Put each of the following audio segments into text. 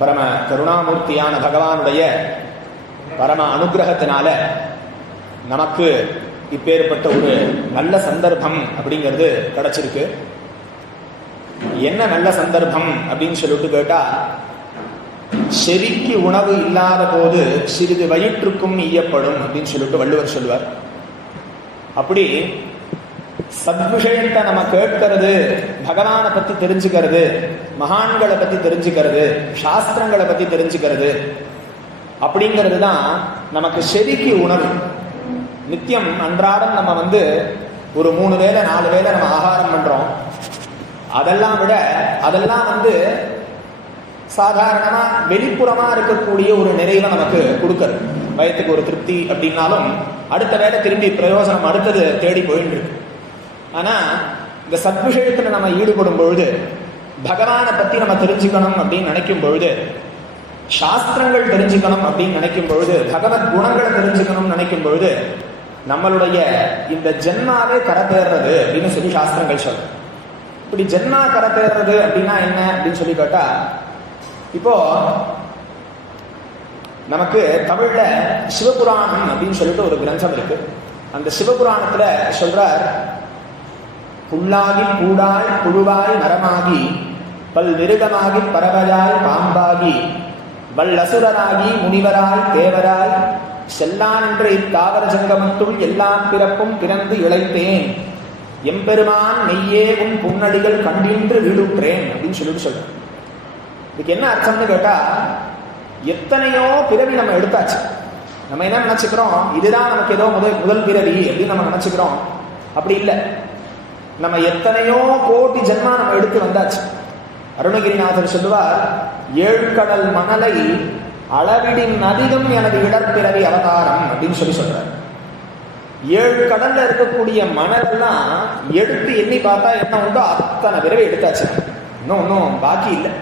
பரம கருணாமூர்த்தியான பகவானுடைய பரம அனுகிரகத்தினால நமக்கு இப்பேற்பட்ட ஒரு நல்ல சந்தர்ப்பம் அப்படிங்கிறது கிடைச்சிருக்கு. என்ன நல்ல சந்தர்ப்பம் அப்படின்னு சொல்லிட்டு கேட்டா, செரிக்கு உணவு இல்லாத போது சிறிது வயிற்றுக்கும் ஈயப்படும் அப்படின்னு சொல்லிட்டு வள்ளுவர் சொல்லுவார். அப்படி சத்விஷயத்தை நம்ம கேட்கறது, பகவானை பத்தி தெரிஞ்சுக்கிறது, மகான்களை பத்தி தெரிஞ்சுக்கிறது, சாஸ்திரங்களை பத்தி தெரிஞ்சுக்கிறது அப்படிங்கிறது தான் நமக்கு செரிக்கு உணவு. நித்தியம் அன்றாடம் நம்ம ஒரு 3 வேளை 4 வேளை நம்ம ஆகாரம் பண்றோம். அதெல்லாம் விட சாதாரணமா வெளிப்புறமா இருக்கக்கூடிய ஒரு நிறைவை நமக்கு கொடுக்கறது. வயத்துக்கு ஒரு திருப்தி அப்படின்னாலும் அடுத்த வேலை திரும்பி பிரயோஜனம் அடுத்தது தேடி போயிட்டு இருக்கு. ஆனா இந்த சத்விஷயத்துல நம்ம ஈடுபடும் பொழுது, பகவானை பத்தி நம்ம தெரிஞ்சுக்கணும் அப்படின்னு நினைக்கும் பொழுது, சாஸ்திரங்கள் தெரிஞ்சுக்கணும் அப்படின்னு நினைக்கும் பொழுது, பகவத் குணங்களை தெரிஞ்சுக்கணும் நினைக்கும் பொழுது, நம்மளுடைய இந்த ஜென்மாவே கரை தேர்றது அப்படின்னு சொல்லி சாஸ்திரங்கள் சொல்லும். இப்படி ஜென்மா கரை தேர்றது அப்படின்னா என்ன அப்படின்னு சொல்லி கேட்டா, இப்போ நமக்கு தமிழ்ல சிவபுராணம் அப்படின்னு சொல்லிட்டு ஒரு கிரந்தம் இருக்கு. அந்த சிவபுராணத்துல சொல்றார், புல்லாகி பூடாய் புழுவாய் நரமாகி பல் விருகமாகி பறவையாய் பாம்பாகி வல்லசுரராகி முனிவராய் தேவராய் செல்லான் என்ற இத்தாவர ஜங்கமத்துள் எல்லாம் பிறப்பும் பிறந்து இழைத்தேன், எம்பெருமான் மெய்யே உன் புன்னடிகள் கண்டின்று வீடுற்றேன் அப்படின்னு சொல்லிட்டு சொல்றேன். இதுக்கு என்ன அர்த்தம்னு கேட்டா, எத்தனையோ பிறவி நம்ம எடுத்தாச்சு. நம்ம என்ன நினைச்சுக்கிறோம், இதுதான் நமக்கு ஏதோ முதல் பிறவி அப்படின்னு நம்ம நினைச்சுக்கிறோம். அப்படி இல்லை. நம்ம எத்தனையோ கோடி ஜென்மா நம்ம எடுத்து வந்தாச்சு. அருணகிரிநாதர் சொல்லுவார், 7 கடல் மணலை அளவிடின் அதிகம் எனது இடர்பிறவி அவதாரம் அப்படின்னு சொல்றார். 7 கடல்ல இருக்கக்கூடிய மணலெல்லாம் எடுத்து எண்ணி பார்த்தா என்ன உண்டோ அத்தனை பிறவி எடுத்தாச்சு. இன்னும் பாக்கி இல்லை.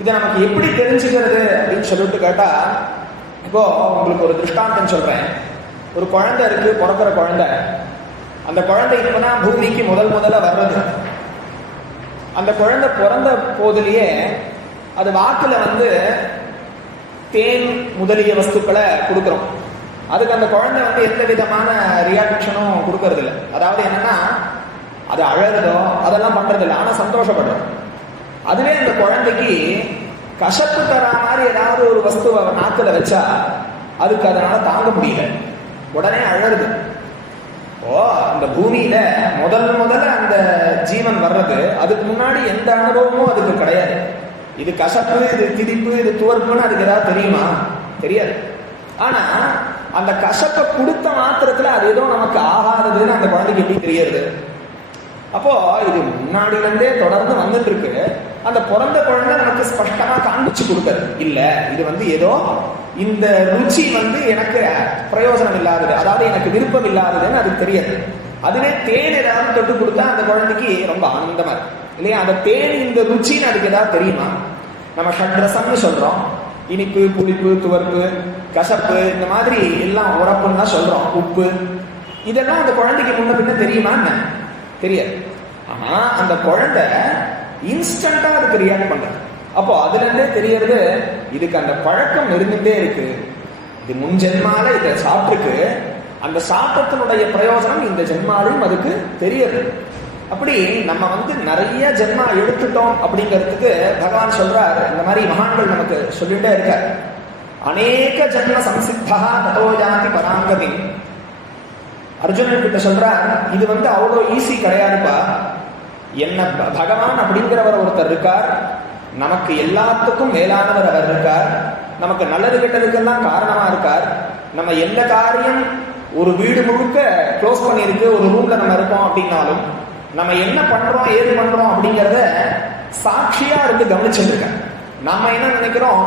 இதை நமக்கு எப்படி தெரிஞ்சுக்கிறது அப்படின்னு சொல்லிட்டு கேட்டா, இப்போ உங்களுக்கு ஒரு திருஷ்டாந்தம் சொல்றேன். ஒரு குழந்தை இருக்கு, பிறக்கிற குழந்தை. அந்த குழந்தை இப்பதான் பூமிக்கு முதல்ல வர்றது. அந்த குழந்தை பிறந்த போதிலேயே அது வாக்குல தேன் முதலிய வஸ்துக்களை கொடுக்குறோம். அதுக்கு அந்த குழந்தை எந்த விதமான ரியாக்ஷனும் கொடுக்கறது இல்லை. அதாவது என்னன்னா, அது அழகுதோ அதெல்லாம் பண்றது இல்லை, ஆனா சந்தோஷப்படுறோம். அதுவே அந்த குழந்தைக்கு கசப்பு தரா மாதிரி ஏதாவது ஒரு வஸ்துவை நாக்குல வச்சா அதுக்கு அதனால தாங்க முடியல, உடனே அழகுது. ஓ, அந்த பூமியில முதல்ல அந்த ஜீவன் வர்றது, அதுக்கு முன்னாடி எந்த அனுபவமும் அதுக்கு கிடையாது. இது கசப்பு, இது திதிப்பு, இது துவர்ப்புன்னு அதுக்கு ஏதாவது தெரியுமா? தெரியாது. ஆனா அந்த கசப்பை கொடுத்த மாத்திரத்துல அது ஏதோ நமக்கு ஆகாததுன்னு அந்த குழந்தைக்கு எப்படி தெரியுது? அப்போ இது முன்னாடில இருந்தே தொடர்ந்து வந்துட்டு இருக்கு. அந்த பிறந்த குழந்தை நமக்கு ஸ்பஷ்டமா காண்பிச்சு கொடுக்கறது இல்ல, இது ஏதோ இந்த ருச்சி எனக்கு பிரயோஜனம் இல்லாதது, அதாவது எனக்கு விருப்பம் இல்லாததுன்னு அதுக்கு தெரியாது. அதுவே தேன் ஏதாவது தொட்டு கொடுத்தா அந்த குழந்தைக்கு ரொம்ப ஆனந்தமா இருக்கு இல்லையா? அந்த தேன் இந்த ருச்சின்னு அதுக்கு ஏதாவது தெரியுமா? நம்ம ஷட்ரசம்னு சொல்றோம். இனிப்பு, புளிப்பு, துவர்ப்பு, கசப்பு, இந்த மாதிரி எல்லாம் உரப்புன்னு தான் சொல்றோம். உப்பு, இதெல்லாம் அந்த குழந்தைக்கு முன்ன பின்ன தெரியுமா? தெரியாது. ஆனா அந்த குழந்தை இன்ஸ்டன்டா அதுக்கு ரியாக்ட் பண்றது. அப்போ அதுல இருந்தே தெரியறது, இதுக்கு அந்த பழக்கம் இருந்துட்டே இருக்கு. இது முன் ஜென்மால இதை சாப்பிட்டுருக்கு, அந்த சாப்பிட்டத்தினுடைய பிரயோஜனம் இந்த ஜென்மாலையும் அதுக்கு தெரியுது. அப்படி நம்ம நிறைய ஜென்மா எடுத்துட்டோம் அப்படிங்கிறதுக்கு பகவான் சொல்றாரு. இந்த மாதிரி மகான்கள் நமக்கு சொல்லிட்டே இருக்க, அநேக ஜென்ம சம்சித்தா ததோ யாதி பராங்கதி. அர்ஜுனன் கிட்ட சொல்றார், இது அவ்வளோ ஈஸி கிடையாதுப்பா. என்ன பகவான் அப்படிங்கிறவர் ஒருத்தர் இருக்கார், நமக்கு எல்லாத்துக்கும் மேலானவர் அவர் இருக்கார், நமக்கு நல்லது கெட்டதுக்கெல்லாம் காரணமா இருக்கார். நம்ம எந்த காரியம் ஒரு வீடு முழுக்க க்ளோஸ் பண்ணியிருக்கு, ஒரு ரூம்ல நம்ம இருக்கோம் அப்படின்னாலும் நம்ம என்ன பண்றோம் ஏது பண்றோம் அப்படிங்கிறத சாட்சியா இருந்து கவனிச்சுருக்க. நம்ம என்ன நினைக்கிறோம்,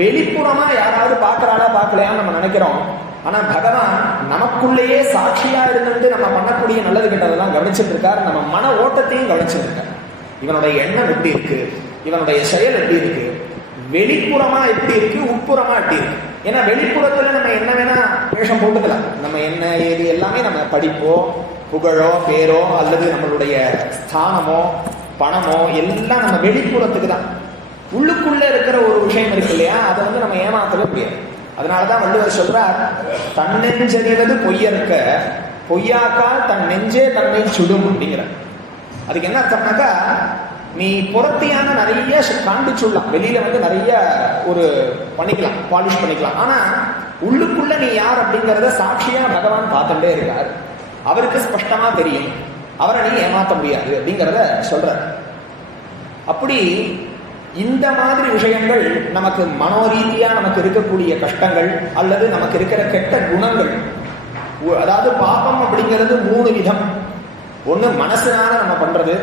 வெளிப்புறமா யாராவது பார்க்கறாளா பார்க்கலையா நம்ம நினைக்கிறோம். ஆனா பகவான் நமக்குள்ளேயே சாட்சியா இருந்து நம்ம பண்ணக்கூடிய நல்லது கெட்டதெல்லாம் கவனிச்சுட்டு இருக்காரு. நம்ம மன ஓட்டத்தையும் கவனிச்சுட்டு இருக்காரு. இவனுடைய எண்ணம் எப்படி இருக்கு, இவனுடைய செயல் எப்படி இருக்கு, வெளிப்புறமா எப்படி இருக்கு, உட்புறமா எப்படி இருக்கு. ஏன்னா வெளிப்புறத்துல நம்ம என்ன வேணா வேஷம் போட்டுக்கலாம். நம்ம என்ன ஏது எல்லாமே நம்ம படிப்போ, புகழோ, பேரோ, அல்லது நம்மளுடைய ஸ்தானமோ, பணமோ எல்லாம் நம்ம வெளிப்புறத்துக்கு தான். உள்ளுக்குள்ள இருக்கிற ஒரு விஷயம் இருக்கு இல்லையா, அதை வந்து நம்ம ஏமாத்தவே முடியாது. அதனாலதான் வள்ளுவர் சொல்றார், தன்னெஞ்சறிவது பொய்யற்க பொய்யாக்கால் தன் நெஞ்சே தன்னை சுடும் அப்படிங்கிற. அதுக்கு என்ன அர்த்தம்னாக்கா, நீ புறத்தியான நிறைய காண்பிச்சுடலாம், வெளியில வந்து நிறைய ஒரு பண்ணிக்கலாம், பாலிஷ் பண்ணிக்கலாம். ஆனா உள்ளுக்குள்ள நீ யார் அப்படிங்கிறத சாட்சியா பகவான் பார்த்துட்டே இருக்கார், அவருக்கு ஸ்பஷ்டமா தெரியும், அவரை நீ ஏமாற்ற முடியாது அப்படிங்கிறத சொல்ற. அப்படி இந்த மாதிரி விஷயங்கள் நமக்கு மனோரீதியா நமக்கு இருக்கக்கூடிய கஷ்டங்கள் அல்லது நமக்கு இருக்கிற கெட்ட குணங்கள், அதாவது பாபம் அப்படிங்கிறது 3 விதம். ஒண்ணு மனசுனால நம்ம பண்றது,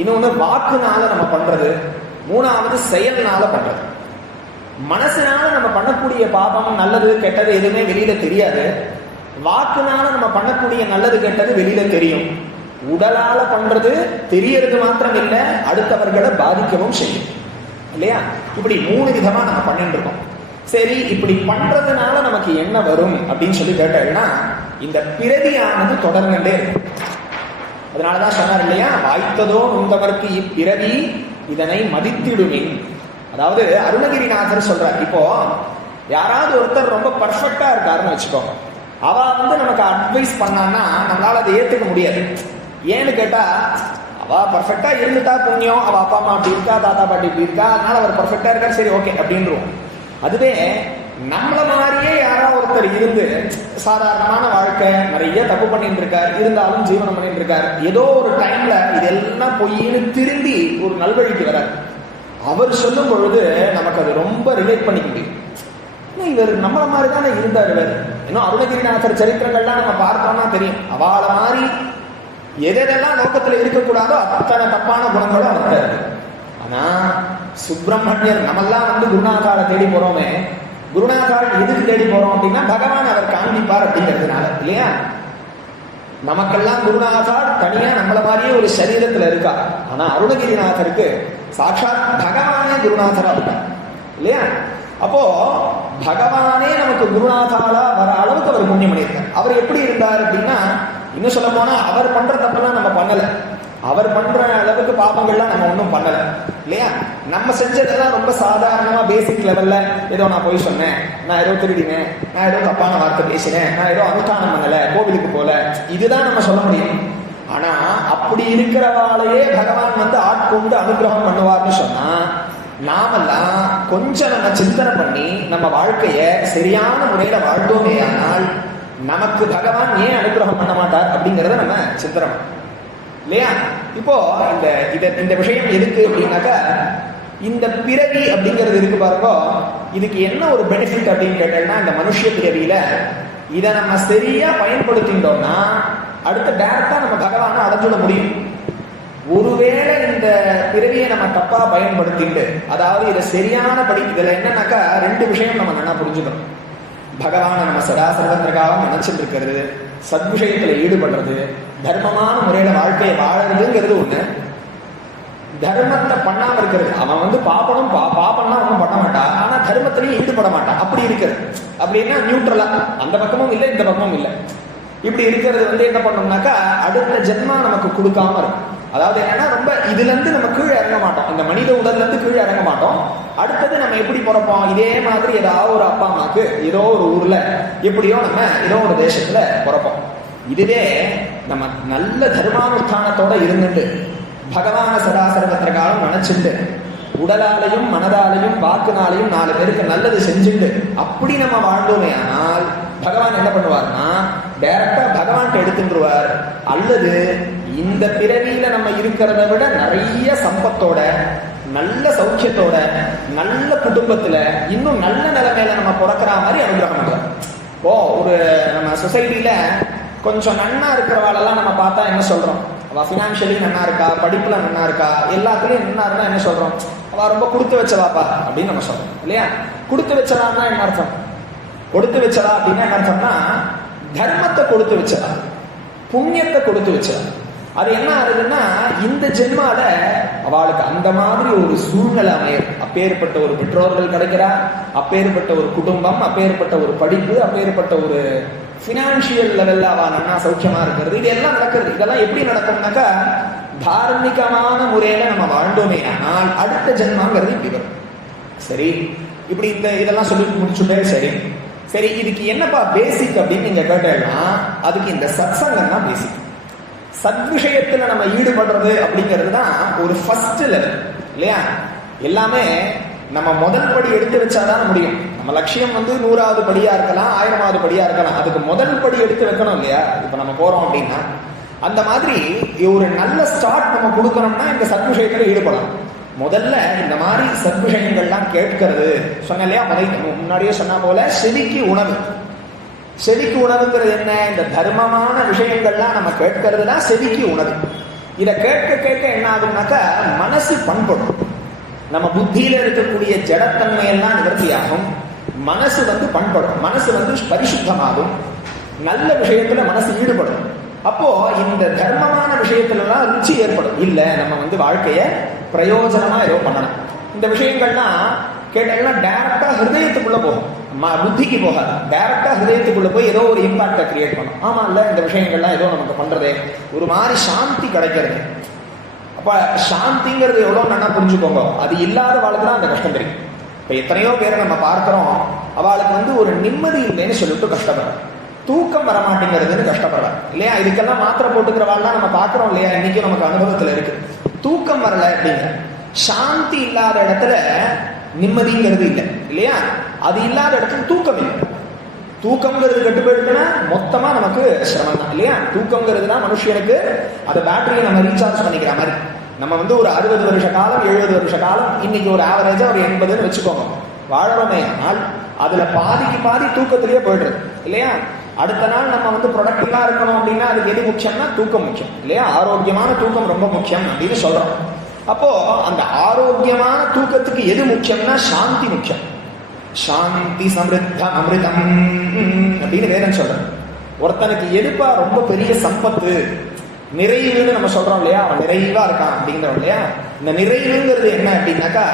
இன்னொன்னு வாக்குனால நம்ம பண்றது, 3வது செயல்னால பண்றது. மனசுனால நம்ம பண்ணக்கூடிய பாபம் நல்லது கெட்டது எதுவுமே வெளியில தெரியாது. வாக்குனால நம்ம பண்ணக்கூடிய நல்லது கெட்டது வெளியில தெரியும். உடலால பண்றது தெரியறது மாத்திரம் இல்ல, அடுத்தவர்களை பாதிக்கவும் செய்யும் இல்லையா. இப்படி 3 விதமா நம்ம பண்ணிட்டு இருக்கோம். சரி, இப்படி பண்றதுனால நமக்கு என்ன வரும் அப்படின்னு சொல்லி கேட்டா, இந்த பிறவியானது தொடர்ந்துட்டே இருக்கும். அதனாலதான் சொன்னார் இல்லையா, வாய்த்ததோ நுந்தவர்க்கு இப்பிறவி இதனை மதித்திடுமின். அதாவது அருணகிரிநாதர் சொல்றார், இப்போ யாராவது ஒருத்தர் ரொம்ப பர்ஃபெக்டா இருக்காருன்னு வச்சுக்கோங்க, அவ வந்து நமக்கு அட்வைஸ் பண்ணான்னா நம்மளால அதை ஏத்துக்க முடியாது. ஏன்னு கேட்டா, அவ பர்ஃபெக்டா இருந்துட்டா புண்ணியம், அவ அப்பா அம்மா அப்படி இருக்கா, தாத்தா பாட்டி இப்படி இருக்கா, அதனால அவர் பர்ஃபெக்டா இருக்காரு, சரி ஓகே அப்படின்றோம். அதுவே நம்மள மாதிரியே யாராவது ஒருத்தர் இருந்து சாதாரணமான வாழ்க்கை, நிறைய தப்பு பண்ணிட்டு இருக்காரு, இருந்தாலும் ஜீவனம் பண்ணிட்டு இருக்காரு, ஏதோ ஒரு டைம்ல இதெல்லாம் பொய்ன்னு திரும்பி ஒரு நல்வழிக்கு வராரு, அவர் சொல்லும் பொழுது நமக்கு அது ரொம்ப ரிலேட் பண்ணிக்க முடியும். இவர் நம்மள மாதிரி தானே இருந்தார். இவர் இன்னும் அருணகிரிநாதர் சரித்திரங்கள்லாம் நம்ம பார்த்தோம்னா தெரியும், அவளை மாதிரி எதெல்லாம் நோக்கத்துல இருக்கக்கூடாதோ அத்தனை தப்பான குணங்களும் அவர்கிட்ட இருக்கு. ஆனா சுப்பிரமணியர் நம்மெல்லாம் வந்து குருநாதாரை தேடி போறோமே, குருநாதாள் எதுக்கு தேடி போறோம் அப்படின்னா பகவான் அவர் காண்பிப்பார் அப்படிங்கிறதுனால இல்லையா. நமக்கெல்லாம் குருநாதாள் தனியா நம்மள மாதிரியே ஒரு சரீரத்துல இருக்கா, ஆனா அருணகிரிநாதருக்கு சாட்சாத் பகவானே குருநாதரா இருக்கார் இல்லையா. அப்போ பகவானே நமக்கு குருநாதாளா வர அளவுக்கு அவர் புண்ணியம் பண்ணியிருக்கார். அவர் எப்படி இருந்தார் அப்படின்னா, இன்னும் சொல்ல போனா அவர் பண்ற தப்பெல்லாம் நம்ம பண்ணல, அவர் பண்ற அளவுக்கு பாபங்கள்லாம் நம்ம ஒன்றும் பண்ணல இல்லையா. நம்ம செஞ்சதெல்லாம் ரொம்ப சாதாரணமா பேசிக் லெவல்ல, ஏதோ நான் போய் சொன்னேன், நான் ஏதோ திருடினேன், நான் ஏதோ தப்பான வார்த்தை பேசினேன், நான் ஏதோ அனுஷ்டானம் பண்ணல, கோவிலுக்கு போல, இதுதான் நம்ம சொல்ல முடியும். ஆனா அப்படி இருக்கிறவாளையே பகவான் வந்து ஆட்கொண்டு அனுகிரகம் பண்ணுவார்னு சொன்னா, நாமெல்லாம் கொஞ்சம் நம்ம சிந்தனை பண்ணி நம்ம வாழ்க்கைய சரியான முறையில வாழ்ந்தோமே ஆனால் நமக்கு பகவான் ஏன் அனுகிரகம் பண்ண மாட்டார் அப்படிங்கிறத நம்ம சிந்தனை இல்லையா. இப்போ இந்த விஷயம் எதுக்கு அப்படின்னாக்கா, இந்த பிறவி அப்படிங்கிறது இருக்கு பாருங்க, இதுக்கு என்ன ஒரு பெனிஃபிட் அப்படின்னு கேட்டோம்னா, இந்த மனுஷ பிறவியில இதை நம்ம சரியா பயன்படுத்திட்டோம்னா அடுத்த டைரக்டா நம்ம பகவானை அடைஞ்சுட முடியும். ஒருவேளை இந்த பிறவியை நம்ம தப்பா பயன்படுத்திட்டு, அதாவது இதை சரியான படி, இதுல என்னன்னாக்கா 2 விஷயம் நம்ம நல்லா புரிஞ்சுக்கணும். பகவானை நம்ம சதா சர்வத்திற்காக நினைச்சிட்டு இருக்கிறது, சத்விஷயத்துல ஈடுபடுறது, தர்மமான முறையில வாழ்க்கையை வாழறதுங்கிறது ஒண்ணு. தர்மத்தை பண்ணாம இருக்கிறது, அவன் வந்து பாப்பம்னா ஒன்றும் பண்ண மாட்டான், ஆனா தர்மத்திலையும் ஈடுபட மாட்டான். அப்படி இருக்கிறது அப்படின்னா நியூட்ரலா, அந்த பக்கமும் இல்லை இந்த பக்கமும் இல்லை, இப்படி இருக்கிறது வந்து என்ன பண்ணோம்னாக்கா அடுத்த ஜென்மா நமக்கு கொடுக்காம இருக்கும். அதாவது என்னன்னா, ரொம்ப இதுல இருந்து நம்ம கீழே இறங்க மாட்டோம், இந்த மனித உடல்ல இருந்து கீழே இறங்க மாட்டோம். அடுத்தது நம்ம எப்படி பிறப்போம், இதே மாதிரி ஏதாவது ஒரு அப்பா அம்மாக்கு ஏதோ ஒரு ஊர்ல எப்படியோ நம்ம ஏதோ ஒரு தேசத்துல பிறப்போம். இதுவே நம்ம நல்ல தர்மானுஷ்டானத்தோட இருந்துட்டு பகவான சதாசர்வத்திர காலம் நினைச்சுட்டு உடலாலையும் மனதாலையும் வாக்குனாலையும் 4 பேருக்கு நல்லது செஞ்சுட்டு அப்படி நம்ம வாழ்ந்தோமே ஆனால் பகவான் என்ன பண்ணுவார்னா டைரக்டா பகவான்கிட்ட எடுத்துருவார். அல்லது இந்த பிறவியில நம்ம இருக்கிறத விட நிறைய சம்பத்தோட, நல்ல சௌக்கியத்தோட, நல்ல குடும்பத்துல, இன்னும் நல்ல நிலைமையில நம்ம பிறக்கிற மாதிரி அனுகிரகம் பண்ணுவார். இப்போ ஒரு நம்ம சொசைட்டில கொஞ்சம் நன்னா இருக்கிறவாளெல்லாம் நம்ம பார்த்தா என்ன சொல்றோம், அவ பினான்சியலி நன்னா இருக்கா, படிப்புல நன்னா இருக்கா, எல்லாத்துலயும் நன்னா இருந்தா என்ன சொல்றோம், அவ ரொம்ப கொடுத்து வச்சவாப்பா அப்படின்னு நம்ம சொல்றோம் இல்லையா. கொடுத்து வச்சதான்னா என்ன அர்த்தம், கொடுத்து வச்சதா அப்படின்னா என்ன அர்த்தம்னா தர்மத்தை கொடுத்து வச்சதா, புண்ணியத்தை கொடுத்து வச்சதா. அது என்ன ஆகுதுன்னா இந்த ஜென்மால அவளுக்கு அந்த மாதிரி ஒரு சூழ்நிலை அமையும். அப்பேற்பட்ட ஒரு பெற்றோர்கள் கிடைக்கிறா, அப்பேற்பட்ட ஒரு குடும்பம், அப்பேற்பட்ட ஒரு படிப்பு, அப்பேற்பட்ட ஒரு பினான்சியல் லெவல்ல அவ நன்னா சௌக்கியமா இருக்கிறது, இது எல்லாம் நடக்கிறது. இதெல்லாம் எப்படி நடக்கும்னாக்கா தார்மீகமான முறையில நம்ம வாழ்ந்தோமே ஆனால் அடுத்த ஜென்மாங்கிறது இப்படி வரும். சரி, இப்படி இதெல்லாம் சொல்லி முடிச்சுட்டே சரி சரி இதுக்கு என்னப்பா பேசிக் அப்படின்னு நீங்க கேட்டீங்கன்னா அதுக்கு இந்த சத்சங்கம் தான் பேசிக். சத் விஷயத்துல நம்ம ஈடுபடுறது அப்படிங்கிறது தான் ஒரு ஃபர்ஸ்ட் லெவல் இல்லையா? எல்லாமே நம்ம முதல் படி எடுத்து வச்சாதான் முடியும். நம்ம லட்சியம் 100வது படியா இருக்கலாம், 1000வது படியா இருக்கலாம். அதுக்கு முதல் படி எடுத்து வைக்கணும் இல்லையா? இப்ப நம்ம போறோம் அப்படின்னா அந்த மாதிரி ஒரு நல்ல ஸ்டார்ட் நம்ம கொடுக்கணும்னா இந்த சத் விஷயத்துல ஈடுபடலாம். முதல்ல இந்த மாதிரி சத் விஷயங்கள்லாம் கேட்கறது சொன்ன இல்லையா? முன்னாடியே சொன்ன போல செவிக்கு உணவு. செவிக்கு உணவுங்கிறது என்ன? இந்த தர்மமான விஷயங்கள்லாம் நம்ம கேட்கறதுனா செவிக்கு உணவு. இதை கேட்க கேட்க என்ன ஆகும்னாக்கா மனசு பண்படும். நம்ம புத்தியில இருக்கக்கூடிய ஜடத்தன்மை எல்லாம் நிவர்த்தியாகும். மனசு பண்படும், மனசு பரிசுத்தமாகும். நல்ல விஷயத்துல மனசு ஈடுபடும். அப்போ இந்த தர்மமான விஷயத்துல எல்லாம் ருச்சி ஏற்படும். இல்ல நம்ம வாழ்க்கைய பிரயோஜனமா ஏதோ பண்ணணும். இந்த விஷயங்கள்லாம் கேட்டீங்கன்னா டைரக்டா ஹிருதயத்துக்குள்ள போகும், புத்திக்கு போகாது. டைரக்டா ஹிருதயத்துக்குள்ள போய் ஏதோ ஒரு இம்பாக்டை கிரியேட் பண்ணும். ஆமா இல்ல, இந்த விஷயங்கள்லாம் ஏதோ நமக்கு பண்றதே ஒரு மாதிரி சாந்தி கிடைக்கிறது. அப்ப சாந்திங்கிறது எவ்வளவு நல்லா புரிஞ்சுக்கோங்க. அது இல்லாத வாழ்க்கை தான் அந்த கஷ்டம் தெரியும். இப்ப எத்தனையோ பேரை நம்ம பார்க்கிறோம், அவளுக்கு ஒரு நிம்மதி இல்லைன்னு சொல்லிட்டு கஷ்டப்படுறோம். தூக்கம் வரமாட்டேங்கிறதுன்னு கஷ்டப்படுறாங்க இல்லையா? இதுக்கெல்லாம் மாத்திரை போட்டுக்கிறவாள்லாம் நம்ம பார்க்கிறோம் இல்லையா? இன்னைக்கும் நமக்கு அனுபவத்துல இருக்கு. தூக்கம் வரல அப்படிங்கிற சாந்தி இல்லாத இடத்துல நிம்மதிங்கிறது இல்லை இல்லையா? அது இல்லாத இடத்துல தூக்கம் இல்லை. தூக்கம்ங்கிறது கட்டுப்படுத்தினா மொத்தமா நமக்கு சிரமம் தான் இல்லையா? தூக்கம்ங்கிறது தான் மனுஷனுக்கு அந்த பேட்டரியை நம்ம ரீசார்ஜ் பண்ணிக்கிற மாதிரி. நம்ம ஒரு 60 வருஷ காலம் 70 வருஷ காலம் இன்னைக்கு ஒரு ஆவரேஜா ஒரு 80ன்னு வச்சுக்கோங்க வாழறோமே. ஆனால் அதுல பாதிக்கு பாதி தூக்கத்திலேயே போயிடுறது இல்லையா? அடுத்த நாள் நம்ம ப்ரொடக்டிவா இருக்கணும் அப்படின்னா அதுக்கு எது முக்கியம்னா தூக்கம் முக்கியம் இல்லையா? ஆரோக்கியமான தூக்கம் ரொம்ப முக்கியம் அப்படின்னு சொல்றோம். அப்போ அந்த ஆரோக்கியமான தூக்கத்துக்கு எது முக்கியம்னா சாந்தி முக்கியம். சாந்தி சமிருத்த அமிர்தம் அப்படின்னு வேதம் சொல்றேன். ஒருத்தனுக்கு எதுப்பா ரொம்ப பெரிய சம்பத்து நிறைவுன்னு நம்ம சொல்றோம் இல்லையா? அவன் நிறைவா இருக்கான் அப்படிங்கிறோம் இல்லையா? இந்த நிறைவுங்கிறது என்ன அப்படின்னாக்கா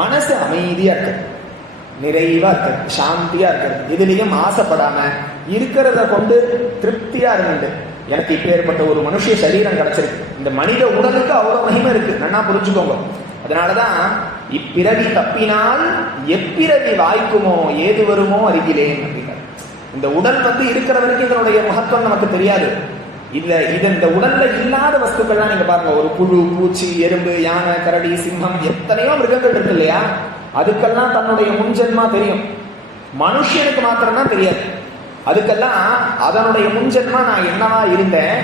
மனசு அமைதியா இருக்கு, நிறைவா இருக்கு, சாந்தியா இருக்கு. இதுலயும் ஆசைப்படாம இருக்கிறத கொண்டு திருப்தியா இருந்து எனக்கு இப்ப ஏற்பட்ட ஒரு மனுஷ சரீரம் கிடைச்சிருக்கு. இந்த மனித உடலுக்கு அவ்வளவு மகிமை இருக்கு, நல்லா புரிஞ்சுக்கோங்க. அதனாலதான் இப்பிறவி தப்பினால் எப்பிறவி வாய்க்குமோ ஏது வருமோ அறிகிறேன் அப்படின்னா. இந்த உடல் இருக்கிற வரைக்கும் இதனுடைய மகத்துவம் நமக்கு தெரியாது. இல்ல இது இந்த உடல்ல இல்லாத வஸ்துக்கள்லாம் நீங்க பாருங்க, ஒரு புழு, பூச்சி, எறும்பு, யானை, கரடி, சிம்மம், எத்தனையோ மிருகங்கள் இருக்கு இல்லையா? அதுக்கெல்லாம் தன்னுடைய முன்ஜென்மா தெரியும். மனுஷனுக்கு மாத்திரம்தான் தெரியாது. அதுக்கெல்லாம் அதனுடைய முன்ஜென்மா நான் என்னவா இருந்தேன்,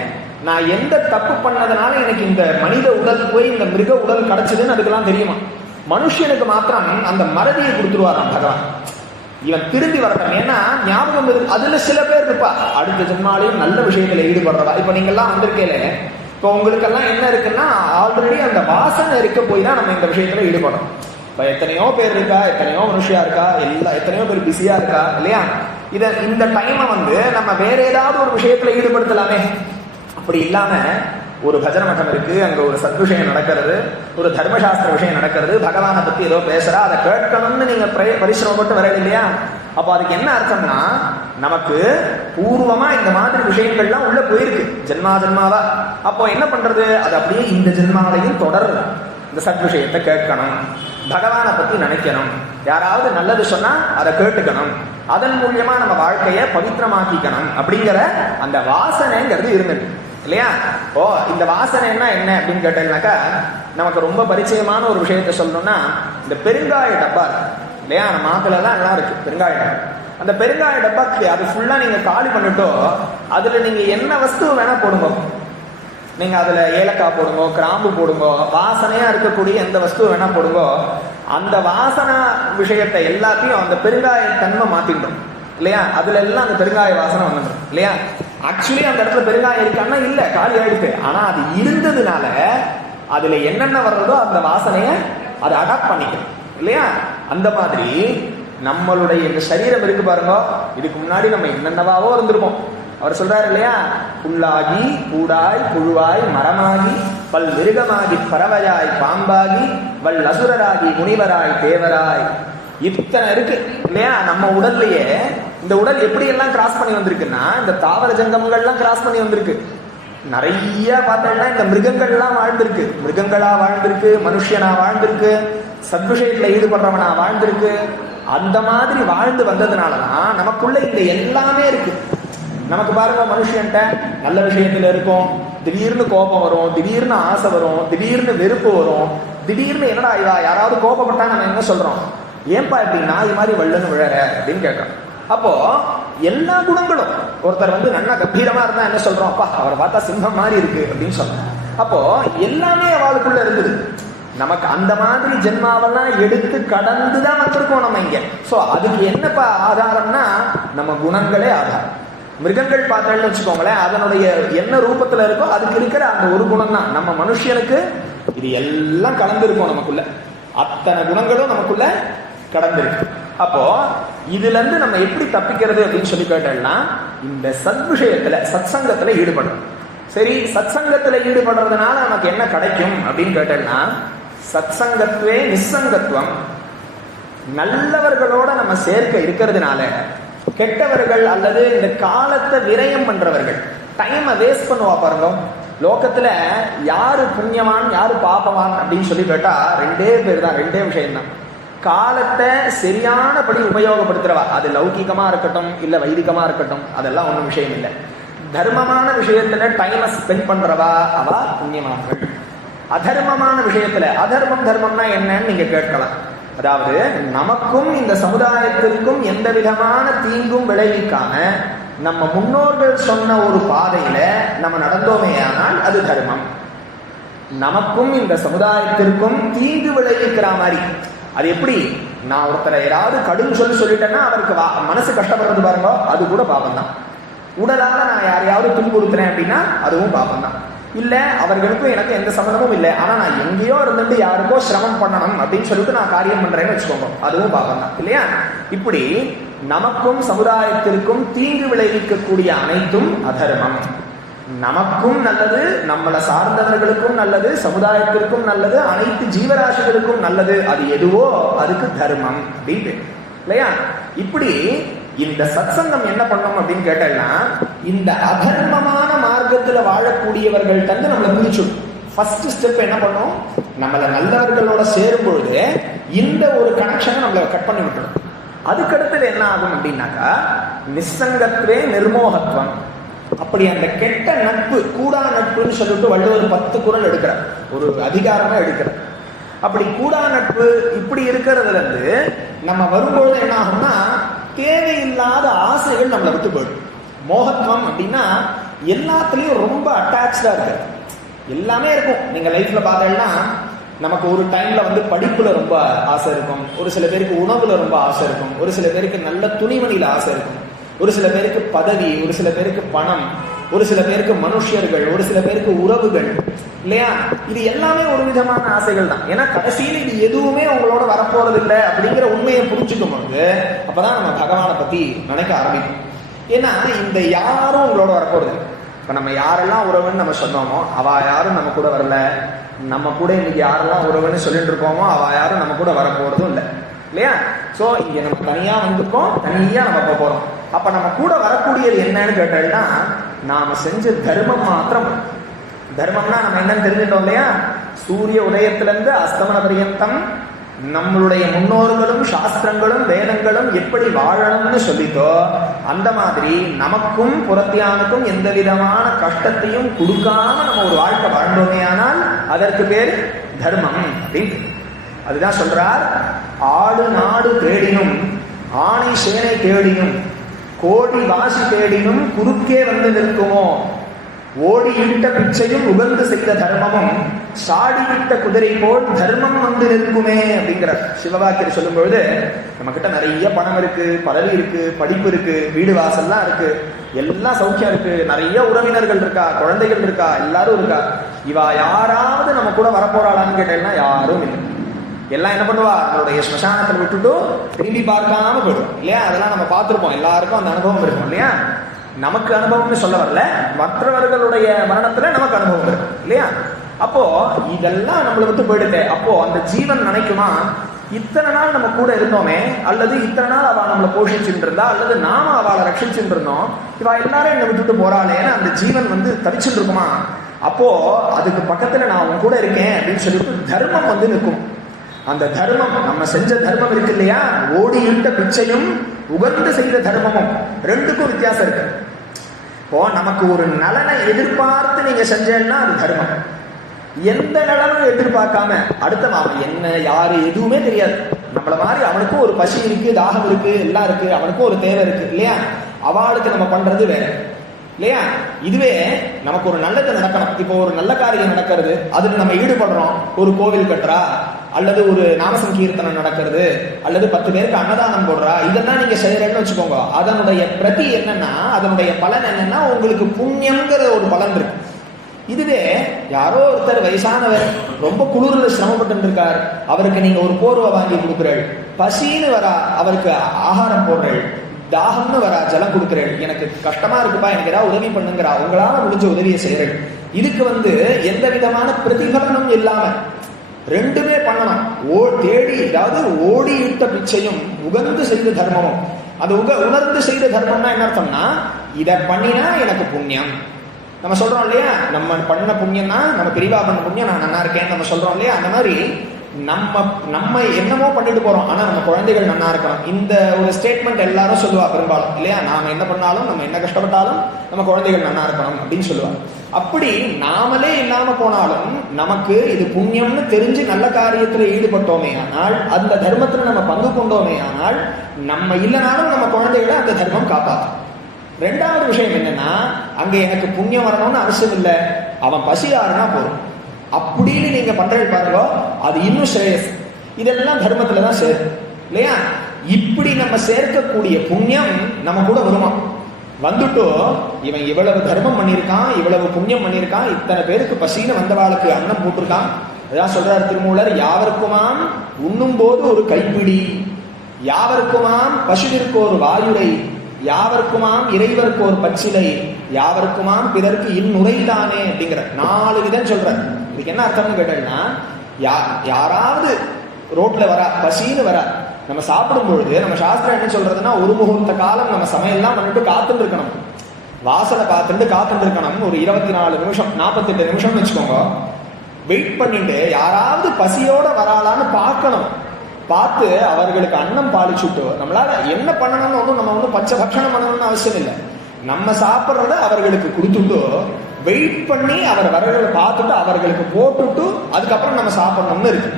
நான் எந்த தப்பு பண்ணதுனால எனக்கு இந்த மனித உடல் போய் இந்த மிருக உடல் கிடைச்சதுன்னு அதுக்கெல்லாம் தெரியுமா? மனுஷனுக்கு மாத்திரம் அந்த மறதியை கொடுத்துருவாராம் பகவான். இவன் திரும்பி வரட்டும். ஏன்னா ஞாபகம் இருக்கு. அதுல சில பேர் இருப்பா அடுத்த ஜென்மாலையும் நல்ல விஷயத்துல ஈடுபடுறதா. இப்ப நீங்க எல்லாம் வந்திருக்கேல, இப்ப உங்களுக்கெல்லாம் என்ன இருக்குன்னா ஆல்ரெடி அந்த வாசனை இருக்க போய் தான் நம்ம இந்த விஷயத்துல ஈடுபடுறோம். இப்ப எத்தனையோ பேர் இருக்கா, எத்தனையோ மனுஷியா இருக்கா, எத்தனையோ பேர் பிஸியா இருக்கா இல்லையா? இந்த டைமை நம்ம வேற ஏதாவது ஒரு விஷயத்துல ஈடுபடுத்தலாமே. அப்படி இல்லாம ஒரு பஜன மட்டம் இருக்கு, அங்க ஒரு சத் விஷயம் நடக்கிறது, ஒரு தர்மசாஸ்திர விஷயம் நடக்கிறது, பகவானை பத்தி ஏதோ பேசுறா, அதை கேட்கணும்னு நீங்க பரிசிரமப்பட்டு வரல இல்லையா? அப்போ அதுக்கு என்ன அர்த்தம்னா நமக்கு பூர்வமா இந்த மாதிரி விஷயங்கள்லாம் உள்ள போயிருக்கு ஜென்மா ஜென்மாவா. அப்போ என்ன பண்றது? அது அப்படியே இந்த ஜென்மாவிலையும் தொடருது. இந்த சத் விஷயத்தை கேட்கணும், பகவானை பத்தி நினைக்கணும், யாராவது நல்லது சொன்னா அதை கேட்டுக்கணும், அதன் மூலியமா நம்ம வாழ்க்கைய பவித்திரமாக்கிக்கணும் அப்படிங்கிற அந்த வாசனைங்கிறது இருந்தது இல்லையா? ஓ இந்த வாசனைன்னா என்ன அப்படின்னு கேட்டீங்கன்னாக்கா நமக்கு ரொம்ப பரிச்சயமான ஒரு விஷயத்த சொல்லணும்னா இந்த பெருங்காய டப்பா இல்லையா? நம்ம மாத்துல எல்லாம் நல்லா இருக்கு பெருங்காய டப்பா. அந்த பெருங்காய டப்பாக்கு அது ஃபுல்லா நீங்க காலி பண்ணிட்டோ அதுல நீங்க என்ன வஸ்து வேணா போடுங்க. நீங்க அதுல ஏலக்காய் போடுங்க, கிராம்பு போடுங்க, வாசனையா இருக்கக்கூடிய எந்த வஸ்து வேணா போடுங்க. அந்த வாசனை விஷயத்தை எல்லாத்தையும் அந்த பெருங்காய தன்மை மாத்திட்டோம் இல்லையா? அதுல எல்லாம் அந்த பெருங்காய வாசனை வந்துடும் இல்லையா? ஆக்சுவலி அந்த இடத்துல பெருங்காயம் இருக்கான்னா இல்ல, காலி ஆயிடுச்சு. ஆனா அது இருந்ததுனால அதுல என்னென்ன வர்றதோ அந்த வாசனைய அதை அடாப்ட் பண்ணிக்கணும் இல்லையா? அந்த மாதிரி நம்மளுடைய இந்த சரீரம் இருக்கு பாருங்க, இதுக்கு முன்னாடி நம்ம என்னென்னவாவோ இருந்திருப்போம். அவர் சொல்றாரு இல்லையா? புல்லாகி பூடாய் புழுவாய் மரமாகி பல் மிருகமாகி பறவையாய் பாம்பாகி வல் அசுரராகி முனிவராய் தேவராய் இத்தனை இருக்கு இல்லையா? நம்ம உடல்லயே இந்த உடல் எப்படி எல்லாம் கிராஸ் பண்ணி வந்திருக்குன்னா இந்த தாவர ஜங்கமங்கள்லாம் கிராஸ் பண்ணி வந்திருக்கு. நிறைய பார்த்தோம்னா இந்த மிருகங்கள்லாம் வாழ்ந்திருக்கு, மிருகங்களா வாழ்ந்திருக்கு, மனுஷனா வாழ்ந்திருக்கு, சத்விஷயத்துல ஈடுபடுறவனா வாழ்ந்திருக்கு. அந்த மாதிரி வாழ்ந்து வந்ததுனாலதான் நமக்குள்ள இந்த எல்லாமே இருக்கு. நமக்கு பாருங்க, மனுஷன்ட்ட நல்ல விஷயத்துல இருக்கும், திடீர்னு கோபம் வரும், திடீர்னு ஆசை வரும், திடீர்னு வெறுப்பு வரும், திடீர்னு என்னடா இவா யாராவது கோபப்பட்டா நம்ம என்ன சொல்றோம், ஏன்பா இப்படி நாய் மாதிரி வள்ளன்னு விழற அப்படின்னு கேட்கறோம். அப்போ எல்லா குணங்களும், ஒருத்தர் நல்லா கம்பீரமா இருந்தா என்ன சொல்றோம், அப்பா அவரை பார்த்தா சிங்கம் மாதிரி இருக்கு அப்படின்னு சொல்றோம். அப்போ எல்லாமே அவளுக்குள்ள இருந்தது. நமக்கு அந்த மாதிரி ஜென்மாவெல்லாம் எடுத்து கடந்துதான் வந்திருக்கோம் நம்ம இங்க. சோ அதுக்கு என்னப்பா ஆதாரம்னா நம்ம குணங்களே ஆதாரம். மிருகங்கள் பார்த்தேன்னு வச்சுக்கோங்களேன், அதனுடைய என்ன ரூபத்துல இருக்கோ அதுக்கு இருக்கிற அந்த ஒரு குணம் தான். நம்ம மனுஷனுக்கு இது எல்லாம் கலந்துருக்கும், நமக்குள்ள அத்தனை குணங்களும் நமக்குள்ள கடந்திருக்கு. அப்போ இதுல இருந்து நம்ம எப்படி தப்பிக்கிறது அப்படின்னு சொல்லி கேட்டோம்னா, இந்த சத் விஷயத்துல சத்சங்கத்துல ஈடுபடணும். சரி, சத்சங்கத்துல ஈடுபடுறதுனால நமக்கு என்ன கிடைக்கும் அப்படின்னு கேட்டோம்னா, சத்சங்கத்துவே நிசங்கத்துவம். நல்லவர்களோட நம்ம சேர்க்க இருக்கிறதுனால கெட்டவர்கள் அல்லது இந்த காலத்தை விரயம் பண்றவர்கள், டைமை வேஸ்ட் பண்ணுவா பாருங்க. லோகத்துல யாரு புண்ணியவான் யாரு பாப்பவான் அப்படின்னு சொல்லி கேட்டா ரெண்டே பேர் தான், ரெண்டே விஷயம்தான். காலத்தை சரியானபடி உபயோகப்படுத்துறவா, அது லௌகிகமா இருக்கட்டும் இல்ல வைதிகமா இருக்கட்டும், அதெல்லாம் ஒன்றும் விஷயம் இல்லை. தர்மமான விஷயத்துல டைமை ஸ்பெண்ட் பண்றவா அவ புண்ணியமானவர்கள். அதர்மமான விஷயத்துல, அதர்மம் தர்மம்னா என்னன்னு நீங்க கேட்கலாம். அதாவது நமக்கும் இந்த சமுதாயத்திற்கும் எந்த விதமான தீங்கும் விளைவிக்காம நம்ம முன்னோர்கள் சொன்ன ஒரு பாதையில நம்ம நடந்தோமேயானால் அது தர்மம். நமக்கும் இந்த சமுதாயத்திற்கும் தீங்கு விளைவிக்கிற மாதிரி, அது எப்படி, நான் ஒருத்தரை ஏதாவது கடும் சொல்லிட்டேன்னா அவருக்கு மனசு கஷ்டப்படுறது பாருங்க, அது கூட பாபம் தான். உடலால நான் யாரையாவது துன்புறுத்துறேன் அப்படின்னா அதுவும் பாபம் தான். இல்ல அவர்களுக்கும் எனக்கு எந்த சம்பந்தமும் இல்லை, ஆனா நான் எங்கேயோ இருந்துட்டு யாருக்கோ சிரமம் பண்ணணும் அப்படின்னு சொல்லிட்டு நான் காரியம் பண்றேன்னு வச்சுக்கோங்க, அதுவும் பாபம் தான் இல்லையா? இப்படி நமக்கும் சமுதாயத்திற்கும் தீங்கு விளைவிக்கக்கூடிய அனைத்தும் அதர்மம். நமக்கும் நல்லது, நம்மளை சார்ந்தவர்களுக்கும் நல்லது, சமுதாயத்திற்கும் நல்லது, அனைத்து ஜீவராசிகளுக்கும் நல்லது, அது எதுவோ அதுக்கு தர்மம் அப்படின்னு இல்லையா? இப்படி இந்த சத்சங்கம் என்ன பண்ணும் அப்படின்னு கேட்டா, இந்த அதர்மமான மார்க்கத்துல வாழக்கூடியவர்கள் தந்து நம்மளை பிரிச்சுடும். ஃபர்ஸ்ட் ஸ்டெப் என்ன பண்ணும், நம்மளை நல்லவர்களோட சேரும் பொழுது இந்த ஒரு கனெக்ஷனை நம்மளை கட் பண்ணி விட்டுடும். அதுக்கடுத்தது என்ன ஆகும் அப்படின்னாக்கா, நிசங்கத்வே நிர்மோகத்துவம். அப்படி அந்த கெட்ட நட்பு, கூடா நட்புன்னு சொல்லிட்டு வள்ளுவர் 10 குறள் எடுக்கிறார், ஒரு அதிகாரமா எடுக்கிறார். அப்படி கூடா நட்பு இப்படி இருக்கிறதுல இருந்து நம்ம வரும்பொழுது என்ன ஆகும்னா, தேவையில்லாத ஆசைகள் நம்மளை விட்டு போயிடும். மோகத்துவம் அப்படின்னா எல்லாத்துலயும் ரொம்ப அட்டாச்சா இருக்கு, எல்லாமே இருக்கும். நீங்க லைஃப்ல பார்த்தீங்கன்னா நமக்கு ஒரு டைம்ல படிப்புல ரொம்ப ஆசை இருக்கும், ஒரு சில பேருக்கு உணவுல ரொம்ப ஆசை இருக்கும், ஒரு சில பேருக்கு நல்ல துணிமணியில ஆசை இருக்கும், ஒரு சில பேருக்கு பதவி, ஒரு சில பேருக்கு பணம், ஒரு சில பேருக்கு மனுஷர்கள், ஒரு சில பேருக்கு உறவுகள் இல்லையா? இது எல்லாமே ஒரு விதமான ஆசைகள் தான். ஏன்னா கடைசியில் இது எதுவுமே உங்களோட வரப்போறது இல்லை அப்படிங்கிற உண்மையை புரிஞ்சுக்கும் போது அப்பதான் நம்ம பகவானை பத்தி நினைக்க ஆரம்பிக்கும். ஏன்னா இந்த யாரும் உங்களோட வரப்போறது இல்லை. இப்ப நம்ம யாரெல்லாம் உறவுன்னு நம்ம சொன்னோமோ அவ யாரும் நம்ம கூட வரல, நம்ம கூட இன்னைக்கு யாரெல்லாம் உறவுன்னு சொல்லிட்டு இருக்கோமோ அவ யாரும் நம்ம கூட வரப்போறதும் இல்லை இல்லையா? சோ இங்க நம்ம தனியா வந்திருக்கோம், தனியா நம்ம போறோம். அப்ப நம்ம கூட வரக்கூடியது என்னன்னு கேட்டா, நாம செஞ்ச தர்மம் மாத்திரம். தர்மம்னா நம்ம என்னன்னு தெரிஞ்சுட்டோம் இல்லையா? சூரிய உதயத்திலிருந்து அஸ்தமன பரியந்தம் நம்மளுடைய முன்னோர்களும் சாஸ்திரங்களும் வேதங்களும் எப்படி வாழணும்னு சொல்லித்தோ, அந்த மாதிரி நமக்கும் புறத்தியானுக்கும் எந்த விதமான கஷ்டத்தையும் கொடுக்காம நம்ம ஒரு வாழ்க்கை வாழ்ந்தோமே ஆனால் அதற்கு பேர் தர்மம் அப்படின்னு. அதுதான் சொல்றார், ஆடு நாடு தேடினும் ஆணை சேனை தேடினும் கோடி வாசி தேடினும் குறுக்கே வந்து நிற்குமோ, ஓடி இட்ட பிச்சையும் உகந்து செய்த தர்மமும் சாடி விட்ட குதிரை போல் தர்மம் வந்து நிற்குமே அப்படிங்கிறார் சிவவாக்கியர் சொல்லும் பொழுது. நம்ம கிட்ட நிறைய பணம் இருக்கு, பதவி இருக்கு, படிப்பு இருக்கு, வீடு வாசல்லாம் இருக்கு, எல்லாம் சௌக்கியம் இருக்கு, நிறைய உறவினர்கள் இருக்கா, குழந்தைகள் இருக்கா, எல்லாரும் இருக்கா. இவா யாராவது நம்ம கூட வரப்போறாளான்னு கேட்டேன்னா யாரும் இல்லை. எல்லாம் என்ன பண்ணுவா, அவருடைய ஸ்மசானத்தில் விட்டுட்டு திரும்பி பார்க்காம போயிடும் இல்லையா? அதெல்லாம் நம்ம பார்த்துருப்போம், எல்லாருக்கும் அந்த அனுபவம் இருக்கும் இல்லையா? நமக்கு அனுபவம்னு சொல்ல வரல, மற்றவர்களுடைய மரணத்துல நமக்கு அனுபவம் இருக்கும் இல்லையா? அப்போ இதெல்லாம் நம்மளை விட்டு போயிடுது. அப்போ அந்த ஜீவன் நினைக்குமா, இத்தனை நாள் நம்ம கூட இருந்தோமே, அல்லது இத்தனை நாள் அவள் நம்மளை போஷிச்சுட்டு இருந்தா, அல்லது நாம அவளை ரட்சிச்சுட்டு இருந்தோம், இவ எல்லாரும் என்னை விட்டுட்டு போறாளேன்னு அந்த ஜீவன் தவிச்சுட்டு இருக்குமா? அப்போ அதுக்கு பக்கத்துல நான் உன் கூட இருக்கேன் அப்படின்னு சொல்லிட்டு தர்மம் நிற்கும். அந்த தர்மம், நம்ம செஞ்ச தர்மம் இருக்கு இல்லையா, ஓடி இட்ட பிச்சையும் உகந்து செய்த தர்மமும் ரெண்டுக்கும் வித்தியாசம் இருக்கு. இப்போ நமக்கு ஒரு நலனை எதிர்பார்த்து நீங்க செஞ்சேன்னா அது தர்மம். எந்த நலனும் எதிர்பார்க்காம அடுத்த அவன் என்ன யாரு எதுவுமே தெரியாது, நம்மள மாதிரி அவனுக்கும் ஒரு பசி இருக்கு, தாகம் இருக்கு, எல்லாம் இருக்கு, அவனுக்கும் ஒரு தேவை இருக்கு இல்லையா, அவளுக்கு நம்ம பண்றது வேற இல்லையா. இதுவே நமக்கு ஒரு நல்லது நடக்கணும், இப்போ ஒரு நல்ல காரியம் நடக்கிறது, அதுல நம்ம ஈடுபடுறோம், ஒரு கோவில் கட்டுறா, அல்லது ஒரு நாமசங்கீர்த்தனம் நடக்கிறது, அல்லது 10 பேருக்கு அன்னதானம் போடுறா, இதெல்லாம் நீங்க செய்யறேன்னு வச்சுக்கோங்க. அதனுடைய பிரதி என்னன்னா, அதனுடைய பலன் என்னன்னா உங்களுக்கு புண்ணியம்ங்கிற ஒரு பலன் இருக்கு. இதுவே யாரோ ஒருத்தர் வயசானவர் ரொம்ப குளிர்ல சிரமப்பட்டு இருக்கார், அவருக்கு நீங்க ஒரு போர்வை வாங்கி கொடுக்குறீள், பசின்னு வரா அவருக்கு ஆகாரம் போடுறீள், தாகம்னு வரா ஜலம் கொடுக்குறீள், எனக்கு கஷ்டமா இருக்குப்பா எனக்கு ஏதாவது உதவி பண்ணுங்கிறா, உங்களால முடிஞ்ச உதவியை செய்யறீள். இதுக்கு எந்த விதமான பிரதிபலனும் இல்லாம ரெண்டுமே பண்ணணும். தேடி, அதாவது ஓடி இட்ட பிச்சையும் உகந்து செய்த தர்மமும். அது உணர்ந்து செய்த தர்மம்னா என்ன அர்த்தம்னா, இதை பண்ணினா எனக்கு புண்ணியம் நம்ம சொல்றோம் இல்லையா, நம்ம பண்ண புண்ணியம்னா நம்ம பெரியவா பண்ண புண்ணியம் நான் நல்லா இருக்கேன்னு நம்ம சொல்றோம் இல்லையா. அந்த மாதிரி நம்ம என்னமோ பண்ணிட்டு போறோம், ஆனா நம்ம குழந்தைகள் நல்லா இருக்கணும். இந்த ஒரு ஸ்டேட்மெண்ட் எல்லாரும் சொல்லுவா பெரும்பாலும் இல்லையா, நாம என்ன பண்ணாலும் நம்ம என்ன கஷ்டப்பட்டாலும் நம்ம குழந்தைகள் நல்லா இருக்கணும் அப்படின்னு சொல்லுவாங்க. அப்படி நாமளே இல்லாம போனாலும் நமக்கு இது புண்ணியம்னு தெரிஞ்சு நல்ல காரியத்துல ஈடுபட்டோமே ஆனால், அந்த தர்மத்துல நம்ம பங்கு கொண்டோமே ஆனால், நம்ம இல்லைனாலும் நம்ம குழந்தைகளை அந்த தர்மம் காப்பாற்றும். ரெண்டாவது விஷயம் என்னன்னா, அங்க எனக்கு புண்ணியம் வரணும்னு அவசியம் இல்லை, அவன் பசியாருன்னா போதும் அப்படின்னு நீங்க பண்றது பாருங்க, அது இன்னும் ஸ்ரேயஸ். இதெல்லாம் தர்மத்துல தான் சேரும் இல்லையா. இப்படி நம்ம சேர்க்கக்கூடிய புண்ணியம் நம்ம கூட வருமா, வந்துட்டோ இவன் இவ்வளவு தர்மம் பண்ணியிருக்கான், இவ்வளவு புண்ணியம் பண்ணியிருக்கான், இத்தனை பேருக்கு பசின்னு வந்தவாளுக்கு அன்னம் போட்டிருக்கான். அதான் சொல்றாரு திருமூலர், யாவருக்குமாம் உண்ணும் போது ஒரு கைப்பிடி, யாவருக்குமாம் பசுவிற்கு ஒரு வாயுரை, யாவருக்குமாம் இறைவருக்கு ஒரு பச்சிலை, யாவருக்குமாம் பிறருக்கு இன்னுரைதானே அப்படிங்கிற 4 விதம் சொல்ற. இதுக்கு என்ன அர்த்தம்னு கேட்டீங்கன்னா, யாராவது ரோட்ல வரா, பசின்னு வரா, நம்ம சாப்பிடும் பொழுது நம்ம சாஸ்திரம் என்ன சொல்றதுன்னா, ஒரு முகூர்த்த காலம் நம்ம சமையல்லாம் பண்ணிட்டு காத்துட்டு இருக்கணும், வாசலை பார்த்துட்டு காத்துட்டு இருக்கணும். ஒரு 24 நிமிஷம் 48 நிமிஷம்னு வச்சுக்கோங்க, வெயிட் பண்ணிட்டு யாராவது பசியோட வராளான்னு பார்க்கணும். பார்த்து அவர்களுக்கு அன்னம் பாலிச்சுட்டு, நம்மளால என்ன பண்ணணும்னு நம்ம பச்சை பட்சணம் பண்ணணும்னு அவசியம் இல்லை, நம்ம சாப்பிட்றத அவர்களுக்கு கொடுத்துட்டு வெயிட் பண்ணி அவர் வரகளை பார்த்துட்டு அவர்களுக்கு போட்டுட்டு அதுக்கப்புறம் நம்ம சாப்பிடணும்னு இருக்கு.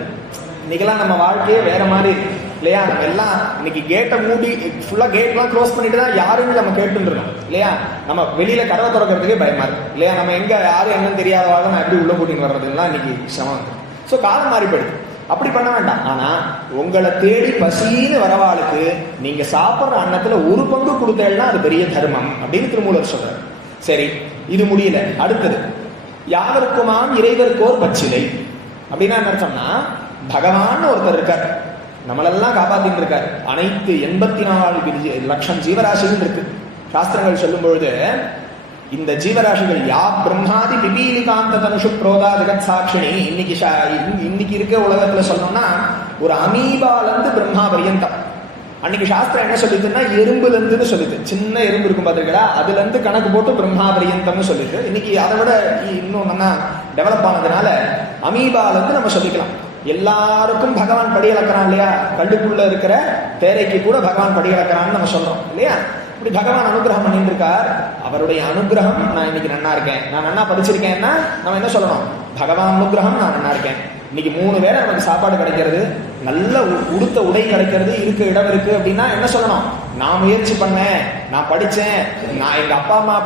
இன்னைக்கெல்லாம் நம்ம வாழ்க்கையே வேற மாதிரி இல்லையா. நம்ம எல்லாம் இன்னைக்கு கேட்டை மூடி ஃபுல்லா கேட்லாம் க்ளோஸ் பண்ணிட்டு தான் யாருன்னு நம்ம கேட்டுட்டு இருக்கோம் இல்லையா. நம்ம வெளியில கதவை திறக்கிறதுக்கே பயமா இருக்கு இல்லையா. நம்ம எங்க யாரும் என்னன்னு தெரியாதவாக நான் எப்படி உள்ள கூட்டின்னு வர்றதுலாம் இன்னைக்கு சிரமம். ஸோ காலம் மாறி போயிடுது. அப்படி பண்ண வேண்டாம். ஆனா உங்களை தேடி பசின்னு வரவாளுக்கு நீங்க சாப்பிட்ற அன்னத்துல ஒரு பங்கு கொடுத்தேன்னா அது பெரிய தர்மம் அப்படின்னு திருமூலர் சொல்றாரு. சரி, இது முடியல. அடுத்தது, யாவருக்குமாம் இறைவருக்கோர் பச்சிலை அப்படின்னா என்ன அர்த்தம்னா, பகவான் ஒருத்தர் இருக்கார், நம்மளெல்லாம் காப்பாத்திட்டு இருக்காரு. அனைத்து 84 லட்சம் ஜீவராசிகள் இருக்கு. சாஸ்திரங்கள் சொல்லும் பொழுது இந்த ஜீவராசிகள் யா பிரம்மாதி பிபீலிகாந்த தனுஷு புரோதா ஜெகத் சாட்சிணி, இன்னைக்கு இருக்க உலகத்துல சொல்லணும்னா ஒரு அமீபாலந்து பிரம்மா பரியந்தம். அன்னைக்கு சாஸ்திரம் என்ன சொல்லிதுன்னா எறும்புல இருந்துன்னு சொல்லிது. சின்ன எறும்பு இருக்கும் பாத்தீங்களா, அதுல இருந்து கணக்கு போட்டு பிரம்மா பரியந்தம்னு சொல்லிட்டு, இன்னைக்கு அதை விட இன்னும் நல்லா டெவலப் ஆனதுனால அமீபால இருந்து நம்ம சொல்லிக்கலாம். எல்லாருக்கும் பகவான் படி அளக்கிறான் இல்லையா. கல்லுக்குள்ள இருக்கிற தேரைக்கு கூட பகவான் படி அளக்கிறான்னு நம்ம சொல்றோம் இல்லையா. இப்படி பகவான் அனுகிரகம் பண்ணிட்டு இருக்கார். அவருடைய அனுகிரகம், நான் இன்னைக்கு நன்னா இருக்கேன், நான் நன்னா படிச்சிருக்கேன்னா நம்ம என்ன சொல்லணும், பகவான் அனுகிரகம், நான் நன்னா இருக்கேன். இன்னைக்கு 3 வேளை நமக்கு சாப்பாடு கிடைக்கிறது, நல்ல உடுத்த உடை கிடைக்கிறது, இருக்க இடம் இருக்கு அப்படின்னா என்ன சொல்லணும், நான் முயற்சி பண்ணேன், நான் படிச்சேன், நான் எங்க அப்பா அம்மா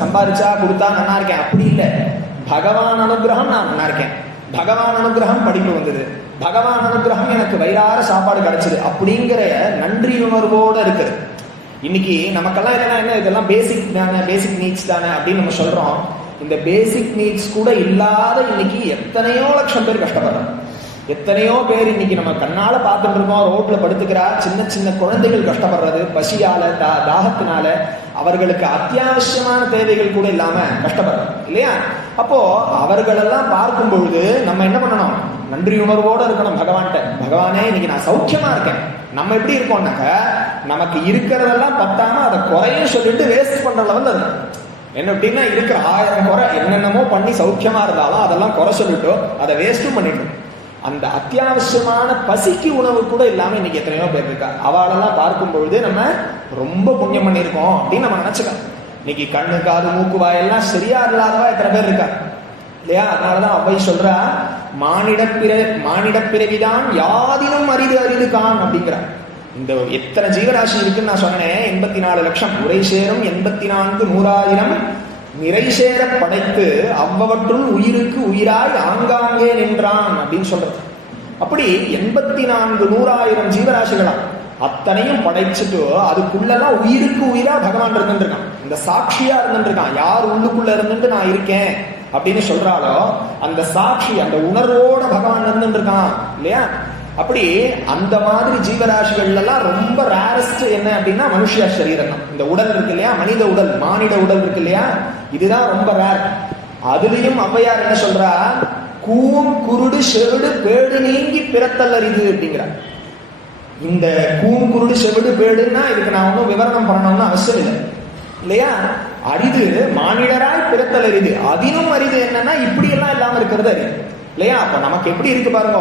சம்பாதிச்சா கொடுத்தா நன்னா இருக்கேன். அப்படி இல்லை, பகவான் அனுகிரகம், நான் நன்னா இருக்கேன், பகவான் அனுகிரகம் படிப்பு வந்தது, பகவான் அனுகிரகம் எனக்கு வயிறார சாப்பாடு கிடைச்சது அப்படிங்கிற நன்றி உணர்வோடு இருக்குது. இன்னைக்கு நமக்கெல்லாம் இதெல்லாம் பேசிக் தானே, பேசிக் நீட்ஸ் தானே அப்படின்னு நம்ம சொல்றோம். இந்த பேசிக் நீட்ஸ் கூட இல்லாத இன்னைக்கு எத்தனையோ லட்சம் பேர் கஷ்டப்படுறோம். எத்தனையோ பேர் இன்னைக்கு நம்ம கண்ணால பார்த்துட்டு இருக்கோம், ரோட்ல படுத்துக்கிறா சின்ன சின்ன குழந்தைகள் கஷ்டப்படுறது பசியால, தாகத்தினால, அவர்களுக்கு அத்தியாவசியமான தேவைகள் கூட இல்லாம கஷ்டப்படுறோம் இல்லையா. அப்போ அவர்களெல்லாம் பார்க்கும் பொழுது நம்ம என்ன பண்ணணும், நன்றி உணர்வோடு இருக்கணும் பகவான்கிட்ட. பகவானே இன்னைக்கு நான் சௌக்கியமா இருக்கேன். நம்ம எப்படி இருக்கோம்னாக்க, நமக்கு இருக்கிறதெல்லாம் பத்தாம அதை குறையும் சொல்லிட்டு வேஸ்ட் பண்ற லெவல்ல இருக்கும். என்ன அப்படின்னா, இருக்கிற 1000 குறை என்னென்னமோ பண்ணி சௌக்கியமா இருந்தாலும் அதெல்லாம் குறை சொல்லிட்டோ அதை வேஸ்ட்டும் பண்ணிட்டு அந்த அத்தியாவசியமான பசிக்கு உணவு கூட இல்லாம இன்னைக்கு எத்தனையோ பேர் இருக்கா. அவளெல்லாம் பார்க்கும் பொழுது நம்ம ரொம்ப புண்ணியம் பண்ணியிருக்கோம் அப்படின்னு நம்ம நினைச்சுக்கலாம். இன்னைக்கு கண்ணு காது மூக்கு வாயெல்லாம் சரியா இல்லாதவா எத்தனை பேர் இருக்கா இல்லையா? அதனாலதான் அவ்வை சொல்றா, மானிட பிறவிதான் யாதினும் அரிது அரிது கான் அப்படிங்கிறார். இந்த எத்தனை ஜீவராசி இருக்குன்னு நான் சொன்னேன், 84 லட்சம். உரை சேரும் 84,100,000 நிறை சேர படைத்து அவ்வவற்றுள் உயிருக்கு உயிராய் ஆங்காங்கே நின்றான் அப்படின்னு சொல்றது. அப்படி 84,100,000 ஜீவராசிகளாம் அத்தனையும் படைச்சுட்டு அதுக்குள்ளதான் உயிருக்கு உயிரா பகவான் இருந்துருக்கான். இந்த சாட்சியா இருந்துருக்கான். யார் உள்ளுக்குள்ள இருந்துட்டு நான் இருக்கேன் அப்படின்னு சொல்றாலோ அந்த சாட்சி, அந்த உணர்வோட பகவான் இருந்துருக்கான் இல்லையா? அப்படி அந்த மாதிரி ஜீவராசிகள் எல்லாம் ரொம்ப ரேரஸ்ட் என்ன அப்படின்னா மனுஷ சரீரம் தான். இந்த உடல் இருக்கு இல்லையா, மனித உடல், மானிட உடல் இருக்கு இல்லையா, இதுதான் ரொம்ப ரேர். அதுலயும் ஔவையார் என்ன சொல்றா, கூன் குருடு செவிடு பேடு நீங்கி பிறத்தல் அரிது அப்படிங்கிறார். இந்த கூன் குருடு செவிடு பேடுன்னா இதுக்கு நான் ஒன்றும் விவரணம் பண்ணணும்னு அவசியம் இல்லை இல்லையா? அரிது மானிடராய் பிறத்தல் அரிது. அதிலும் அரிது என்னன்னா இப்படி எல்லாம் இல்லாம இருக்கிறது அரிது இல்லையா? அப்ப நமக்கு எப்படி இருக்கு பாருங்க,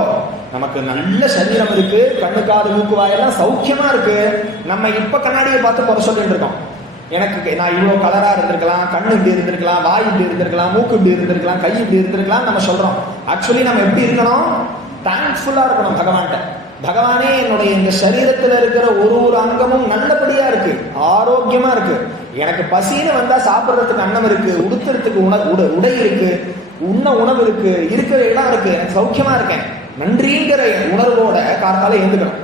நமக்கு நல்ல சரீரம் இருக்கு, கண்ணு காது மூக்கு வாயெல்லாம் சௌக்கியமா இருக்கு. நம்ம இப்ப கண்ணாடியை பார்த்து குறை சொல்லிட்டு இருக்கோம். எனக்கு நான் இவ்வளவு கலரா இருந்திருக்கலாம், கண்ணு இப்படி இருந்திருக்கலாம், வாய் இப்படி இருந்திருக்கலாம், மூக்கு இப்படி இருந்திருக்கலாம், கை இப்படி இருந்திருக்கலாம் நம்ம சொல்றோம். ஆக்சுவலி நம்ம எப்படி இருக்கணும், தேங்க்ஃபுல்லா இருக்கணும் பகவான்கிட்ட. பகவானே என்னுடைய இந்த சரீரத்துல இருக்கிற ஒரு அங்கமும் நல்லபடியா இருக்கு, ஆரோக்கியமா இருக்கு. எனக்கு பசின்னு வந்தா சாப்பிட்றதுக்கு அன்னம் இருக்கு, உடுத்துறதுக்கு உடை இருக்கு, உணவு இருக்கு, இருக்கிற இடம் இருக்கு, எனக்கு சௌக்கியமா இருக்கேன். நன்றிங்கிற உணர்வோட காத்தால எழுந்துக்கணும்.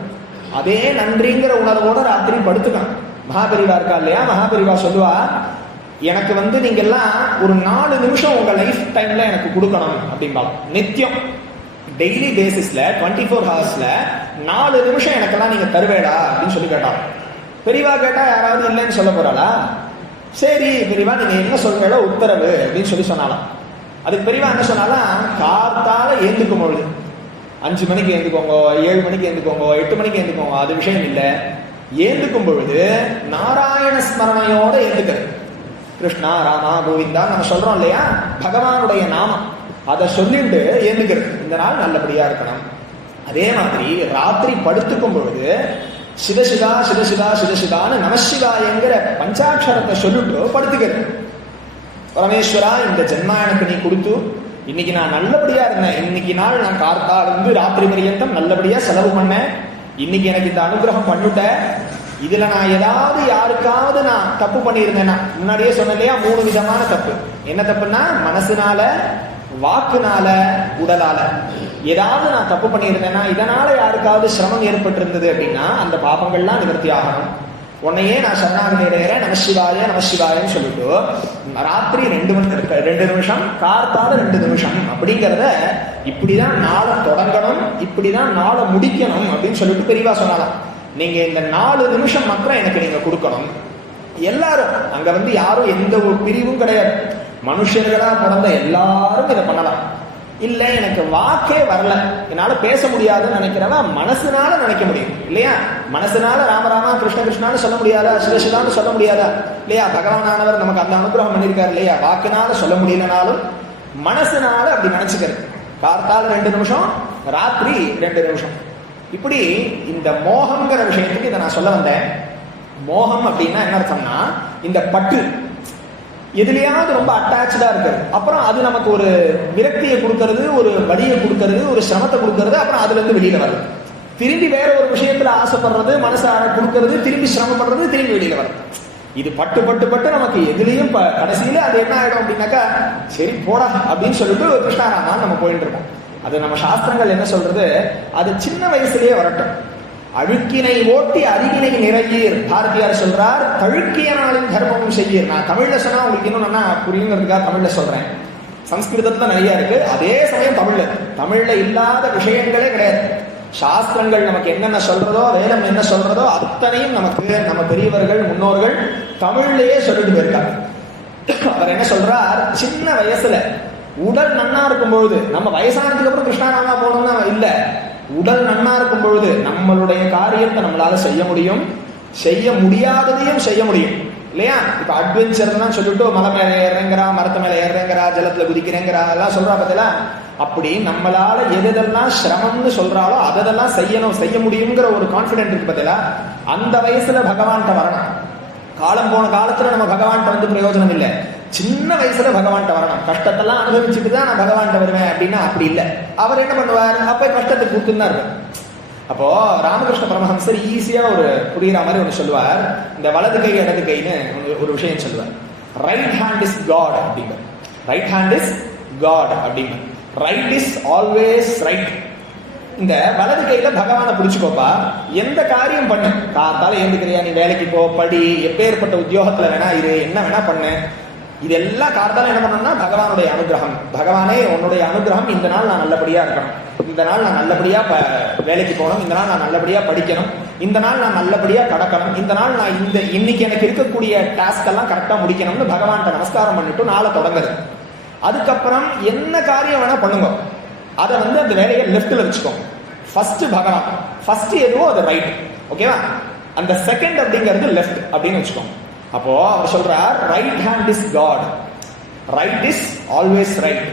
அதே நன்றிங்கிற உணர்வோட ராத்திரி படுத்துக்கணும். மகாபெரிவா இருக்கா இல்லையா, மகாபெரிவா சொல்லுவா, எனக்கு நீங்க எல்லாம் ஒரு 4 நிமிஷம் உங்க லைஃப் டைம்ல எனக்கு கொடுக்கணும் அப்படின்பா. நித்தியம் டெய்லி பேசிஸ்ல 24 ஹவர்ஸ்ல 4 நிமிஷம் எனக்கெல்லாம் நீங்க தருவேடா அப்படின்னு சொல்லி கேட்டான். பெரியவா கேட்டா யாராவது இல்லைன்னு சொல்ல போறாளா? சரி பெரியவா நீங்க என்ன சொல்றீங்களோ உத்தரவு அப்படின்னு சொன்னாலாம். அதுக்கு பெரியவா என்ன சொன்னாலும், காத்தால ஏந்துக்கும் பொழுது 5 மணிக்கு ஏந்துக்கோங்க, 7 மணிக்கு ஏந்துக்கோங்க, 8 மணிக்கு ஏந்துக்கோங்க, அது விஷயம் இல்லை. ஏந்துக்கும் பொழுது நாராயண ஸ்மரணையோட ஏந்துக்கிறது. கிருஷ்ணா ராமா கோவிந்தா நம்ம சொல்றோம் இல்லையா, பகவானுடைய நாமம், அதை சொல்லிட்டு ஏந்துக்கிறது. இந்த நாள் நல்லபடியா இருக்கணும். அதே மாதிரி ராத்திரி படுத்துக்கும் பொழுது சிவசிதா சிவசிதா சிவசிதான்னு நமசிவாயங்கிற பஞ்சாட்சரத்தை சொல்லிட்டு படுத்துக்கிறது. பரமேஸ்வரா இந்த ஜென்மா எனக்கு நீ கொடுத்து இன்னைக்கு நான் நல்லபடியா இருந்தேன், இன்னைக்கு நாள் நான் கார்த்தால இருந்து ராத்திரி பரியந்தம் நல்லபடியா செலவு பண்ணேன், இன்னைக்கு எனக்கு இந்த அனுகிரகம் பண்ணிட்ட. இதுல நான் ஏதாவது யாருக்காவது நான் தப்பு பண்ணியிருந்தேன்னா, முன்னாடியே சொன்ன இல்லையா 3 விதமான தப்பு. என்ன தப்புன்னா, மனசுனால, வாக்குனால, உடலால ஏதாவது நான் தப்பு பண்ணியிருந்தேன்னா, இதனால யாருக்காவது சிரமம் ஏற்பட்டிருந்தது அப்படின்னா அந்த பாபங்கள்லாம் நிவர்த்தி ஆகணும். உன்னையே நான் சரணாகதி அடைகிறேன், நமசிவாய நமசிவாயன்னு சொல்லிட்டு ராத்திரி 2 நிமிஷம், கார்த்தால 2 நிமிஷம் அப்படிங்கிறத இப்படிதான் நாளை தொடங்கணும், இப்படிதான் நாளை முடிக்கணும் அப்படின்னு சொல்லிட்டு பெரியவா சொன்னாலாம். நீங்க இந்த 4 நிமிஷம் மாத்திரம் எனக்கு நீங்க கொடுக்கணும். எல்லாரும் அங்க யாரும் எந்த ஒரு பிரிவும் கிடையாது, மனுஷர்களா பிறந்த எல்லாரும் இதை பண்ணலாம். இல்ல எனக்கு வாக்கே வரல, என்னால பேச முடியாதுன்னு நினைக்கிறவா மனசுனால நினைக்க முடியும் இல்லையா? மனசுனால ராமராமா கிருஷ்ண கிருஷ்ணான்னு சொல்ல முடியாதா, சிவசிவான்னு சொல்ல முடியாதா இல்லையா? பகவானானவர் நமக்கு அந்த அனுகிரகம் பண்ணியிருக்காரு இல்லையா? வாக்குனால சொல்ல முடியலனாலும் மனசுனால அப்படி நினைச்சுக்கிறது. கார்த்தால 2 நிமிஷம், ராத்திரி 2 நிமிஷம். இப்படி இந்த மோகம்ங்கிற விஷயத்துக்கு இதை நான் சொல்ல வந்தேன். மோகம் அப்படின்னா என்ன அர்த்தம்னா, இந்த பற்று எதுலையாவது ரொம்ப அட்டாச்சா இருக்கிறது, அப்புறம் அது நமக்கு ஒரு விரக்தியை கொடுக்கறது, ஒரு வலியை கொடுக்கறது, ஒரு சிரமத்தை கொடுக்கறது, அப்புறம் அதுல இருந்து வெளியில வருது. திரும்பி வேற ஒரு விஷயத்துல ஆசைப்படுறது, மனசை கொடுக்கறது, திரும்பி சிரமப்படுறது, திரும்பி வெளியில வருது. இது பட்டு பட்டு பட்டு நமக்கு எதுலையும் கடைசியில அது என்ன ஆயிடும் அப்படின்னாக்கா, சரி போடா அப்படின்னு சொல்லிட்டு கிருஷ்ணாராமான்னு நம்ம போயிட்டு இருக்கோம். அது நம்ம சாஸ்திரங்கள் என்ன சொல்றது, அது சின்ன வயசுலயே வரட்டும். அழுக்கினை ஓட்டி அறிவினை நிறையீர், பாரதியார் சொல்றார். தழுக்கிய நாளின் கர்மமும் செய்யீர். நான் தமிழ்ல சொன்னா உங்களுக்கு இன்னும் நல்லா புரியுங்கிறதுக்காக தமிழ்ல சொல்றேன். சம்ஸ்கிருதத்துல நிறைய இருக்கு, அதே சமயம் தமிழ்ல இல்லாத விஷயங்களே கிடையாது. சாஸ்திரங்கள் நமக்கு என்னென்ன சொல்றதோ, வேதம் என்ன சொல்றதோ அத்தனையும் நமக்கு நம்ம பெரியவர்கள் முன்னோர்கள் தமிழ்லயே சொல்லிட்டு போயிருக்காங்க. அவர் என்ன சொல்றார், சின்ன வயசுல உடல் நன்னா இருக்கும் பொழுது, நம்ம வயசானதுக்கு அப்புறம் கிருஷ்ணாராமா போகணும்னா இல்ல, உடல் நன்னா இருக்கும் பொழுது நம்மளுடைய காரியத்தை நம்மளால செய்ய முடியும், செய்ய முடியாததையும் செய்ய முடியும். இல்லையா? இப்ப அட்வென்ச்சர்லாம் சொல்லிட்டு மலை மேல ஏறுறேங்கிறா, மரத்து மேல ஏறுறேங்கிறா, ஜலத்துல குதிக்கிறேங்கிறா, அதெல்லாம் சொல்றா பார்த்தீங்களா? அப்படி நம்மளால எதெல்லாம் சிரமம்னு சொல்றாலோ அதெல்லாம் செய்யணும், செய்ய முடியுங்கிற ஒரு கான்பிடென்ட் இருக்கு பார்த்தீங்களா? அந்த வயசுல பகவான்கிட்ட வரணும். காலம் போன காலத்துல நம்ம பகவான்கிட்ட வந்து பிரயோஜனம் இல்லை. சின்ன வயசுல பகவான்கிட்ட வரணும். கஷ்டத்தெல்லாம் அனுபவிச்சுட்டு தான் நான் பகவான்கிட்ட வருவேன் அப்படின்னா அப்படி இல்லை. அவர் என்ன பண்ணுவார்? அப்ப கஷ்டத்தை கொடுத்துன்னு தான் இருப்பார். அப்போ ராமகிருஷ்ண பரமஹம்சர் ஈஸியா ஒரு புரியுற மாதிரி ஒன்று சொல்லுவார். இந்த வலது கை இடது கைன்னு ஒரு விஷயம் சொல்லுவார். ரைட் ஹேண்ட் இஸ் காட் அப்படிங்கிற. ரைட் ஹேண்ட் இஸ் காட் அப்படிங்கிற. Right is always right. இந்த வலது கையில பகவானை பிடிச்சுக்கோப்பா. எந்த காரியம் பண்ணு, காத்தால எழுந்துக்கிறியா, நீ வேலைக்கு போ, படி, எப்பேற்பட்ட உத்தியோகத்துல வேணா இரு, என்ன வேணா பண்ணு, இதெல்லாம் காத்தால என்ன பண்ணணும்னா பகவானுடைய அனுகிரகம். பகவானே உன்னுடைய அனுகிரகம், இந்த நாள் நான் நல்லபடியா இருக்கணும், இந்த நாள் நான் நல்லபடியா வேலைக்கு போகணும், இந்த நாள் நான் நல்லபடியா படிக்கணும், இந்த நாள் நான் நல்லபடியா கடக்கணும், இந்த நாள் நான் இன்னைக்கு எனக்கு இருக்கக்கூடிய டாஸ்க் எல்லாம் கரெக்டா முடிக்கணும்னு பகவான்கிட்ட நமஸ்காரம் பண்ணிட்டு நாளை தொடங்குது. அதுக்கப்புறம் என்ன காரியம் வேணா பண்ணுங்க, அதை வந்து அந்த வேலையை லெஃப்ட்ல வச்சுக்கோங்க. ஃபர்ஸ்ட் பகவான், ஃபர்ஸ்ட் எதுவோ அது ரைட், ஓகேவா? அந்த செகண்ட் அப்படிங்கிறது லெஃப்ட் அப்படின்னு வச்சுக்கோங்க. அப்போ அவர் சொல்றார், right hand is God, right is always right,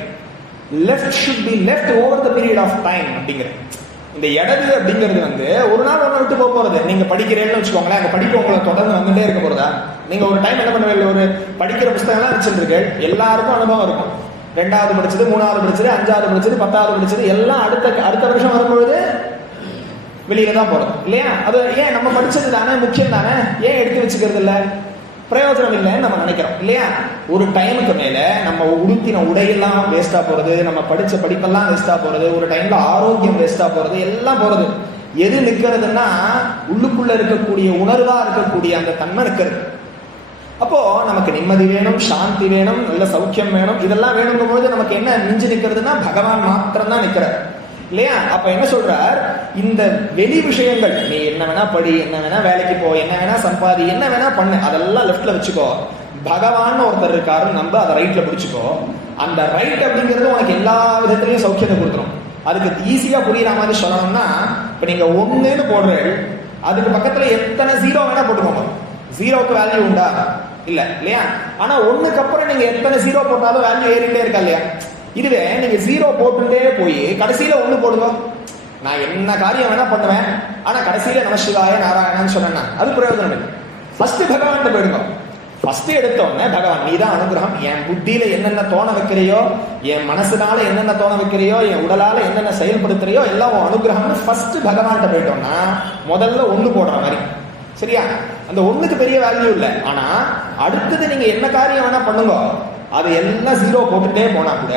left should be left over the period of time அப்படிங்கிற. இந்த இடது அப்படிங்கிறது வந்து ஒரு நாள் ஒன்று விட்டு போக போறது. நீங்க படிக்கிறேன்னு வச்சுக்கோங்களேன், அந்த படிப்பு உங்களை தொடர்ந்து வந்துட்டே இருக்க போறதா? நீங்க ஒரு டைம் என்ன பண்ணுவீங்க, ஒரு படிக்கிற புத்தகம்லாம் வச்சுருக்கீங்க, எல்லாருக்கும் அனுபவம் இருக்கும். 2வது படிச்சது, 3வது படிச்சது, 5வது படிச்சது, 10வது படிச்சது எல்லாம் அடுத்த வருஷம் வரும்பொழுது வெளியில தான் போறது இல்லையா? அது ஏன் நம்ம படிச்சது தானே முக்கியம் தானே, ஏன் எடுத்து வச்சுக்கிறது இல்லை, பிரயோஜனம் இல்லைன்னு நம்ம நினைக்கிறோம் இல்லையா? ஒரு டைமுக்கு மேல நம்ம உடுத்தின உடையெல்லாம் வேஸ்டா போறது, நம்ம படிச்ச படிப்பெல்லாம் வேஸ்டா போறது, ஒரு டைம்ல ஆரோக்கியம் வேஸ்டா போறது, எல்லாம் போறது. எது நிக்கிறதுன்னா உள்ளுக்குள்ள இருக்கக்கூடிய உணர்வா இருக்கக்கூடிய அந்த தன்மை நிக்கிறது. அப்போ நமக்கு நிம்மதி வேணும், சாந்தி வேணும், நல்ல சௌக்கியம் வேணும், இதெல்லாம் வேணுங்கும் போது நமக்கு என்ன மிஞ்சி நிக்கிறதுனா பகவான் மாத்திரம் தான் நிக்கிறார் இல்லையா? அப்ப என்ன சொல்றார், இந்த வெளி விஷயங்கள், நீ என்ன வேணா படி, என்ன வேணா வேலைக்கு போ, என்ன வேணா சம்பாதி, என்ன வேணா பண்ணு, அதெல்லாம் லெஃப்ட்ல வச்சுக்கோ. பகவான் ஒருத்தர் இருக்காரு, நம்ம அதை ரைட்ல பிடிச்சுக்கோ. அந்த ரைட் அப்படிங்கிறது உனக்கு எல்லா விதத்திலையும் சௌக்கியத்தை கொடுத்துரும். அதுக்கு ஈஸியா புரியுற மாதிரி சொல்லணும்னா, இப்ப நீங்க 1ன்னு போடுறீங்க, அதுக்கு பக்கத்துல எத்தனை 0 வேணா போட்டுக்கோங்க. 0க்கு வேல்யூ உண்டா? இல்ல இல்லையா? ஆனா 1க்கு அப்புறம் நீங்க எத்தனை 0 போட்டாலும் வேல்யூ ஏறிட்டே இருக்கா இல்லையா? இதுவே நீங்க 0 போட்டுட்டே போய் கடைசியில 1 போடுங்க. நான் என்ன காரியம் வேணா பண்ணுவேன், ஆனா கடைசியில நமசிவாய நாராயணன்னு சொன்னா அது பிரயோஜனம் இல்லை. ஃபர்ஸ்ட் பகவான் போயிடுங்க. ஃபர்ஸ்ட் எடுத்தோடனே பகவான், நீதான் அனுகிரகம், என் புத்தியில என்னென்ன தோண வைக்கிறையோ, என் மனசுனால என்னென்ன தோண வைக்கிறையோ, என் உடலால என்னென்ன செயல்படுத்துறையோ எல்லாம் அனுகிரகம்னு ஃபர்ஸ்ட் பகவான்கிட்ட போயிட்டோம்னா முதல்ல 1 போடுற மாதிரி, சரியா? அந்த 1க்கு பெரிய வேல்யூ இல்லை. ஆனா அடுத்தது நீங்க என்ன காரியம் வேணா பண்ணுங்க, அது எல்லாம் 0 போட்டுட்டே போனா கூட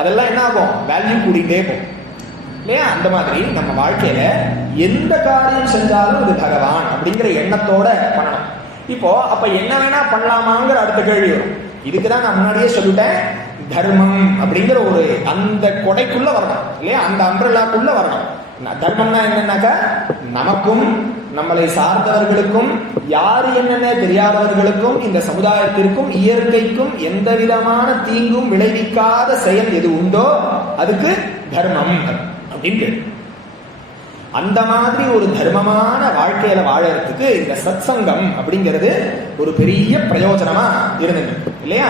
அதெல்லாம் என்ன ஆகும், வேல்யூ கூடிட்டே போகும் இல்லையா? அந்த மாதிரி நம்ம வாழ்க்கையில எந்த காரியம் செஞ்சாலும் இது பகவான் அப்படிங்கிற எண்ணத்தோட பண்ணணும். இப்போ அப்ப என்ன வேணா பண்ணலாமாங்கிற அடுத்த கேள்வி வரும். இதுக்குதான் நான் முன்னாடியே சொல்லிட்டேன், தர்மம் அப்படிங்கிற ஒரு அந்த கொடைக்குள்ள வரணும் இல்லையா? அந்த அம்ப்ரெல்லாக்குள்ள வரணும். தர்மம்னா என்னன்னாக்கா, நமக்கும் நம்மளை சார்ந்தவர்களுக்கும் யாரு என்னென்ன தெரியாதவர்களுக்கும் இந்த சமுதாயத்திற்கும் இயற்கைக்கும் எந்த விதமான தீங்கும் விளைவிக்காத செயல் எது உண்டோ அதுக்கு தர்மம் அப்படின்னு. அந்த மாதிரி ஒரு தர்மமான வாழ்க்கையில வாழறதுக்கு இந்த சத்சங்கம் அப்படிங்கிறது ஒரு பெரிய பிரயோஜனமா இருந்தது இல்லையா?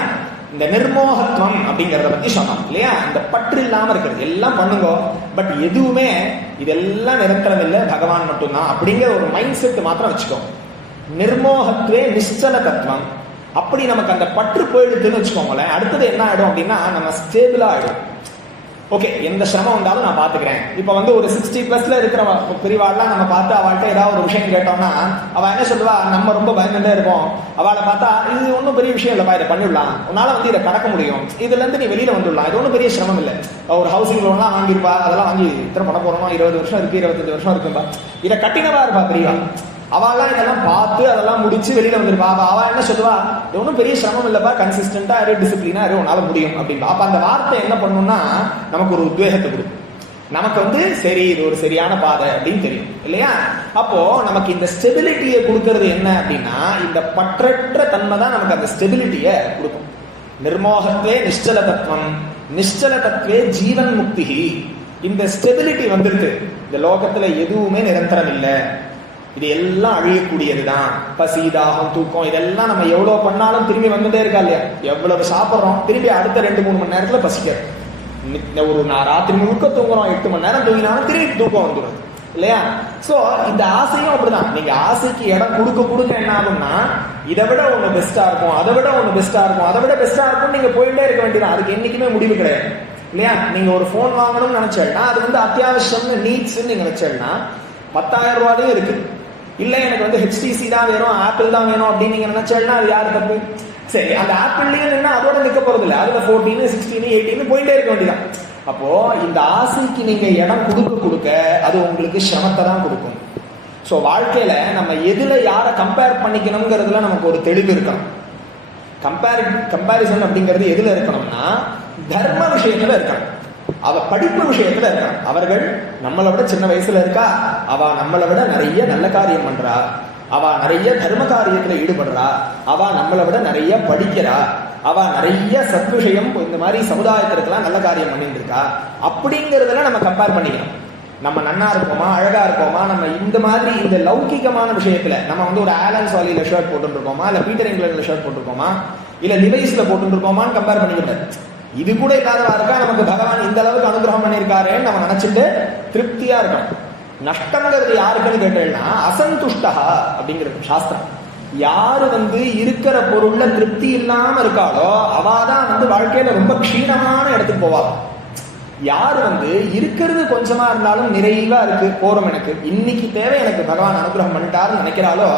இந்த நிர்மோகத்துவம் அப்படிங்கறத பத்தி சொன்னோம் இல்லையா? இந்த பற்று இல்லாம இருக்கிறது, எல்லாம் பண்ணுங்க, பட் எதுவுமே இதெல்லாம் நிரந்தரம் இல்லை, பகவான் மட்டும்தான் அப்படிங்கிற ஒரு மைண்ட் செட் மாத்திரம் வச்சுக்கோ. நிர்மோகத்துவே நிச்சல தத்துவம். அப்படி நமக்கு அந்த பற்று போயிடுதுன்னு வச்சுக்கோங்களேன், அடுத்தது என்ன ஆயிடும் அப்படின்னா நம்ம ஸ்டேபிளா ஆயிடும். ஓகே, எந்த சிரமம் வந்தாலும் நான் பாத்துக்கிறேன். இப்ப வந்து ஒரு 60+ இருக்கிற பெரியவாள்லாம் நம்ம பார்த்து அவள்கிட்ட ஏதாவது ஒரு விஷயம் கேட்டோம்னா அவ என்ன சொல்லுவா, நம்ம ரொம்ப பயந்துட்டே இருப்போம். அவளை பார்த்தா இது ஒன்றும் பெரிய விஷயம் இல்லப்பா, இதை பண்ணிடலாம், உன்னால வந்து இதை கடக்க முடியும், இதுல இருந்து நீ வெளியில வந்துடலாம், இது ஒன்றும் பெரிய சிரமம் இல்லை. ஒரு ஹவுசிங் லோன்லாம் வாங்கியிருப்பா, அதெல்லாம் வாங்கி இத்தனை பண்ண போறோம், 20 வருஷம் இருக்கு, 25 வருஷம் இருக்குப்பா, இதை கட்டினவா இருப்பா பெரியவா. அவெல்லாம் இதெல்லாம் பார்த்து அதெல்லாம் முடிச்சு வெளியில வந்திருப்பா. அவ என்ன சொல்லுவா, இது ஒன்றும் பெரிய சிரமம் இல்லப்பா, கன்சிஸ்டன்டா இரு, டிசிப்ளினா இரு, உன்னால முடியும் அப்படின்பா. அப்ப அந்த வார்த்தை என்ன பண்ணும்னா நமக்கு ஒரு உத்வேகத்தை கொடுக்கும். நமக்கு வந்து சரி, இது ஒரு சரியான பாதை அப்படின்னு தெரியும் இல்லையா? அப்போ நமக்கு இந்த ஸ்டெபிலிட்டியை கொடுக்கறது என்ன அப்படின்னா, இந்த பற்றற்ற தன்மை தான் நமக்கு அந்த ஸ்டெபிலிட்டியை கொடுக்கும். நிர்மோகத்வே நிஷ்சல தத்துவம், நிஷ்சல தத்துவே ஜீவன் முக்தி. இந்த ஸ்டெபிலிட்டி வந்துருக்கு. இந்த லோகத்துல எதுவுமே நிரந்தரம் இல்லை, இது எல்லாம் அழியக்கூடியதுதான். பசி, தாகம், தூக்கம் இதெல்லாம் நம்ம எவ்வளவு பண்ணாலும் திரும்பி வந்துட்டே இருக்கா இல்லையா? எவ்வளவு சாப்பிட்றோம், திரும்பி அடுத்த 2-3 மணி நேரத்துல பசிக்கிறது. ஒரு ராத்திரி முழுக்க தூங்குறோம், 8 மணி நேரம் தூங்கினாலும் திரும்பி தூக்கம் வந்துடும் இல்லையா? சோ இந்த ஆசையும் அப்படிதான். நீங்க ஆசைக்கு இடம் கொடுக்க என்ன ஆகும்னா, இதை விட ஒண்ணு பெஸ்டா இருக்கும், அதை விட ஒண்ணு பெஸ்டா இருக்கும், அதை விட பெஸ்டா இருக்கும், நீங்க போயிட்டே இருக்க வேண்டியதான். அதுக்கு என்னைக்குமே முடிவு கிடையாது இல்லையா? நீங்க ஒரு போன் வாங்கணும்னு நினைச்சேன்னா அது அத்தியாவசியம் நீட்ஸ் நீங்க நினைச்சேன்னா 10,000 ரூபாயும் இருக்கு. இல்ல எனக்கு HTC தான் வேணும், ஆப்பிள் தான் வேணும் அப்படின்னு நீங்க நினைச்சேன்னா அது யாரு தப்பு? சரி, அந்த ஆப்பிள்லயே என்ன அதோட நிக்க போறது இல்லை, அதுல 14, 16, 18 போயிட்டே இருக்க வேண்டியதான். அப்போ இந்த ஆசைக்கு நீங்க இடம் கொடுக்க அது உங்களுக்கு சிரமத்தை தான் கொடுக்கும். ஸோ வாழ்க்கையில நம்ம எதுல யாரை கம்பேர் பண்ணிக்கணுங்கிறதுல நமக்கு ஒரு தெளிவு இருக்கணும். கம்பேரிசன் அப்படிங்கிறது எதுல இருக்கணும்னா, தர்ம விஷயத்துல இருக்கணும், படிப்பு விஷயத்துல இருக்கணும். அவர்கள் நம்மளை விட சின்ன வயசுல இருக்கா, அவ நம்மளை விட நிறைய நல்ல காரியம் பண்றா, அவ நிறைய தர்ம காரியத்துல ஈடுபடுறா, அவ நம்மளை விட நிறைய படிக்கிறா, அவ நிறைய சத்விஷயம் இந்த மாதிரி சமுதாயத்திற்கெல்லாம் நல்ல காரியம் பண்ணிட்டு இருக்கா, அப்படிங்கிறதுல நம்ம கம்பேர் பண்ணிக்கணும். நம்ம நன்னா இருக்கோமா, அழகா இருக்கோமா, நம்ம இந்த மாதிரி இந்த லௌகிகமான விஷயத்துல நம்ம ஒரு ஆலன் சாலியில ஷர்ட் போட்டு இருக்கோமா, இல்ல பீட்டர் இங்கிலாந்துல ஷர்ட் போட்டுருக்கோமா, இல்ல லிவைஸ்ல போட்டு இருக்கோமான்னு கம்பேர் பண்ணிக்கிட்டாரு. இது கூட இல்லாதவா இருக்கா, நமக்கு பகவான் இந்த அளவுக்கு அனுகிரகம் பண்ணியிருக்காருன்னு நம்ம நினைச்சிட்டு திருப்தியா இருக்கணும். நஷ்டங்கிறது யாருக்குன்னு கேட்டேன்னா அசந்துஷ்டா அப்படிங்கிறது சாஸ்திரம். யாரு இருக்கிற பொருள்ல திருப்தி இல்லாம இருக்காளோ அவாதான் வாழ்க்கையில ரொம்ப க்ஷீணமான இடத்துக்கு போவா. யாரு இருக்கிறது கொஞ்சமா இருந்தாலும் நிறைவா இருக்கு போறோம், எனக்கு இன்னைக்கு தேவை, எனக்கு பகவான் அனுகிரகம் பண்ணிட்டாருன்னு நினைக்கிறாளோ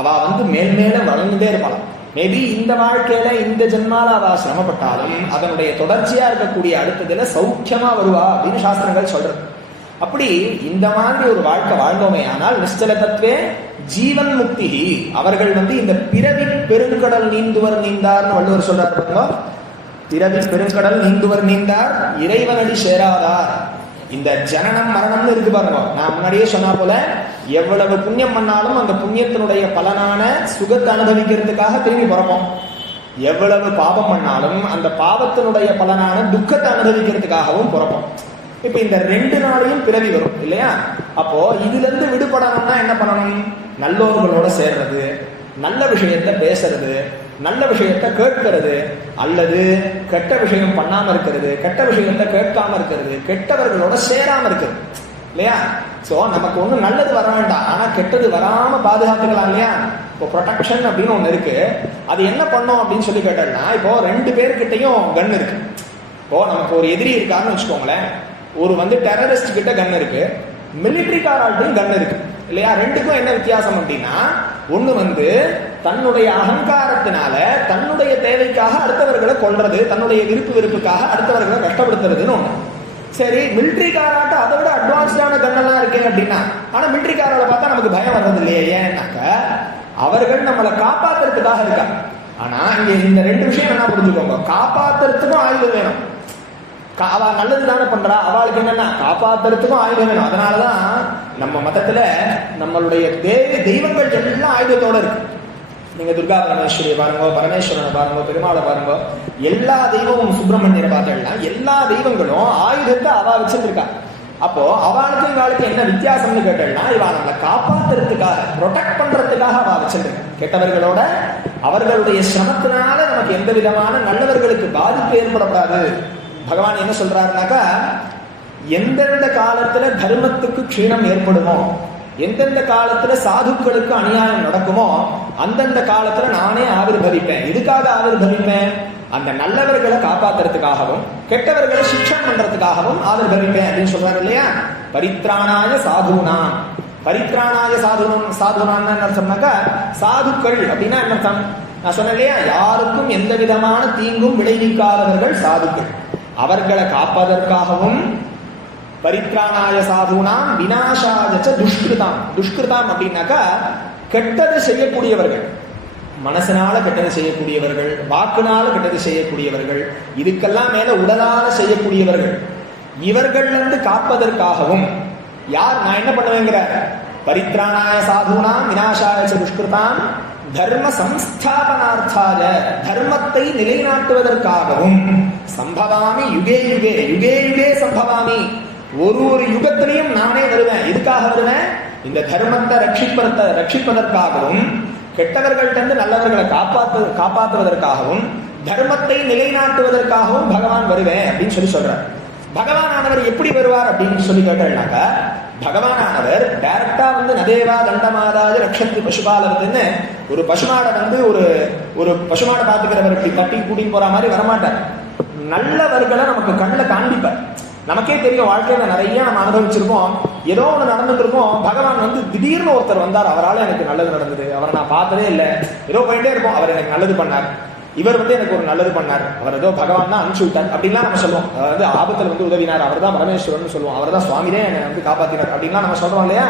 அவ மேல் மேல வளர்ந்துட்டே இருப்பாளாம். மேபி இந்த வாழ்க்கையில இந்த ஜென்மால அவ சிரமப்பட்டாலும் அதனுடைய தொடர்ச்சியா இருக்கக்கூடிய அடுத்ததுல சௌக்கியமா வருவா அப்படின்னு சாஸ்திரங்கள் சொல்றது. அப்படி இந்த மாதிரி ஒரு வாழ்க்கை வாழ்ந்தோமே ஆனால் நிச்சல தத்துவே ஜீவன் முக்தி. அவர்கள் இந்த பிறவி பெருங்கடல் நீந்துவர் நீந்தார்னு வள்ளுவர் சொல்றார் பாருங்க. பிறவி பெருங்கடல் நீந்துவர் நீந்தார் இறைவனடி சேராதார். இந்த ஜனனம் மரணம்னு இருக்கு பாருங்க. நான் முன்னாடியே சொன்னா போல எவ்வளவு புண்ணியம் பண்ணாலும் அந்த புண்ணியத்தினுடைய பலனான சுகத்தை அனுபவிக்கிறதுக்காக திரும்பி பிறப்போம். எவ்வளவு பாவம் பண்ணாலும் அந்த பாவத்தினுடைய பலனான துக்கத்தை அனுபவிக்கிறதுக்காகவும் பிறப்போம். இப்ப இந்த 2 நாளையும் பிறவி வரும் இல்லையா? அப்போ இதுல இருந்து விடுபடணும்னா என்ன பண்ணணும்? நல்லோர்களோட சேர்றது, நல்ல விஷயத்த பேசுறது, நல்ல விஷயத்த கேட்கிறது, அல்லது கெட்ட விஷயம் பண்ணாம இருக்கிறது, கெட்ட விஷயத்த கேட்காம இருக்கிறது, கெட்டவர்களோட சேராம இருக்கிறது இல்லையா? சோ நமக்கு ஒண்ணு நல்லது வர வேண்டாம், ஆனா கெட்டது வராம பாதுகாத்துக்கலாம் இல்லையா? இப்போ ப்ரொடெக்ஷன் அப்படின்னு ஒண்ணு இருக்கு. அது என்ன பண்ணும் அப்படின்னு சொல்லி கேட்டோம்னா, இப்போ 2 பேர்கிட்டையும் கன் இருக்கு. இப்போ நமக்கு ஒரு எதிரி இருக்காருன்னு வச்சுக்கோங்களேன். ஒரு டெரரிஸ்ட் கிட்ட கன் இருக்கு, மிலிட்டரி காரால்ட்டையும் கன் இருக்கு இல்லையா? 2க்கும் என்ன வித்தியாசம் அப்படின்னா, ஒண்ணு தன்னுடைய அகங்காரத்தினால தன்னுடைய தேவைக்காக அடுத்தவர்களை கொல்றது, தன்னுடைய வெறுப்புக்காக அடுத்தவர்களை கஷ்டப்படுத்துறதுன்னு ஒண்ணு. சரி, மிலிட்டரி காராட்ட அதை விட அட்வான்ஸ்டான கண்ணெல்லாம் இருக்கு அப்படின்னா, ஆனா மிலிட்டரி காரால பார்த்தா நமக்கு பயம் வர்றது இல்லையே. ஏன்னாக்க அவர்கள் நம்மளை காப்பாத்துறதுக்காக இருக்காங்க. ஆனா இங்க இந்த 2 விஷயம் என்ன புரிஞ்சுக்கோங்க. காப்பாத்துறதுக்கும் ஆயுதம் வேணும். அவ நல்லது தானே பண்றா, அவளுக்கு என்னன்னா காப்பாத்துறதுக்கும் ஆயுதம் வேணும். அதனாலதான் நம்ம மதத்துல நம்மளுடைய தெய்வங்கள் எல்லாம் ஆயுதத்தோட இருக்கு. நீங்க துர்கா பரமேஸ்வரியை பாருங்க, பரமேஸ்வரனை பாருங்க, பெருமாளை பாருங்க, எல்லா தெய்வமும் சுப்பிரமணியரை பார்த்தா எல்லா தெய்வங்களும் ஆயுதத்தை அவ வச்சிருக்கா. அப்போ அவளுக்கு இவாளுக்கு என்ன வித்தியாசம்னு கேட்டா, இவா நம்மளை காப்பாத்துறதுக்காக ப்ரொடெக்ட் பண்றதுக்காக அவ வச்சிருக்க. கெட்டவர்களோட அவர்களுடைய சிரமத்தினால நமக்கு எந்த விதமான நல்லவர்களுக்கு பாதிப்பு ஏற்படக்கூடாது. பகவான் என்ன சொல்றாருனாக்கா, எந்தெந்த காலத்துல தர்மத்துக்கு க்ஷீணம் ஏற்படுமோ, எந்தெந்த காலத்துல சாதுக்களுக்கு அநியாயம் நடக்குமோ அந்தந்த காலத்துல நானே ஆவிர்பவிப்பேன். எதுக்காக ஆவிர்பவிப்பேன்? அந்த நல்லவர்களை காப்பாத்துறதுக்காகவும் கெட்டவர்களை சிக்ஷன் பண்றதுக்காகவும் ஆவிர்பவிப்பேன் அப்படின்னு சொல்றாரு இல்லையா? பரித்ராணாய சாதுனா. பரித்ராணாய சாதுனான்னு என்ன அர்த்தம்னாக்கா, சாதுக்கள் அப்படின்னா என்ன அர்த்தம்? நான் சொன்னேன் இல்லையா, யாருக்கும் எந்த விதமான தீங்கும் விளைவிக்காதவர்கள் சாதுக்கள். அவர்களை காப்பதற்காகவும் பரித்ராணாய சாதுனாம் விநாசாயச்ச துஷ்கிருதாம். துஷ்கிருதாம் அப்படின்னாக்கா கெட்டது செய்யக்கூடியவர்கள், மனசனால கெட்டது செய்யக்கூடியவர்கள், வாக்குனால கெட்டது செய்யக்கூடியவர்கள், இதுக்கெல்லாம் மேல உடலால செய்யக்கூடியவர்கள், இவர்கள் காப்பதற்காகவும் யார் நான் என்ன பண்ணுவேங்கிற பரித்ராணாய சாதுனாம் விநாசாயச்ச துஷ்கிருதாம் தர்ம சம்ஸ்தாபனார்த்தாய, தர்மத்தை நிலைநாட்டுவதற்காகவும் சம்பவாமி யுகே யுகே யுகே யுகே சம்பவாமி, ஒரு யுகத்திலையும் நானே வருவேன். எதுக்காக வருவேன்? இந்த தர்மத்தை ரட்சிப்பதற்காகவும் கெட்டவர்கள்ட்ட நல்லவர்களை காப்பாற்றுவதற்காகவும் தர்மத்தை நிலைநாட்டுவதற்காகவும் பகவான் வருவேன் அப்படின்னு சொல்றார். பகவானானவர் எப்படி வருவார் அப்படின்னு சொல்லி கேட்டாக்க, பகவானானவர் டைரக்டா நதேவா தண்டமாதாது ரக்ஷந்தி பசுபாலவதுன்னு ஒரு பசுமாடை ஒரு பசுமாடை பார்த்துக்கிறவர் இப்படி கட்டி கூட்டின்னு போற மாதிரி வரமாட்டார். நல்லவர்களை நமக்கு கண்ணில் காண்பிப்பார். நமக்கே தெரியும், வாழ்க்கையில நிறைய நம்ம அனுபவிச்சிருக்கோம். ஏதோ ஒன்று நடந்துட்டு இருக்கோம், பகவான் திடீர்னு ஒருத்தர் வந்தார், அவரால் எனக்கு நல்லது நடந்தது, அவரை நான் பார்த்ததே இல்லை, ஏதோ போயிட்டே இருப்போம், அவர் எனக்கு நல்லது பண்ணார், இவர் எனக்கு ஒரு நல்லது பண்ணார், அவர் ஏதோ பகவான் தான் அனுப்பிச்சு விட்டார் அப்படின்லாம் நம்ம சொல்லுவோம். அதாவது ஆபத்தில் உதவினார், அவர் தான் பரமேஸ்வரன் சொல்லுவோம், அவர் தான் சுவாமியே என்னை காப்பாத்தினார் அப்படின்லாம் நம்ம சொல்றோம் இல்லையா?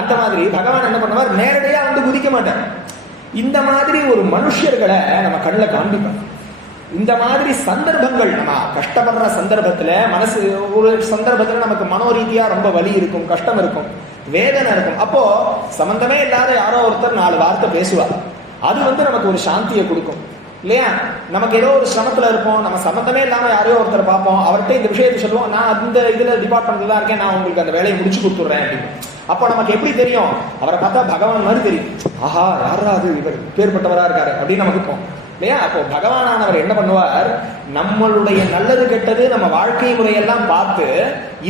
அந்த மாதிரி பகவான் என்ன பண்ணுவார், நேரடியா குதிக்க மாட்டார். இந்த மாதிரி ஒரு மனுஷர்களை நம்ம கண்ணில் காண்பிப்பார். இந்த மாதிரி சந்தர்ப்பங்கள், நம்ம கஷ்டப்படுற சந்தர்ப்பத்துல, மனசு ஒரு சந்தர்ப்பத்துல நமக்கு மனோரீதியா ரொம்ப வலி இருக்கும், கஷ்டம் இருக்கும், வேதனை இருக்கும். அப்போ சம்பந்தமே இல்லாத யாரோ ஒருத்தர் 4 வார்த்தை பேசுவார். அது நமக்கு ஒரு சாந்தியை கொடுக்கும் இல்லையா? நமக்கு ஏதோ ஒரு சிரமத்துல இருப்போம், நம்ம சம்பந்தமே இல்லாம யாரையோ ஒருத்தர் பார்ப்போம், அவர்கிட்ட இந்த விஷயத்தை சொல்லுவோம், நான் அந்த இதுல டிபார்ட்மெண்ட்ல தான் இருக்கேன், நான் உங்களுக்கு அந்த வேலையை முடிச்சு கொடுத்துட்றேன் அப்படின்னு. அப்போ நமக்கு எப்படி தெரியும்? அவரை பார்த்தா பகவான் மாதிரி தெரியும். ஆஹா, யாரா அது, இவர் பேர்பட்டவரா இருக்காரு அப்படின்னு நமக்கு இருக்கும் இல்லையா? அப்போ பகவானானவர் என்ன பண்ணுவார், நம்மளுடைய நல்லது கெட்டது நம்ம வாழ்க்கை முறையெல்லாம் பார்த்து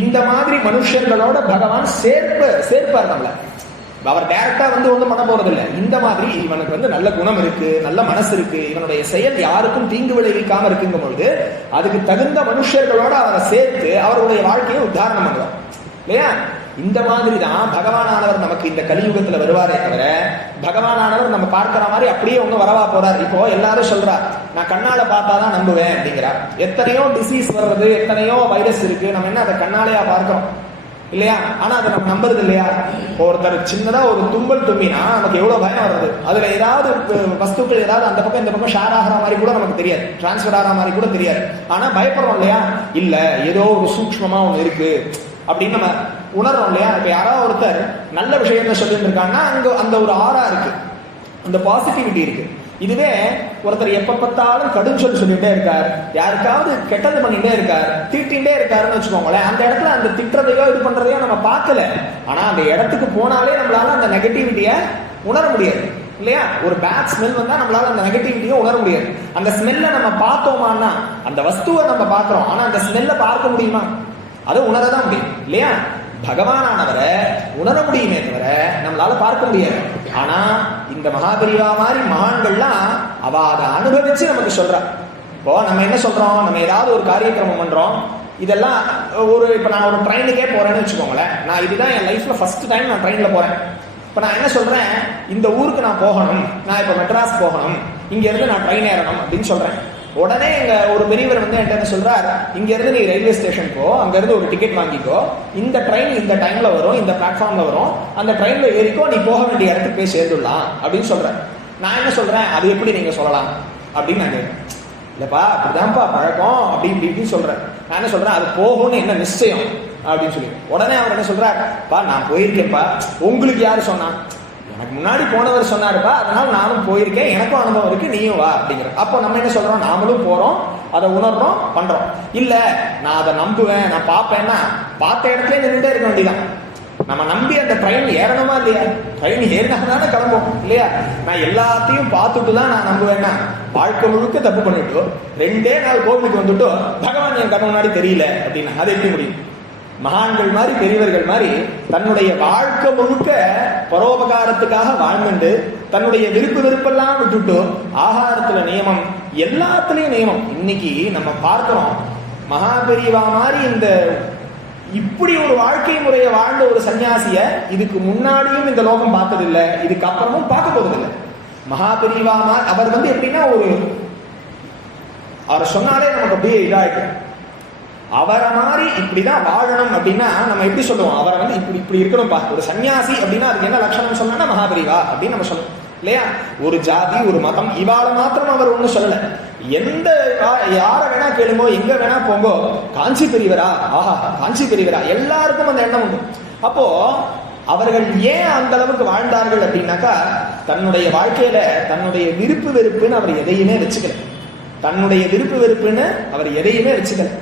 இந்த மாதிரி மனுஷர்களோட பகவான் சேர்ப்பார் நம்மள. அவர் டைரக்டா ஒன்றும் பண்ண போறது இல்லை. இந்த மாதிரி இவனுக்கு நல்ல குணம் இருக்கு, நல்ல மனசு இருக்கு, இவனுடைய செயல் யாருக்கும் தீங்கு விளைவிக்காம இருக்குங்கும் பொழுது அதுக்கு தகுந்த மனுஷர்களோட அவரை சேர்த்து அவருடைய வாழ்க்கையை உத்தாரணம் பண்ணுவார் இல்லையா? இந்த மாதிரி தான் பகவானானவர் நமக்கு இந்த கலியுகத்துல வருவாரே தவிர, பகவானானவர் நம்ம பார்க்கிற மாதிரி அப்படியே வரவா போறார். இப்போ எல்லாரும் சொல்றார், நான் கண்ணால பார்த்தாதான் நம்புவேன் அப்படிங்கிறார். எத்தனையோ டிசீஸ் வர்றது, எத்தனையோ வைரஸ் இருக்கு, நம்ம என்ன அதை கண்ணாலையா பார்க்கிறோம் இல்லையா? ஆனா அதை நம்ம நம்புறது இல்லையா? ஒருத்தர் சின்னதா ஒரு தும்பல் தும்பினா நமக்கு எவ்வளவு பயம் வருது. அதுல ஏதாவது வஸ்துக்கள் ஏதாவது அந்த பக்கம் இந்த பக்கம் ஷேர் ஆகிற மாதிரி கூட நமக்கு தெரியாது, டிரான்ஸ்பர் ஆகிற மாதிரி கூட தெரியாது. ஆனா பயப்படுறோம் இல்லையா? இல்ல, ஏதோ ஒரு சூக்ஷ்மமா ஒண்ணு இருக்கு அப்படின்னு நம்ம உணர்றோம் இல்லையா? இப்ப யாராவது ஒருத்தர் நல்ல விஷயத்த சொல்லிட்டு இருக்காங்கன்னா அங்க அந்த ஒரு ஆறா இருக்கு, அந்த பாசிட்டிவிட்டி இருக்கு. இதுவே ஒருத்தர் எப்ப பார்த்தாலும் கடும் சொல்லிட்டே இருக்கார், யாருக்காவது கெட்டது பண்ணிட்டே இருக்கார், திட்டிகிட்டே இருக்காருன்னு வச்சுக்கோங்களேன், அந்த இடத்துல அந்த திட்டுறதையோ இது பண்றதையோ நம்ம பார்க்கல, ஆனா அந்த இடத்துக்கு போனாலே நம்மளால அந்த நெகட்டிவிட்டிய உணர முடியாது இல்லையா? ஒரு பேட் ஸ்மெல் வந்தா நம்மளால அந்த நெகட்டிவிட்டியை உணர முடியாது. அந்த ஸ்மெல்ல நம்ம பார்த்தோமான்னா, அந்த வஸ்துவை நம்ம பார்க்கிறோம், ஆனா அந்த ஸ்மெல்ல பார்க்க முடியுமா? அதை உணரதான் முடியும் இல்லையா? பகவானானவரை உணர முடியுமே தவிர நம்மளால பார்க்க முடியாது. ஆனா இந்த மகாபெரிவா மாதிரி மகான்கள்லாம் அவ அதை அனுபவிச்சு நமக்கு சொல்றா. இப்போ நம்ம என்ன சொல்றோம், நம்ம ஏதாவது ஒரு காரியக்கிரமம் பண்றோம், இதெல்லாம் இப்ப நான் ஒரு ட்ரெயினுக்கே போறேன்னு வச்சுக்கோங்களேன், நான் இதுதான் என் லைஃப்ல ஃபர்ஸ்ட் டைம் நான் ட்ரெயின்ல போறேன். இப்ப நான் என்ன சொல்றேன், இந்த ஊருக்கு நான் போகணும், நான் இப்ப மெட்ராஸ் போகணும், இங்க இருந்து நான் ட்ரெயின் ஏறணும் அப்படின்னு சொல்றேன். உடனே எங்க ஒரு பெரியவர் என்கிட்ட என்ன சொல்றாரு, இங்க இருந்து நீ ரயில்வே ஸ்டேஷன் போ, அங்க இருந்து ஒரு டிக்கெட் வாங்கிக்கோ, இந்த ட்ரெயின் இந்த டைம்ல வரும், இந்த பிளாட்ஃபார்ம்ல வரும், அந்த ட்ரெயின்ல ஏறிக்கோ, நீ போக வேண்டிய இடத்துக்கு போய் சேர்ந்துடலாம் அப்படின்னு சொல்றேன். நான் என்ன சொல்றேன், அது எப்படி நீங்க சொல்லலாம் அப்படின்னு நான் கேட்கிறேன். இல்லப்பா அப்படிதான்ப்பா பழக்கம் அப்படி இப்படின்னு சொல்றேன். நான் என்ன சொல்றேன், அது போகும்னு என்ன நிச்சயம் அப்படின்னு சொல்லி உடனே அவர் என்ன சொல்றாரு, பா நான் போயிருக்கேன்ப்பா, உங்களுக்கு யாரு சொன்னா, எனக்கு முன்னாடி போனவர் சொன்னாருப்பா, அதனால நானும் போயிருக்கேன், எனக்கும் அனுபவம் இருக்கு, நீயும் வா அப்படிங்கிற. அப்போ நம்ம என்ன சொல்றோம், நாமளும் போறோம், அதை உணர்றோம், பண்றோம். இல்ல நான் அதை நம்புவேன், நான் பார்ப்பேன்னா பார்த்த இடத்துல நின்றுட்டே இருக்க வேண்டியதான். நம்ம நம்பி அந்த ட்ரெயின் ஏறணுமா இல்லையா? ட்ரெயின் ஏறினா தானே கிளம்பும் இல்லையா? நான் எல்லாத்தையும் பார்த்துட்டு தான் நான் நம்புவேன்னா வாழ்க்கை முழுக்க தப்பு பண்ணிட்டு 2 நாள் கோவிலுக்கு வந்துட்டு பகவான் என் கண்ணு முன்னாடி தெரியல அப்படின்னா அது எப்படி முடியும்? மகான்கள் மாதிரி பெரியவர்கள் மாதிரி தன்னுடைய வாழ்க்கை முழுக்க பரோபகாரத்துக்காக வாழ்ந்துட்டு தன்னுடைய வெறுப்பெல்லாம் விட்டுட்டு ஆகாரத்துல நியமம், எல்லாத்துலயும் நியமம். இன்னைக்கு நம்ம பார்க்கிறோம், மகாபெரிவா மாதிரி இந்த இப்படி ஒரு வாழ்க்கை முறையை வாழ்ந்த ஒரு சன்னியாசிய இதுக்கு முன்னாடியும் இந்த லோகம் பார்த்ததில்லை, இதுக்கு அப்புறமும் பார்க்க போவதில்லை. மகாபெரிவா அவர் எப்படின்னா அவர் சொன்னாலே நமக்கு அப்படியே இதாயிட்டு, அவரை மாதிரி இப்படிதான் வாழணும் அப்படின்னா நம்ம எப்படி சொல்லுவோம், அவரை இப்படி இப்படி இருக்கணும்பா, ஒரு சன்னியாசி அப்படின்னா அதுக்கு என்ன லட்சணம் சொன்னா மகாபெரிவா அப்படின்னு நம்ம சொல்லணும் இல்லையா? ஒரு ஜாதி ஒரு மதம் இவாள மாத்திரம் அவர் ஒன்றும் சொல்லல. எந்த யார வேணா கேளுங்கோ, எங்க வேணா போங்கோ, காஞ்சி பெரியவரா, ஆஹா காஞ்சி பெரியவரா, எல்லாருக்கும் அந்த எண்ணம் உண்டு. அப்போ அவர்கள் ஏன் அந்த அளவுக்கு வாழ்ந்தார்கள் அப்படின்னாக்கா, தன்னுடைய வாழ்க்கையில தன்னுடைய விருப்பு வெறுப்புன்னு அவர் எதையுமே வச்சுக்கல. தன்னுடைய விருப்பு வெறுப்புன்னு அவர் எதையுமே வச்சுக்கல.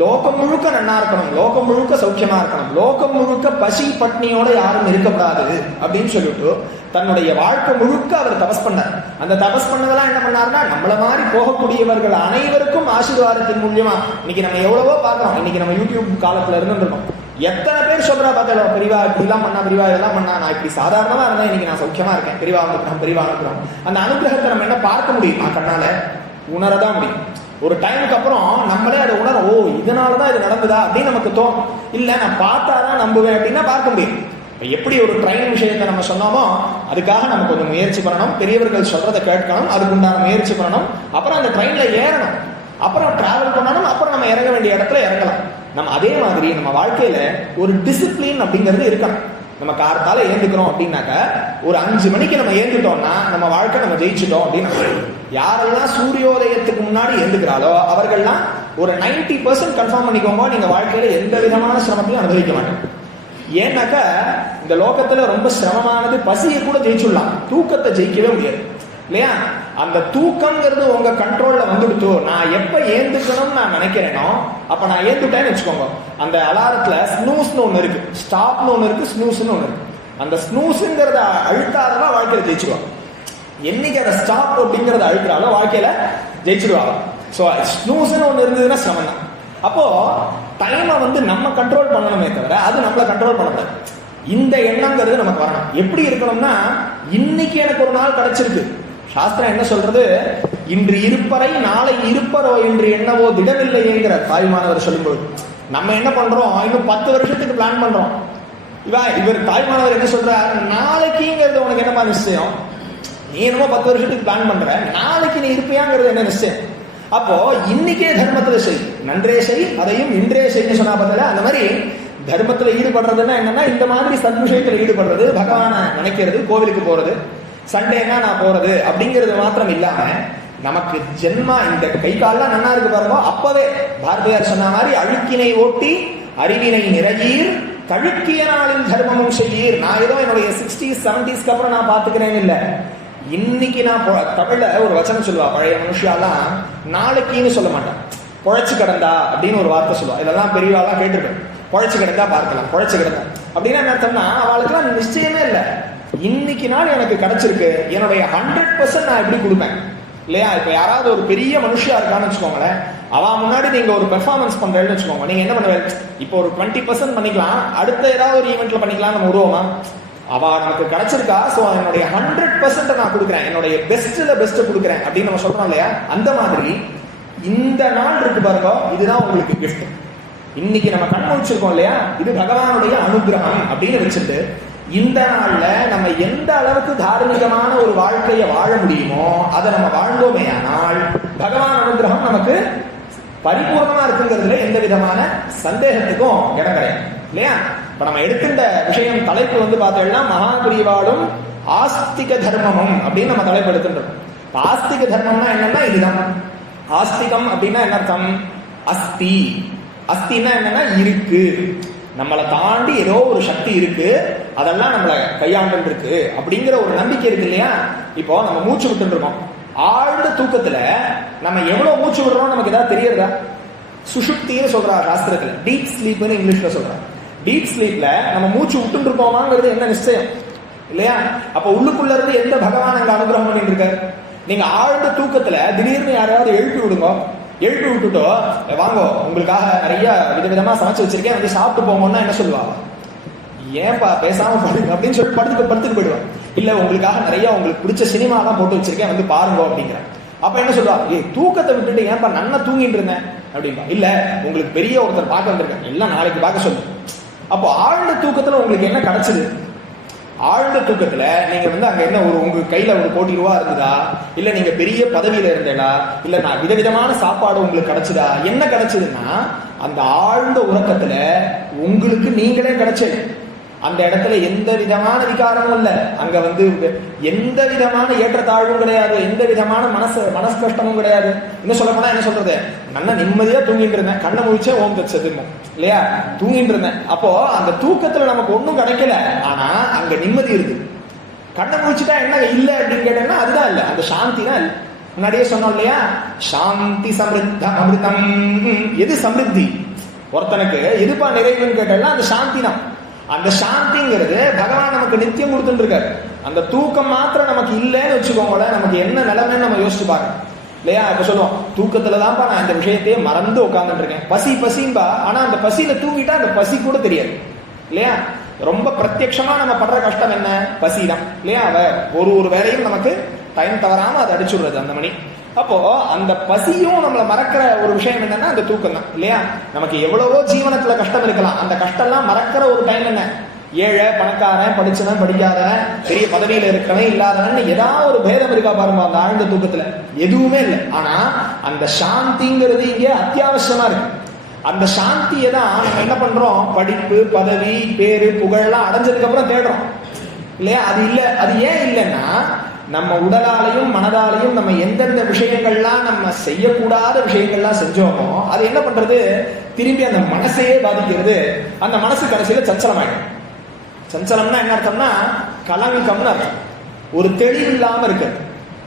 லோகம் முழுக்க நன்னா இருக்கணும், லோகம் முழுக்க சௌக்கியமா இருக்கணும், லோகம் முழுக்க பசி பட்னியோட யாரும் இருக்கக்கூடாது அப்படின்னு சொல்லிட்டு தன்னுடைய வாழ்க்கை முழுக்க அவர் தபஸ் பண்ணார். அந்த தபஸ் பண்ணதெல்லாம் என்ன பண்ணாருன்னா, நம்மள மாதிரி போகக்கூடியவர்கள் அனைவருக்கும் ஆசீர்வாதத்தின் மூலியமா இன்னைக்கு நம்ம எவ்வளவோ பார்க்கிறோம். இன்னைக்கு நம்ம யூடியூப் காலத்துல இருந்துருக்கோம். எத்தனை பேர் சொல்றா பார்த்தா, பெரியவா இப்படிலாம் பண்ணா, பெரியவா இதெல்லாம் பண்ணா, நான் இப்படி சாதாரணமா இருந்தா இன்னைக்கு நான் சௌக்கியமா இருக்கேன், பெரியவா அனுகிரகம், பெரியவா அனுகிரகம். அந்த அனுகிரகத்தை நம்ம என்ன பார்க்க முடியும்? கண்ணால உணரதான் முடியும். ஒரு டைமுக்கு அப்புறம் நம்மளே அதை உணர, ஓ இதனாலதான் இது நடந்ததா அப்படின்னு நமக்கு தோணும். இல்ல நான் பார்த்தாதான் நம்புவேன் அப்படின்னா பார்க்க முடியும். எப்படி ஒரு ட்ரெயின் விஷயத்தை நம்ம சொன்னோமோ அதுக்காக நம்ம கொஞ்சம் முயற்சி பண்ணணும், பெரியவர்கள் சொல்றதை கேட்கணும், அதுக்குண்டான முயற்சி பண்ணணும், அப்புறம் அந்த ட்ரெயின்ல ஏறணும், அப்புறம் டிராவல் பண்ணணும், அப்புறம் நம்ம இறங்க வேண்டிய இடத்துல இறங்கலாம். நம்ம அதே மாதிரி நம்ம வாழ்க்கையில ஒரு டிசிப்ளின் அப்படிங்கிறது இருக்கணும். நம்ம கார்த்தால ஏந்துக்கிறோம் அப்படின்னாக்க ஒரு 5 மணிக்கு நம்ம ஏந்துட்டோம்னா நம்ம வாழ்க்கை நம்ம ஜெயிச்சிட்டோம் அப்படின்னு. யாரெல்லாம் சூரியோதயத்துக்கு முன்னாடி ஏந்துக்கிறாளோ அவர்கள்லாம் ஒரு 90% கன்ஃபார்ம் பண்ணிக்கோங்க, நீங்க வாழ்க்கையில எந்த விதமான சிரமத்தையும் அனுபவிக்க மாட்டோம். ஏன்னாக்கா இந்த லோகத்துல ரொம்ப சிரமமானது பசியை கூட ஜெயிச்சுடலாம், தூக்கத்தை ஜெயிக்கவே முடியாது இல்லையா? அந்த தூக்கம்ங்கிறது உங்க கண்ட்ரோல்ல வந்துடுத்து. நான் எப்ப ஏந்துக்கணும்னு நான் நினைக்கிறேனோ அப்ப நான் ஏந்துட்டேன்னு வச்சுக்கோங்க. அந்த அலாரத்துல ஸ்னூஸ்னு ஒண்ணு இருக்கு, ஸ்டாப்னு ஒண்ணு இருக்கு, ஸ்னூஸ்னு ஒண்ணு இருக்கு. அந்த ஸ்னூஸ்ங்கிறத அழுத்தாதான் வாழ்க்கையில ஜெயிச்சிருவாங்க. என்னைக்கு அதை ஸ்டாப் அப்படிங்கறத அழுத்துறாலும் வாழ்க்கையில ஜெயிச்சிருவாங்க. ஸோ ஸ்னூஸ்னு ஒண்ணு இருந்ததுன்னா சிரமம் தான். அப்போ டைமை நம்ம கண்ட்ரோல் பண்ணணுமே தவிர அது நம்மளை கண்ட்ரோல் பண்ணக்கூடாது. இந்த எண்ணங்கிறது நமக்கு வரணும். எப்படி இருக்கணும்னா, இன்னைக்கு எனக்கு ஒரு நாள் கிடைச்சிருக்கு. சாஸ்திரம் என்ன சொல்றது? இன்று இருப்பறை நாளை இருப்பரோ என்று எண்ணவோ திடமில்லைங்கிற தாய்மானவர் சொல்லும்போது நம்ம என்ன பண்றோம், இன்னும் 10 வருஷத்துக்கு பிளான் பண்றோம். இவர் தாய்மானவர் என்ன சொல்றார், நாளைக்குங்கிறது உனக்கு என்னமா நிச்சயம்? நீ என்னமோ 10 வருஷத்துக்கு பிளான் பண்ற, நாளைக்கு நீ இருப்பியாங்கிறது என்ன நிச்சயம்? அப்போ இன்னைக்கே தர்மத்துல செய், நன்றே செய், அதையும் இன்றே செய்ய சொன்னா பார்த்தல. அந்த மாதிரி தர்மத்துல ஈடுபடுறதுன்னா என்னன்னா, இந்த மாதிரி சத்விஷயத்துல ஈடுபடுறது, பகவானை நினைக்கிறது, கோவிலுக்கு போறது, சண்டேனா நான் போறது அப்படிங்கிறது மாத்திரம் இல்லாம நமக்கு ஜென்மா இந்த கை கால்லாம் நன்னா இருக்கு பாருங்க. அப்பவே பாரதியார் சொன்ன மாதிரி அழுக்கினை ஓட்டி அறிவினை நிறையீர் கழுக்கிய நாளின் தர்மமும் செய்யீர். நான் ஏதோ என்னுடைய 60s 70s அப்புறம் நான் பாத்துக்கிறேன் இல்ல, இன்னைக்கு நான் தமிழ்ல ஒரு வச்சனம் சொல்லுவா. பழைய மனுஷியாலாம் நாளைக்குன்னு சொல்ல மாட்டான், பொழைச்சு கிடந்தா அப்படின்னு ஒரு வார்த்தை சொல்லுவா. இதெல்லாம் பெரியவாலாம் கேட்டிருப்பேன். பொழைச்சு கிடந்தா பார்க்கலாம், பொழைச்சு கிடந்தா அப்படின்னா என்ன அர்த்தம்னா, அவளுக்குலாம் நிச்சயமே இல்லை. இன்னைக்கு நாள் எனக்கு கிடைச்சிருக்கு, என்னுடைய 100% நான் எப்படி கொடுப்பேன் இல்லையா? இப்ப யாராவது ஒரு பெரிய மனுஷியா இருக்கான்னு வச்சுக்கோங்களேன், அவன் முன்னாடி நீங்க ஒரு பெர்ஃபார்மன்ஸ் பண்றேன்னு வச்சுக்கோங்க, நீங்க என்ன பண்ணுவேன், இப்போ ஒரு 20% பண்ணிக்கலாம், அடுத்த ஏதாவது ஒரு ஈவெண்ட்ல பண்ணிக்கலாம், நம்ம உருவமா அவ நமக்கு கிடைச்சிருக்கா, சோ என்னுடைய 100% நான் கொடுக்குறேன், என்னுடைய பெஸ்ட்ல பெஸ்ட் கொடுக்குறேன் அப்படின்னு நம்ம சொல்றோம் இல்லையா? அந்த மாதிரி இந்த நாள் இருக்கு பாருங்க, இதுதான் உங்களுக்கு கிஃப்ட். இன்னைக்கு நம்ம கண் முடிச்சிருக்கோம் இல்லையா, இது பகவானுடைய அனுகிரகம் அப்படின்னு வச்சுட்டு இந்த நாள்ல நம்ம எந்த அளவுக்கு தார்மீகமான ஒரு வாழ்க்கையை வாழ முடியுமோ அதை நம்ம வாழ்ந்தோமே ஆனால் பகவான் அனுகிரகம் நமக்கு பரிபூர்ணமா இருக்குங்கிறதுல எந்த விதமான சந்தேகத்துக்கும் இடம் கிடையாது இல்லையா? இப்ப நம்ம எடுக்கின்ற விஷயம் தலைப்பு பார்த்தோம்னா மகாபிரிவாளும் ஆஸ்திக தர்மமும் அப்படின்னு நம்ம தலைப்பு எடுத்துட்டோம். ஆஸ்திக தர்மம்னா என்னன்னா இதுதான். ஆஸ்திகம் அப்படின்னா என்ன அர்த்தம்? அஸ்தி. அஸ்தின்னா என்னன்னா இருக்கு, நம்மளை தாண்டி ஏதோ ஒரு சக்தி இருக்கு, அதெல்லாம் நம்மளை கையாண்டு இருக்கு அப்படிங்கிற ஒரு நம்பிக்கை இருக்கு இல்லையா? இப்போ நம்ம மூச்சு விட்டு இருக்கோம், ஆழ்ந்த தூக்கத்துல நம்ம எவ்வளவு மூச்சு விடுறோம் நமக்கு ஏதாவது தெரியறதா? சுஷுப்தின்னு சொல்றா சாஸ்திரத்துல, டீப் ஸ்லீப்னு இங்கிலீஷ்ல சொல்றாங்க. டீப் ஸ்லீப்ல நம்ம மூச்சு விட்டு இருக்கோமாங்கிறது என்ன நிச்சயம் இல்லையா? அப்ப உள்ளுக்குள்ள இருந்து எந்த பகவான் அங்க அனுகிரகம் பண்ணிட்டு இருக்காரு? நீங்க ஆழ்ந்த தூக்கத்துல திடீர்னு யாரையாவது எழுப்பி விடுங்க, எழுப்பி விட்டுட்டோ வாங்க உங்களுக்காக நிறைய விதவிதமா சமைச்சு வச்சிருக்கேன் சாப்பிட்டு போங்கன்னா என்ன சொல்லுவாங்க? ஏன்பா பேசாம படுங்க அப்படின்னு சொல்லிட்டு படுத்துட்டு போயிடுவாங்க. இல்ல உங்களுக்காக நிறைய உங்களுக்கு பிடிச்ச சினிமா தான் போட்டு வச்சிருக்கேன் பாருங்க அப்படிங்கிற. அப்ப என்ன சொல்லுவா? தூக்கத்தை விட்டுட்டு ஏன்பா நன்னா தூங்கிட்டு இருந்தேன் அப்படின்பா. இல்ல உங்களுக்கு பெரிய ஒருத்தர் பார்க்க வந்திருக்கேன், எல்லாம் நாளைக்கு பார்க்க சொல்லு. அப்போ ஆழ்ந்த தூக்கத்துல உங்களுக்கு என்ன கிடைச்சது? ஆழ்ந்த தூக்கத்துல நீங்க அங்க என்ன உங்க கையில ஒரு கோடி ரூபா இருந்ததா, இல்ல நீங்க பெரிய பதவியில இருந்தேடா, இல்ல நான் விதவிதமான சாப்பாடு உங்களுக்கு கிடைச்சதா? என்ன கிடைச்சதுன்னா அந்த ஆழ்ந்த உறக்கத்துல உங்களுக்கு நீங்களே கிடைச்சது. அந்த இடத்துல எந்த விதமான விகாரமும் இல்ல, அங்க எந்த விதமான ஏற்றத்தாழ்வும் கிடையாது, எந்த விதமான மனசு கஷ்டமும் கிடையாது. இன்னும் சொல்ல போனா என்ன சொல்றது, நல்லா நிம்மதியா தூங்கிட்டு இருந்தேன், கண்ணை முடிச்சே ஓம் தச்சதுமோ இல்லையா, தூங்கிட்டு இருந்தேன். அப்போ அந்த தூக்கத்துல நமக்கு ஒன்றும் கிடைக்கல, ஆனா அங்க நிம்மதி இருக்கு. கண்ணை முடிச்சுட்டா என்ன இல்ல அப்படின்னு கேட்டேன்னா அதுதான் இல்ல, அந்த சாந்தி தான் இல்ல. முன்னாடியே சொன்னோம் இல்லையா, சாந்தி சம்ருத்த அமிர்தம். எது சம்ருத்தி? ஒருத்தனுக்கு எதுப்பா நிறைவுன்னு கேட்டா அந்த சாந்தி தான். அந்த சாந்திங்கிறது பகவான் நமக்கு நித்தியம் கொடுத்துட்டு இருக்காரு. அந்த தூக்கம் மாத்திரம் நமக்கு இல்லைன்னு வச்சுக்கோங்களேன், நமக்கு என்ன நிலைமைன்னு நம்ம யோசிச்சு பாருங்க இல்லையா? இப்ப சொல்லுவோம், தூக்கத்துலதான்ப்பா நான் இந்த விஷயத்தையே மறந்து உட்கார்ந்துட்டு இருக்கேன், பசிம்பா. ஆனா அந்த பசியில தூங்கிட்டா அந்த பசி கூட தெரியாது இல்லையா? ரொம்ப பிரத்யட்சமா நம்ம படுற கஷ்டம் என்ன? பசி தான் இல்லையா? ஒரு வேலையும் நமக்கு டைம் தவறாம அதை அடிச்சுடுறது அந்த மணி. அப்போ அந்த பசியும் நம்மளை மறக்கிற ஒரு விஷயம் என்னன்னா அந்த தூக்கம் தான் இல்லையா? நமக்கு எவ்வளவோ ஜீவனத்துல கஷ்டம் இருக்கலாம், அந்த கஷ்டம் எல்லாம் மறக்கிற ஒரு டைம் என்ன? ஏழை பணக்காரன், படிச்சவன் படிக்காதவன், பெரிய பதவியில இருக்கிறவன் இல்லாதவன், ஏதாவது ஒரு பேதம் இருக்கா பாருங்க அந்த ஆழ்ந்த தூக்கத்துல? எதுவுமே இல்லை. ஆனா அந்த சாந்திங்கிறது இங்கே அத்தியாவசியமா இருக்கு. அந்த சாந்தியை தான் நம்ம என்ன பண்றோம்? படிப்பு, பதவி, பேரு, புகழெல்லாம் அடைஞ்சதுக்கு அப்புறம் தேடுறோம் இல்லையா? அது இல்லை. அது ஏன் இல்லைன்னா நம்ம உடலாலையும் மனதாலையும் நம்ம எந்தெந்த விஷயங்கள்லாம் நம்ம செய்யக்கூடாத விஷயங்கள்லாம் செஞ்சோமோ அது என்ன பண்றது? திரும்பி அந்த மனசையே பாதிக்கிறது. அந்த மனசு கடைசியில சஞ்சலமாயிடும். சஞ்சலம்னா என்ன அர்த்தம்னா கலங்கம்னு அர்த்தம். ஒரு தெளிவு இல்லாம இருக்கிறது.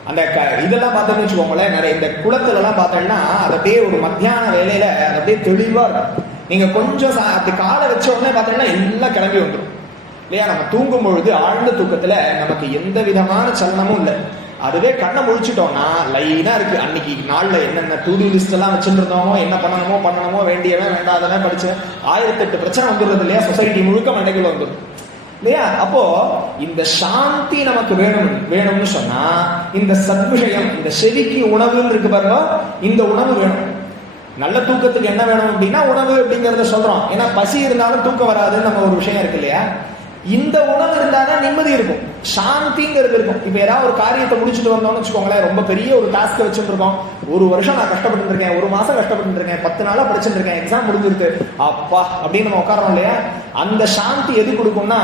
அந்த இதெல்லாம் பார்த்தோம்னு வச்சுக்கோங்களேன், நிறைய இந்த குளத்துல எல்லாம் பார்த்தோம்னா அது அப்படியே ஒரு மத்தியான வேலையில அது அப்படியே தெளிவா இருக்கும். நீங்க கொஞ்சம் அப்படி காலை வச்ச உடனே பார்த்தோம்னா எல்லாம் கிளம்பி வந்துடும் இல்லையா? நம்ம தூங்கும் பொழுது ஆழ்ந்த தூக்கத்துல நமக்கு எந்த விதமான சலனமும் இல்லை. அதுவே கண்ணை முழிச்சிட்டோம்னா லைனா இருக்கு. அன்னைக்கு நாள்ல என்னென்ன டூ டூ லிஸ்ட் எல்லாம் வச்சுருந்தோமோ, என்ன பண்ணணுமோ வேண்டியவன் வேண்டாதவன் படிச்சவன் 1008 பிரச்சனை வந்துடுறது இல்லையா? சொசைட்டி முழுக்க மண்டைக்குள்ள வந்துடும் இல்லையா? அப்போ இந்த சாந்தி நமக்கு வேணும்னு சொன்னா இந்த சத்விஷயம், இந்த செவிக்கு உணவுன்னு இருக்கு பாருங்க, இந்த உணவு வேணும். நல்ல தூக்கத்துக்கு என்ன வேணும் அப்படின்னா உணவு அப்படிங்கறத சொல்றோம். ஏன்னா பசி இருந்தாலும் தூக்கம் வராதுன்னு நம்ம ஒரு விஷயம் இருக்கு இல்லையா? இந்த உணவு இருந்தாதான் நிம்மதி இருக்கும், சாந்திங்கிறது இருக்கும். இப்ப ஏதாவது ஒரு காரியத்தை முடிச்சுட்டு வந்தோம்னு வச்சுக்கோங்களேன், ரொம்ப பெரிய ஒரு டாஸ்க் வச்சுட்டு இருக்கோம், ஒரு வருஷம் நான் கஷ்டப்பட்டு இருக்கேன், ஒரு மாசம் கஷ்டப்பட்டு இருக்கேன், 10 நாளா படிச்சுட்டு இருக்கேன், எக்ஸாம் முடிஞ்சிருக்கு, அப்பா அப்படின்னு நம்ம உட்காரோம் இல்லையா? அந்த சாந்தி எது கொடுக்கும்னா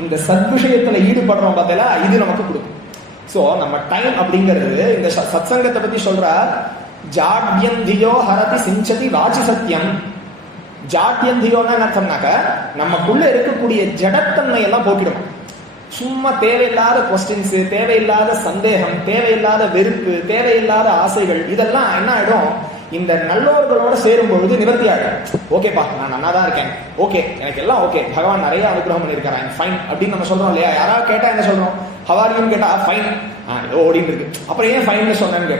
இந்த சத்விஷயத்துல ஈடுபடுறோம் பார்த்தா இது நமக்கு கொடுக்கும். சோ நம்ம டைம் அப்படிங்கிறது இந்த சத்சங்கத்தை பத்தி சொல்ற, ஜாட்யந்தியோ ஹரதி சிஞ்சதி வாசி சத்தியம். ஜாட்யந்தியோன்னா என்ன அர்த்தம்னாக்க நமக்குள்ள இருக்கக்கூடிய ஜடத்தன்மை எல்லாம் போக்கிடும். சும்மா தேவையில்லாத கொஸ்டின்ஸ், தேவையில்லாத சந்தேகம், தேவையில்லாத வெறுப்பு, தேவையில்லாத ஆசைகள், இதெல்லாம் என்ன ஆயிடும்? இந்த நல்லோர்களோட சேரும் பொழுது நிவர்த்தி ஆகிடும். ஓகேப்பா நான் நல்லா தான் இருக்கேன், ஓகே எனக்கு எல்லாம் ஓகே, பகவான் நிறைய அனுகிரகம் பண்ணியிருக்காரு, ஃபைன் அப்படின்னு நம்ம சொல்றோம் இல்லையா? யாராவது கேட்டா என்ன சொல்றோம்? ஹவாரியும் கேட்டா ஃபைன், ஏதோ ஓடிட்டு இருக்கு. அப்புறம் ஏன் ஃபைன்னு சொன்னேன்னு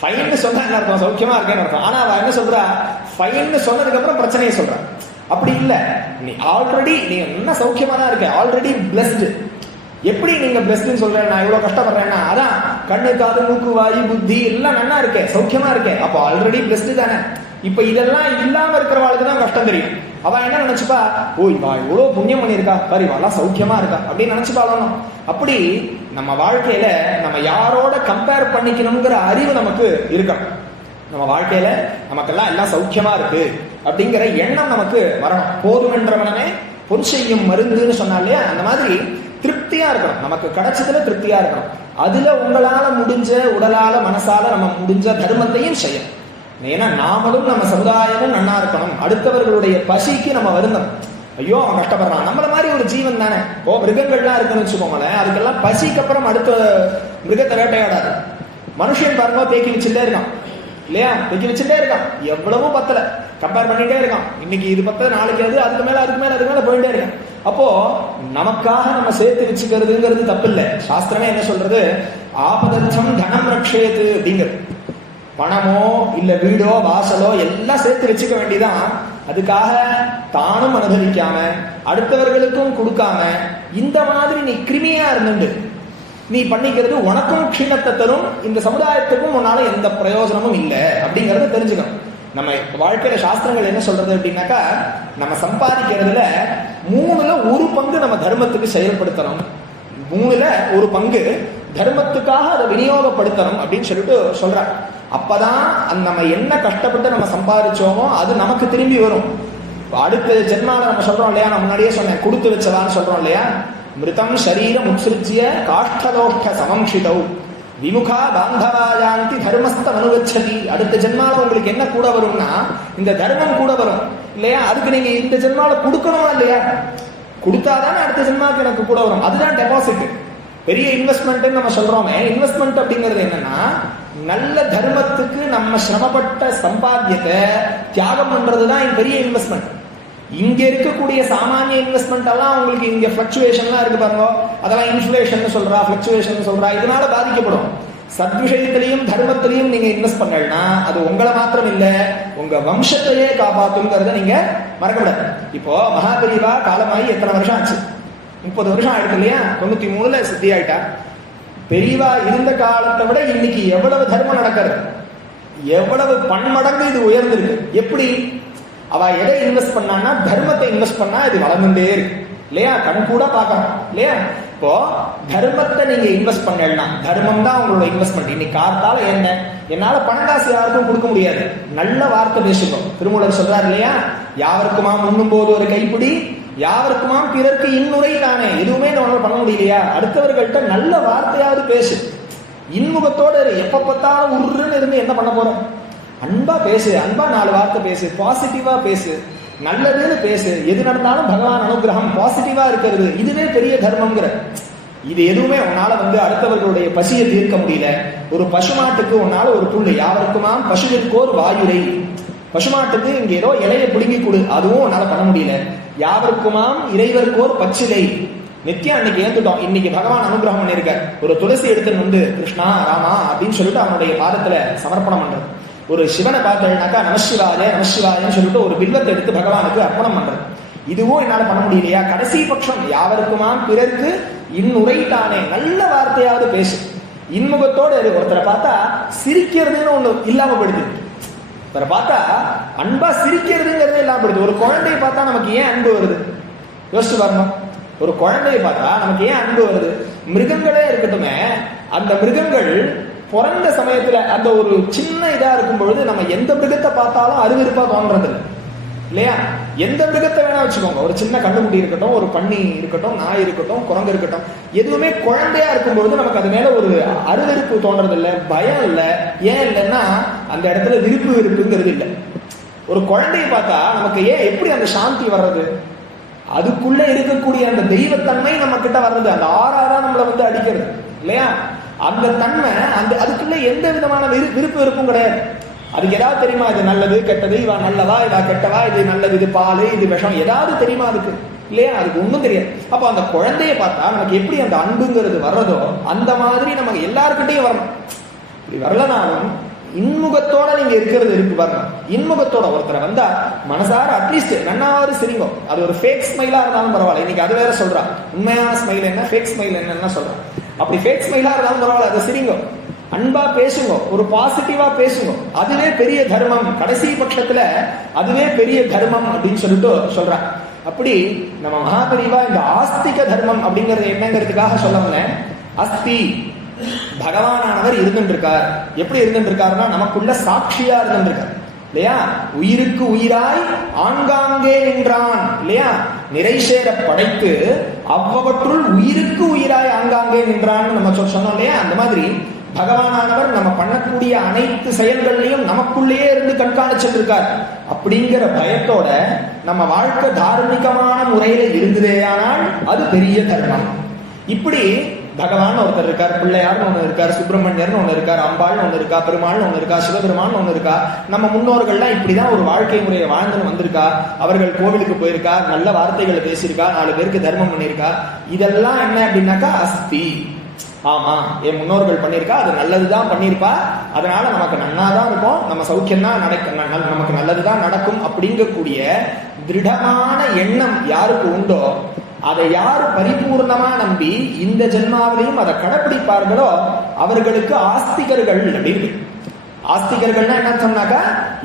ஃபைன்னு சொன்னா என்ன அர்த்தம்? சௌக்கியமா இருக்கேன்னு அர்த்தம். ஆனா அவ என்ன சொல்றா? ஃபைன்னு சொன்னதுக்கு அப்புறம் பிரச்சனையை சொல்ற. அப்படி இல்ல, நீ ஆல்ரெடி நீ என்ன சௌக்கியமா தான் இருக்க, ஆல்ரெடி பிளஸ்டு. எப்படி நீங்க பிளஸ்டுன்னு சொல்ற? நான் இவ்வளவு கஷ்டப்படுறேன்னா அதான் கண்ணு, காது, மூக்கு, வாயு, புத்தி எல்லாம் நல்லா இருக்கேன், சௌக்கியமா இருக்கேன், அப்போ ஆல்ரெடி பிளஸ்டு தானே. இப்ப இதெல்லாம் இல்லாம இருக்கிறவாளுக்கு தான் கஷ்டம் தெரியும். அவ என்ன நினைச்சுப்பா? ஓ இவா இவ்வளவு புண்ணியம் பண்ணிருக்கா பாரு, இவெல்லாம் சௌக்கியமா இருக்கா அப்படின்னு நினைச்சுப்பாலும். அப்படி நம்ம வாழ்க்கையில நம்ம யாரோட கம்பேர் பண்ணிக்கணுங்கிற அறிவு நமக்கு இருக்கணும். நம்ம வாழ்க்கையில நமக்கெல்லாம் எல்லாம் சௌக்கியமா இருக்கு அப்படிங்கிற எண்ணம் நமக்கு வரணும். போதுமென்றவனே பொன் செய்யும் மருந்துன்னு சொன்னா இல்லையா? அந்த மாதிரி திருப்தியா இருக்கணும், நமக்கு கிடைச்சதுல திருப்தியா இருக்கணும். அதுல உங்களால முடிஞ்ச, உடலால மனசால நம்ம முடிஞ்ச தர்மத்தையும் செய்யணும். ஏன்னா நாமளும் நம்ம சமுதாயமும் நன்னா இருக்கணும். அடுத்தவர்களுடைய பசிக்கு நம்ம வருந்தணும். ஐயோ அவன் கஷ்டப்படுறான், நம்மள மாதிரி ஒரு ஜீவன் தானே. ஓ மிருகங்கள்லாம் இருக்குன்னு வச்சுக்கோங்களேன், அதுக்கெல்லாம் பசிக்கு அப்புறம் அடுத்த மிருகத்தை வேட்டையாடாது. மனுஷன் பாருங்க தேக்கி வச்சுட்டே இருக்கான் இல்லையா? தேக்கி வச்சுட்டே இருக்கான், எவ்வளவோ பத்தல, கம்பேர் பண்ணிட்டே இருக்கான். இன்னைக்கு இது பத்தல, நாளைக்கு அது, அதுக்கு மேல போயிட்டே இருக்கான். அப்போ நமக்காக நம்ம சேர்த்து வச்சுக்கிறதுங்கிறது தப்பு இல்லை. சாஸ்திரமே என்ன சொல்றது? ஆபதர்த்தம் தனம் ரக்ஷேது அப்படிங்கிறது. பணமோ இல்ல வீடோ வாசலோ எல்லாம் சேர்த்து வச்சுக்க வேண்டியதான். அதுக்காக தானும் அனுபவிக்காம அடுத்தவர்களுக்கும் கொடுக்காம இந்த மாதிரி நீ கிருமியா இருந்துண்டு நீ பண்ணிக்கிறது உனக்கும் க்ஷீணத்தை தரும், இந்த சமுதாயத்துக்கும் உன்னால எந்த பிரயோஜனமும் இல்லை அப்படிங்கறத தெரிஞ்சுக்கணும். நம்ம வாழ்க்கையில சாஸ்திரங்கள் என்ன சொல்றது அப்படின்னாக்கா, நம்ம சம்பாதிக்கிறதுல 1/3 ஒரு பங்கு நம்ம தர்மத்துக்கு செயல்படுத்தணும், 1/3 ஒரு பங்கு தர்மத்துக்காக அதை விநியோகப்படுத்தணும் அப்படின்னு சொல்லிட்டு சொல்றாங்க. அப்பதான் நம்ம என்ன கஷ்டப்பட்டு நம்ம சம்பாதிச்சோமோ அது நமக்கு திரும்பி வரும். அடுத்த ஜென்மால நம்ம சொல்றோம் இல்லையா, நான் முன்னாடியே சொன்னேன், கொடுத்து வச்சதான்னு சொல்றோம் இல்லையா? மிருதம் சரீரம் உத்ஸ்ருஜ்ய காஷ்டலோஷ்ட சமம்ஷிதௌ விமுகா பாந்தவாயாந்தி தர்மஸ்தம் அனுவச்சதி. அடுத்த ஜென்மால உங்களுக்கு என்ன கூட வரும்னா இந்த தர்மம் கூட வரும் இல்லையா? அதுக்கு நீங்க இந்த ஜென்மால கொடுக்கணுமா இல்லையா? கொடுத்தாதானே அடுத்த ஜென்மாவுக்கு எனக்கு கூட வரும். அதுதான் டெபாசிட். பெரிய இன்வெஸ்ட்மெண்ட் நம்ம சொல்றோமே, இன்வெஸ்ட்மெண்ட் அப்படிங்கிறது என்னன்னா நல்ல தர்மத்துக்கு நம்ம சிரமப்பட்ட சம்பாத்தியத்தை தியாகம் பண்றதுதான் பெரிய இன்வெஸ்ட்மெண்ட். இங்க இருக்கக்கூடிய சாமானிய இன்வெஸ்ட்மெண்ட் எல்லாம் உங்களுக்கு இங்க பிளக்சுவேஷன்லாம் இருக்கு பாருங்க, அதெல்லாம் இன்ஃபிளேஷன் சொல்றா, பிளக்சுவேஷன் சொல்றா, இதனால பாதிக்கப்படும். சத்விஷயத்திலையும் தர்மத்திலையும் நீங்க இன்வெஸ்ட் பண்ணலன்னா அது உங்களை மாத்திரம் இல்ல, உங்க வம்சத்தையே காப்பாத்துங்கிறத நீங்க மறக்கக்கூடாது. இப்போ மகாபெரிவா காலமாகி எத்தனை வருஷம் ஆச்சு? 30 வருஷம் ஆயிடுது இல்லையா? 93 சித்தி ஆயிட்டா. பெரியவா இருந்த காலத்தை விட இன்னைக்கு எவ்வளவு தர்மம் நடக்கிறது, எவ்வளவு பன்மடங்கு இது உயர்ந்திருக்கு. எப்படி? அவ எதை இன்வெஸ்ட் பண்ணான்னா தர்மத்தை இன்வெஸ்ட் பண்ணா இது வளர்ந்துட்டே இருக்கு இல்லையா? கண் கூட பார்க்கணும் இல்லையா? இப்போ தர்மத்தை நீங்க இன்வெஸ்ட் பண்ணலன்னா, தர்மம் தான் உங்களோட இன்வெஸ்ட்மெண்ட். இன்னைக்கு காத்தால என்ன, என்னால பணங்காசு யாருக்கும் கொடுக்க முடியாது, நல்ல வார்த்தை பேசுவோம். திருமூலர் சொல்றாரு இல்லையா, யாவருக்குமாம் உண்ணும் போது ஒரு கைப்பிடி, யாவருக்குமாம் பிறர்க்கு இன்னுரை தானே. எதுவுமே நம்மளால பண்ண முடியலையா, அடுத்தவர்கள்ட்ட நல்ல வார்த்தையாவது பேசு, இன்முகத்தோட எப்ப பார்த்தாலும் உருன்னு இருந்து என்ன பண்ண போறோம்? அன்பா பேசு, அன்பா 4 வார்த்தை பேசு, பாசிட்டிவா பேசு, நல்லதுன்னு பேசு. எது நடந்தாலும் பகவான் அனுகிரகம், பாசிட்டிவா இருக்கிறது, இதுவே பெரிய தர்மம்ங்கிற. இது எதுவுமே உன்னால அடுத்தவர்களுடைய பசியை தீர்க்க முடியல. ஒரு பசுமாட்டுக்கு உன்னால ஒரு புல்லு, யாவருக்குமாம் பசுவிற்கோர் வாயுரை, பசுமாட்டுக்கு இங்க ஏதோ இலையை பிடுங்கி கொடு, அதுவும் உன்னால பண்ண முடியல. யாவருக்குமாம் இறைவருக்கோர் பச்சிலை, நித்தியம் அன்னைக்கு ஏத்துட்டோம். இன்னைக்கு பகவான் அனுகிரகம் பண்ணிருக்க, ஒரு துளசி எடுத்துன்னு வந்து கிருஷ்ணா ராமா அப்படின்னு சொல்லிட்டு அவனுடைய பாதத்துல சமர்ப்பணம் பண்றது. ஒரு சிவனை பார்த்தேன்னாக்கா நமசிவாய நமசிவாயன்னு சொல்லிட்டு ஒரு பில்வத்தை எடுத்து பகவானுக்கு அர்ப்பணம் பண்றது. இதுவும் என்னால பண்ண முடியலையா, கடைசி பட்சம் யாவருக்குமாம் பிறருக்கு இன்னுரைத்தானே, நல்ல வார்த்தையாவது பேசு, இன்முகத்தோடு. ஒருத்தரை பார்த்தா சிரிக்கிறதுன்னு ஒண்ணு இல்லாம போயிடுது, ஒருத்தரை பார்த்தா அன்பா சிரிக்கிறதுங்கிறது இல்லாம போயிடுது. ஒரு குழந்தைய பார்த்தா நமக்கு ஏன் அன்பு வருது யோசிச்சு பாருங்க. ஒரு குழந்தைய பார்த்தா நமக்கு ஏன் அன்பு வருது? மிருகங்களே இருக்கட்டுமே, அந்த மிருகங்கள் பிறந்த சமயத்துல அந்த ஒரு சின்ன இதா இருக்கும் பொழுது நம்ம எந்த மிருகத்தை பார்த்தாலும் அருவிருப்பா தோன்றது இல்லையா? எந்த மிருகத்தை வேணா வச்சுக்கோங்க, ஒரு சின்ன கண்ணுக்குட்டி இருக்கட்டும், ஒரு பன்னி இருக்கட்டும், நாய் இருக்கட்டும், குரங்கு இருக்கட்டும், எதுவுமே குழந்தையா இருக்கும் பொழுது நமக்கு அது மேல ஒரு அருவருப்பு தோன்றது இல்லை, பயம் இல்லை. ஏன் இல்லைன்னா அந்த இடத்துல விருப்புங்கிறது இல்லை. ஒரு குழந்தைய பார்த்தா நமக்கு ஏன் எப்படி அந்த சாந்தி வர்றது? அதுக்குள்ள இருக்கக்கூடிய அந்த தெய்வத்தன்மை நம்ம கிட்ட வர்றது, அந்த ஆறாதான் நம்மளை அடிக்கிறது இல்லையா? அந்த தன்மை, அந்த அதுக்குள்ள எந்த விதமான விருப்பு வெறுப்பும் கிடையாது. அதுக்கு ஏதாவது தெரியுமா இது நல்லது கெட்டது, இவா நல்லவா இவா கெட்டவா, இது நல்லது இது பால் இது விஷம், ஏதாவது தெரியுமா அதுக்கு? இல்லையா? அதுக்கு ஒன்றும் தெரியாது. அப்போ அந்த குழந்தைய பார்த்தா நமக்கு எப்படி அந்த அன்புங்கிறது வர்றதோ அந்த மாதிரி நமக்கு எல்லாருக்கிட்டையும் வரணும். இப்படி வரலனாலும் இன்முகத்தோட நீங்க இருக்கிறது இருக்கு பாருங்க. இன்முகத்தோட ஒருத்தரை வந்தா மனசார அட்லீஸ்ட் நன்னாவது சிரிங்கோ. அது ஒரு ஃபேக் ஸ்மைலா இருந்தாலும் பரவாயில்ல. இன்னைக்கு அது வேற சொல்றா, உண்மையான ஸ்மைல் என்ன ஃபேக் ஸ்மைல் என்னன்னு சொல்றான். அப்படி ஃபேக் ஸ்மைலா இருந்தாலும் பரவாயில்ல, அதை சிரிங்கோ, அன்பா பேசுங்க, ஒரு பாசிட்டிவா பேசுங்க, அதுவே பெரிய தர்மம். கடைசி பட்சத்துல அதுவே பெரிய தர்மம் அப்படின்னு சொல்லிட்டு சொல்றான். அப்படி நம்ம மகாபெரிவா இந்த ஆஸ்திக தர்மம் அப்படிங்கறது என்னங்கிறதுக்காக சொல்ல வந்தேன். அஸ்தி, பகவானானவர் இருந்துட்டு இருக்கார். எப்படி இருந்துட்டு இருக்காருன்னா நமக்குள்ள சாட்சியா இருந்துட்டு இருக்கார் இல்லையா? உயிருக்கு உயிராய் ஆங்காங்கே நின்றான் இல்லையா? நிறை சேர படைத்து அவ்வவற்றுள் உயிருக்கு உயிராய் ஆங்காங்கே நின்றான்னு நம்ம சொன்னோம் இல்லையா? அந்த மாதிரி பகவானானவர் நம்ம பண்ணக்கூடிய அனைத்து செயல்கள்லையும் நமக்குள்ளேயே இருந்து கண்காணிச்சுட்டு இருக்கார். அப்படிங்கிற பயத்தோட நம்ம வாழ்க்கை தார்மீகமான முறையில இருந்ததேயானால் அது பெரிய தர்மம். இப்படி பகவான் ஒருத்தர் இருக்கார், பிள்ளையார்னு ஒண்ணு இருக்கார், சுப்பிரமணியர்னு ஒண்ணு இருக்கார், அம்பாள்னு ஒண்ணு இருக்கா, பெருமாள்னு ஒண்ணு இருக்கா, சிவபெருமான் ஒண்ணு இருக்கா. நம்ம முன்னோர்கள்லாம் இப்படிதான் ஒரு வாழ்க்கை முறையை வாழ்ந்துன்னு வந்திருக்கா. அவர்கள் கோவிலுக்கு போயிருக்கா, நல்ல வார்த்தைகளை பேசியிருக்கா, 4 பேருக்கு தர்மம் பண்ணியிருக்கா. இதெல்லாம் என்ன அப்படின்னாக்கா அஸ்தி. ஆமா, என் முன்னோர்கள் பண்ணியிருக்கா, அது நல்லதுதான் பண்ணியிருப்பா, அதனால நமக்கு நன்னாதான் இருக்கும், நம்ம சௌக்கியம் தான் நமக்கு நல்லதுதான் நடக்கும் அப்படிங்கக்கூடிய திருடமான எண்ணம் யாருக்கு உண்டோ, அதை யார் பரிபூர்ணமா நம்பி இந்த ஜென்மாவிலையும் அதை கடைபிடிப்பார்களோ அவர்களுக்கு ஆஸ்திகர்கள் அப்படின்னு. ஆஸ்திகர்கள்னா என்ன சொன்னாக்கா,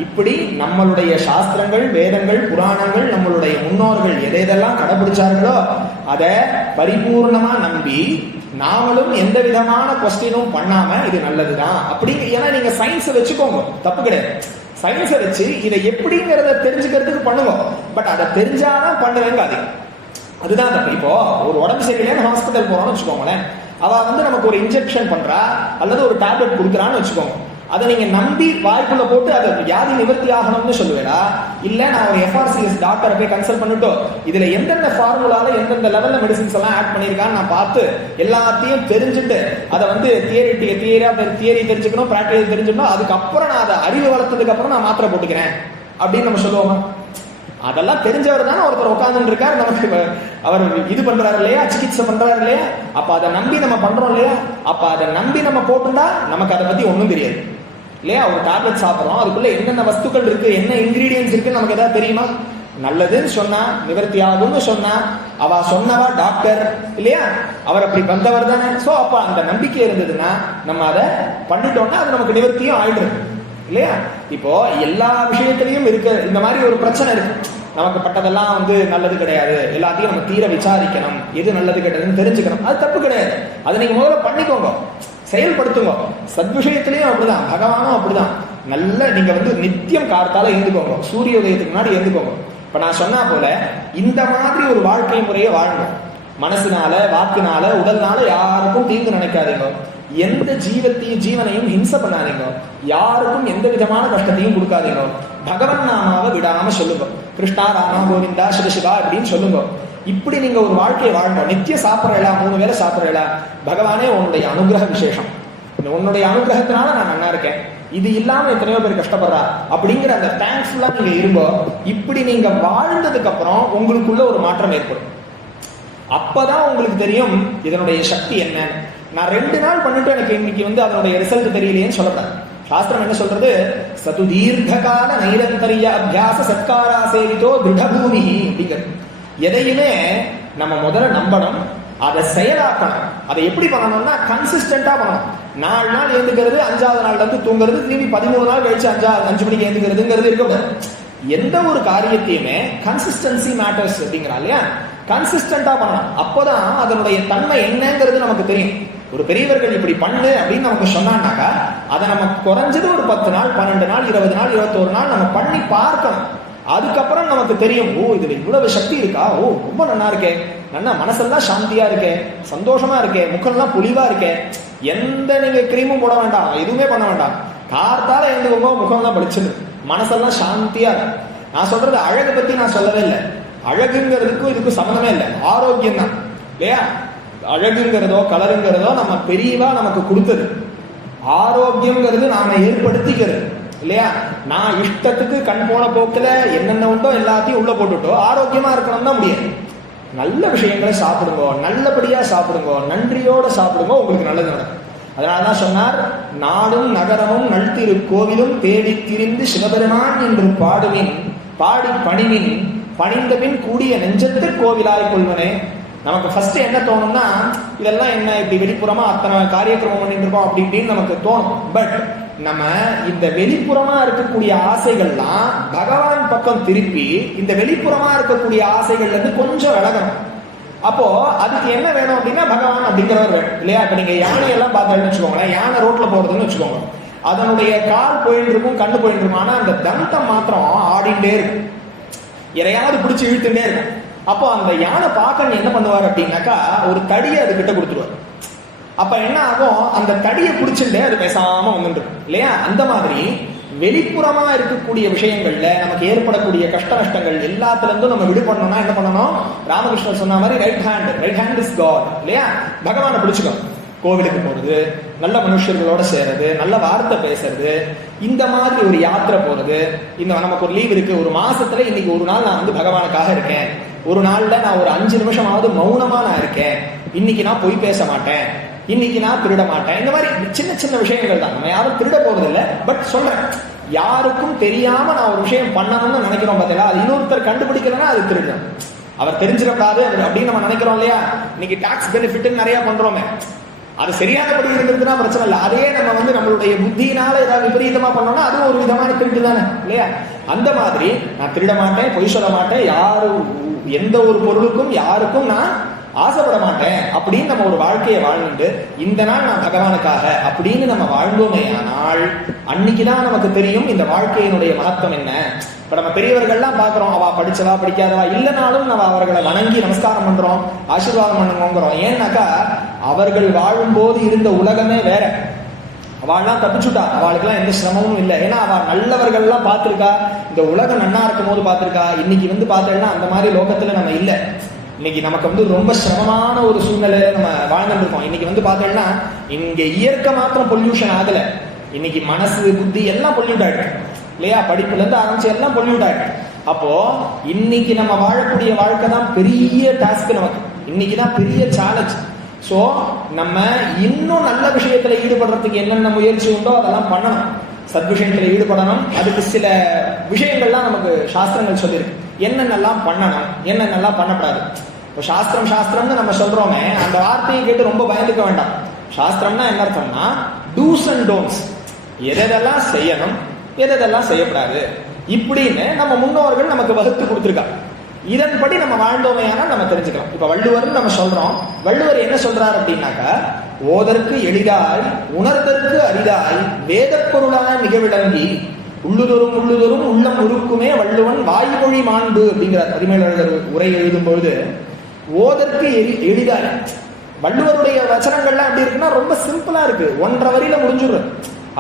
இப்படி நம்மளுடைய சாஸ்திரங்கள், வேதங்கள், புராணங்கள், நம்மளுடைய முன்னோர்கள் எதையெல்லாம் கடைபிடிச்சார்களோ அதை பரிபூர்ணமா நம்பி நாமளும் எந்த விதமான கொஸ்டினும் பண்ணாம இது நல்லதுதான் அப்படி. ஏன்னா நீங்க சயின்ஸை வச்சுக்கோங்க, தப்பு கிடையாது. சயின்ஸை வச்சு இதை எப்படிங்கிறத தெரிஞ்சுக்கிறதுக்கு பண்ணுவோம். பட் அதை தெரிஞ்சாதான் பண்ணுவேங்க, அதுதான் தப்பு. இப்போ ஒரு உடம்பு சரியில்லைன்னு ஹாஸ்பிட்டல் போறோம்னு வச்சுக்கோங்களேன், அவ நமக்கு ஒரு இன்ஜெக்ஷன் பண்றா அல்லது ஒரு டேப்லெட் கொடுக்குறான்னு வச்சுக்கோங்க. அதை நீங்க நம்பி வாய்ப்புள்ள போட்டு அதை வியாதி நிவர்த்தி ஆகணும்னு சொல்லுவேடா, இல்ல நான் ஒரு FRCS டாக்டரை போய் கன்சல்ட் பண்ணிட்டோம், இதுல எந்தெந்த ஃபார்முலால எந்தெந்த லெவல்ல மெடிசின்ஸ் எல்லாம் ஆட் பண்ணிருக்கான்னு நான் பார்த்து எல்லாத்தையும் தெரிஞ்சுட்டு அதை வந்து தியரி தெரிஞ்சுக்கணும், பிராக்டிகல் தெரிஞ்சுக்கணும், அதுக்கப்புறம் நான் அதை அறிவு வளர்த்ததுக்கு அப்புறம் நான் மாத்திரை போட்டுக்கிறேன் அப்படின்னு நம்ம சொல்லுவோமா? அதெல்லாம் தெரிஞ்சவர் தானே ஒருத்தர் உட்கார்ந்து இருக்காரு, நமக்கு அவர் இது பண்றாரு இல்லையா, சிகிச்சை பண்றாரு இல்லையா, அப்ப அதை நம்பி நம்ம பண்றோம் இல்லையா, அப்ப அதை நம்பி நம்ம போட்டுட்டா நமக்கு அதை பத்தி ஒண்ணும் தெரியாது இல்லையா. ஒரு டேப்லெட் சாப்பிடுறோம், அதுக்குள்ள என்னென்ன வஸ்துக்கள் இருக்கு, என்ன இன்கிரீடியன்ஸ் இருக்கு நமக்கு ஏதாவது தெரியுமா? நல்லதுன்னு சொன்னா, நிவர்த்தி ஆகும்னு சொன்னா, அவ சொன்னவா டாக்டர் இல்லையா, அவர் அப்படி வந்தவர் தானே. சோ அப்ப அந்த நம்பிக்கை இருந்ததுன்னா நம்ம அதை பண்ணிட்டோம்னா அது நமக்கு நிவர்த்தியும் ஆயிடுது இல்லையா. இப்போ எல்லா விஷயத்திலையும் இருக்க இந்த மாதிரி ஒரு பிரச்சனை இருக்கு, நமக்கு பட்டதெல்லாம் வந்து நல்லது கிடையாது, எல்லாத்தையும் நம்ம தீர விசாரிக்கணும், எது நல்லது கெட்டதுன்னு தெரிஞ்சுக்கணும், அது தப்பு கிடையாது. அதை நீங்க முதல்ல பண்ணிக்கோங்க, செயல்படுத்துங்க. சத்விஷயத்திலையும் அப்படிதான், பகவானும் அப்படிதான். நல்ல நீங்க வந்து நித்தியம் கார்த்தால எழுந்துக்கோங்க, சூரிய உதயத்துக்கு முன்னாடி எழுந்துக்கோங்க. இப்ப நான் சொன்னா போல இந்த மாதிரி ஒரு வாழ்க்கை முறையை வாழணும். மனசுனால, வாக்குனால, உடல்னால யாருக்கும் தீங்கு நினைக்காதீங்க, எந்த ஜீவனையும் ஹிம்சை பண்ணாதீங்க, யாருக்கும் எந்த விதமான கஷ்டத்தையும் கொடுக்காதீங்க, பகவன் நாமாவை விடாம சொல்லுங்க, கிருஷ்ணா ராமா கோவிந்தா சிவசிவா அப்படின்னு சொல்லுங்க. இப்படி நீங்க ஒரு வாழ்க்கையை வாழணும். நித்தியம் சாப்பிடறா, 3 வேளை சாப்பிடறா, பகவானே உன்னுடைய அனுகிரக விசேஷம், உன்னுடைய அனுகிரகத்தினால நான் நல்லா இருக்கேன், இது இல்லாம எத்தனையோ பேர் கஷ்டப்படுறா அப்படிங்கிற அந்த தேங்க்ஃபுல்லா நீங்க இருங்கோ. இப்படி நீங்க வாழ்ந்ததுக்கு அப்புறம் உங்களுக்குள்ள ஒரு மாற்றம் ஏற்படும். அப்பதான் உங்களுக்கு தெரியும் இதனுடைய சக்தி என்ன. நான் 2 நாள் பண்ணிட்டு எனக்கு இன்னைக்கு வந்து அதனுடைய ரிசல்ட் தெரியலையேன்னு சொல்லப்படாது. சாஸ்திரம் என்ன சொல்றது, சது தீர்க்கால நைரந்தரிய அபியாச சத்காரா சேவிதோ திருடபூமி அப்படிங்கிறது. எதையுமே நம்ம முதல்ல நம்பணும், அதை செயலாக்கணும். அதை எப்படி பண்ணணும்னா கன்சிஸ்டன்டா பண்ணணும். 4 நாள் எழுந்துக்கிறது, 5ஆவது நாள்ல இருந்து தூங்குறது, திரும்பி 13 நாள் கழிச்சு 5 மணிக்கு எழுந்துக்கிறதுங்கிறது இருக்கக்கூடாது. எந்த ஒரு காரியத்தையுமே கன்சிஸ்டன்சி மேட்டர்ஸ் அப்படிங்கிறா இல்லையா, கன்சிஸ்டன்டா பண்ணணும். அப்போதான் அதனுடைய தன்மை என்னங்கிறது நமக்கு தெரியும். ஒரு பெரியவர்கள் இப்படி பண்ணு அப்படின்னு நமக்கு சொன்னான்னாக்கா அதை நம்ம குறைஞ்சது ஒரு 10 நாள், 12 நாள், 20 நாள், 21 நாள் நம்ம பண்ணி பார்க்கணும். அதுக்கப்புறம் நமக்கு தெரியும், ஓ இதுல இவ்வளவு சக்தி இருக்கா, ஓ ரொம்ப நல்லா இருக்கே, நல்லா மனசெல்லாம் சாந்தியா இருக்கே, சந்தோஷமா இருக்கே, முக்கெல்லாம் பொலிவா இருக்கே, எந்த நீங்க கிரீமும் போட வேண்டாம், எதுவுமே பண்ண வேண்டாம், கார்த்தால எழுந்துக்கோங்க, முகம்லாம் படிச்சிடு, மனசெல்லாம் சாந்தியா இருக்கு. நான் சொல்றது அழகு பத்தி நான் சொல்லவே இல்லை, அழகுங்கிறதுக்கும் இதுக்கும் சம்மந்தமே இல்லை, ஆரோக்கியம் தான் இல்லையா. அழகுங்கிறதோ கலருங்கிறதோ நம்ம பெரியவா நமக்கு கொடுத்தது, ஆரோக்கியம்ங்கிறது நாம ஏற்படுத்திக்கிறது இல்லையா. நான் இஷ்டத்துக்கு கண் போன போக்குல என்னென்ன உண்டோ எல்லாத்தையும் உள்ள போட்டுட்டோ ஆரோக்கியமா இருக்கணும் தான் முடியாது. நல்ல விஷயங்களை சாப்பிடுங்க, நல்லபடியா சாப்பிடுங்க, நன்றியோட சாப்பிடுங்க, உங்களுக்கு நல்லது நடக்கும். அதனாலதான் சொன்னார், நாடும் நகரமும் நல்திரு கோவிலும் தேடி திரிந்து சிவபெருமான் என்று பாடுவின், பாடி பணிவின், பணிந்த பின் கூடிய நெஞ்சத்து கோவிலாய் கொள்வனே. நமக்கு ஃபர்ஸ்ட் என்ன தோணும்னா, இதெல்லாம் என்ன இப்படி வெளிப்புறமா அத்தனை காரியக்கிரமம் பண்ணிட்டு இருக்கோம் அப்படி இப்படின்னு நமக்கு தோணும். பட் நம்ம இந்த வெளிப்புறமா இருக்கக்கூடிய ஆசைகள்லாம் பகவான் பக்கம் திருப்பி இந்த வெளிப்புறமா இருக்கக்கூடிய ஆசைகள்ல இருந்து கொஞ்சம் விலகணும். அப்போ அதுக்கு என்ன வேணும் அப்படின்னா பகவான் அப்படிங்கிறவர் வேணும் இல்லையா. இப்ப நீங்க யானையெல்லாம் பார்த்தீங்கன்னு வச்சுக்கோங்களேன், யானை ரோட்ல போறதுன்னு வச்சுக்கோங்க, அதனுடைய கால் போயிட்டு இருக்கும், கண்ணு போயிட்டு இருக்கும், ஆனா அந்த தந்தம் மாத்திரம் ஆடிண்டே இருக்கும், எதையாவது பிடிச்சி இழுத்துட்டே இருக்கும். அப்போ அந்த யானை பார்க்க என்ன பண்ணுவார் அப்படின்னாக்கா ஒரு தடியை அது கிட்ட கொடுத்துருவார். அப்ப என்ன ஆகும், அந்த தடியை பிடிச்சிட்டு அது பேசாம வந்துட்டு இல்லையா. அந்த மாதிரி வெளிப்புறமா இருக்கக்கூடிய விஷயங்கள்ல நமக்கு ஏற்படக்கூடிய கஷ்ட நஷ்டங்கள் எல்லாத்துல இருந்தும் நம்ம விடுபடணும்னா என்ன பண்ணணும், ராமகிருஷ்ணர் சொன்ன மாதிரி ரைட் ஹேண்ட் இஸ் காட் இல்லையா. பகவானை பிடிச்சுக்கணும், கோவிலுக்கு போறது, நல்ல மனுஷர்களோட சேர்றது, நல்ல வார்த்தை பேசுறது, இந்த மாதிரி ஒரு யாத்திரை போறது. இந்த நமக்கு ஒரு லீவ் இருக்கு, ஒரு மாசத்துல இன்னைக்கு ஒரு நாள் நான் வந்து பகவானுக்காக இருக்கேன், ஒரு நாள்ல நான் ஒரு 5 நிமிஷமாவது மௌனமா நான் இருக்கேன், இன்னைக்கு நான் பொய் பேச மாட்டேன், இன்னைக்கு நான் திருட மாட்டேன். இந்த மாதிரி சின்ன சின்ன விஷயங்கள் தான், நம்ம யாரும் திருட போறது இல்லை. பட் சொல்றேன், யாருக்கும் தெரியாம நான் ஒரு விஷயம் பண்ணணும்னு நினைக்கிறோம் பார்த்தீங்களா, அது இன்னொருத்தர் கண்டுபிடிக்கலன்னா அது திருடுறோம், அவர் தெரிஞ்சிடக்கூடாது அப்படின்னு நம்ம நினைக்கிறோம் இல்லையா. இன்னைக்கு டாக்ஸ் பெனிஃபிட் நிறைய பண்றோமே, அது சரியானபடி இருந்ததுன்னா பிரச்சனை இல்லை. அதே நம்ம வந்து நம்மளுடைய புத்தியினால ஏதாவது விபரீதமா பண்ணோம்னா அது ஒரு விதமான திருட்டு தானே இல்லையா. அந்த மாதிரி நான் திருட மாட்டேன், பொய் சொல்ல மாட்டேன், யாரும் எந்த ஒரு பொருளுக்கும் யாருக்கும் நான் ஆசைப்பட மாட்டேன் அப்படின்னு நம்ம ஒரு வாழ்க்கையை வாழ்ந்துட்டு இந்த நாள் நான் பகவானுக்காக அப்படின்னு நம்ம வாழ்ந்தோமே ஆனால் அன்னைக்குதான் நமக்கு தெரியும் இந்த வாழ்க்கையினுடைய மகத்துவம் என்ன. இப்ப நம்ம பெரியவர்கள்லாம் பாக்குறோம், அவ படிச்சவா படிக்காதவா இல்லைனாலும் நம்ம அவர்களை வணங்கி நமஸ்காரம் பண்றோம், ஆசீர்வாதம் பண்ணுங்கிறோம். ஏன்னாக்கா அவர்கள் வாழும்போது இருந்த உலகமே வேற, அவள்லாம் தப்பிச்சுட்டா, அவளுக்குலாம் எந்த சிரமமும் இல்லை. ஏன்னா அவள் நல்லவர்கள்லாம் பார்த்துருக்கா, இந்த உலகம் நன்னா இருக்கும் போது பார்த்துருக்கா. இன்னைக்கு வந்து பார்த்தேன்னா அந்த மாதிரி லோகத்துல நம்ம இல்லை. இன்னைக்கு நமக்கு வந்து ரொம்ப சிரமமான ஒரு சூழ்நிலையில நம்ம வாழ்ந்துட்டு இருக்கோம். இன்னைக்கு வந்து பார்த்தோம்னா இங்க இயற்கை மாத்திரம் பொல்யூஷன் ஆகல, இன்னைக்கு மனசு புத்தி எல்லாம் பொல்யூட் ஆயிடுச்சு இல்லையா? படிப்புல இருந்து ஆரம்பிச்சு எல்லாம் பொல்யூட் ஆயிடுச்சு. அப்போ இன்னைக்கு நம்ம வாழக்கூடிய வாழ்க்கை தான் பெரிய டாஸ்க் நமக்கு, இன்னைக்குதான் பெரிய சேலஞ்ச். ஸோ நம்ம இன்னும் நல்ல விஷயத்துல ஈடுபடுறதுக்கு என்னென்ன முயற்சி உண்டோ அதெல்லாம் பண்ணணும், சத்விஷயத்துல ஈடுபடணும். அதுக்கு சில விஷயங்கள்லாம் நமக்கு சாஸ்திரங்கள் சொல்லியிருக்கு, என்னென்னலாம் பண்ணணும் என்னென்னலாம் பண்ணக்கூடாது. இப்போ சாஸ்திரம்னு நம்ம சொல்றோமே, அந்த வார்த்தையை கேட்டு ரொம்ப பயந்துக்க வேண்டாம். சாஸ்திரம்னா என்ன அர்த்தம்னா டூஸ் அண்ட் டோன்ட்ஸ், எதெல்லாம் செய்யணும் எதெல்லாம் செய்யக்கூடாது இப்படின்னு நம்ம முன்னோர்கள் நமக்கு வகுத்து கொடுத்துருக்காங்க. இதன்படி நம்ம வாழ்ந்தோமையானா நம்ம தெரிஞ்சுக்கலாம். இப்ப வள்ளுவர்னு நம்ம சொல்றோம், வள்ளுவர் என்ன சொல்றாரு அப்படின்னாக்கா, ஓதற்கு எளிதாய் உணர்தற்கு அரிதாய் வேத பொருளான மிக விளங்கி உள்ளுதொரும் உள்ளம் உருக்குமே வள்ளுவன் வாய்மொழி மாண்பு அப்படிங்கிறார் பரிமேலழகர் உரை எழுதும்போது. ஓதற்கு எளிதாய், வள்ளுவருடைய வச்சனங்கள்லாம் எப்படி இருக்குன்னா ரொம்ப சிம்பிளா இருக்கு, 1.5 வரியில முடிஞ்சுடுறது.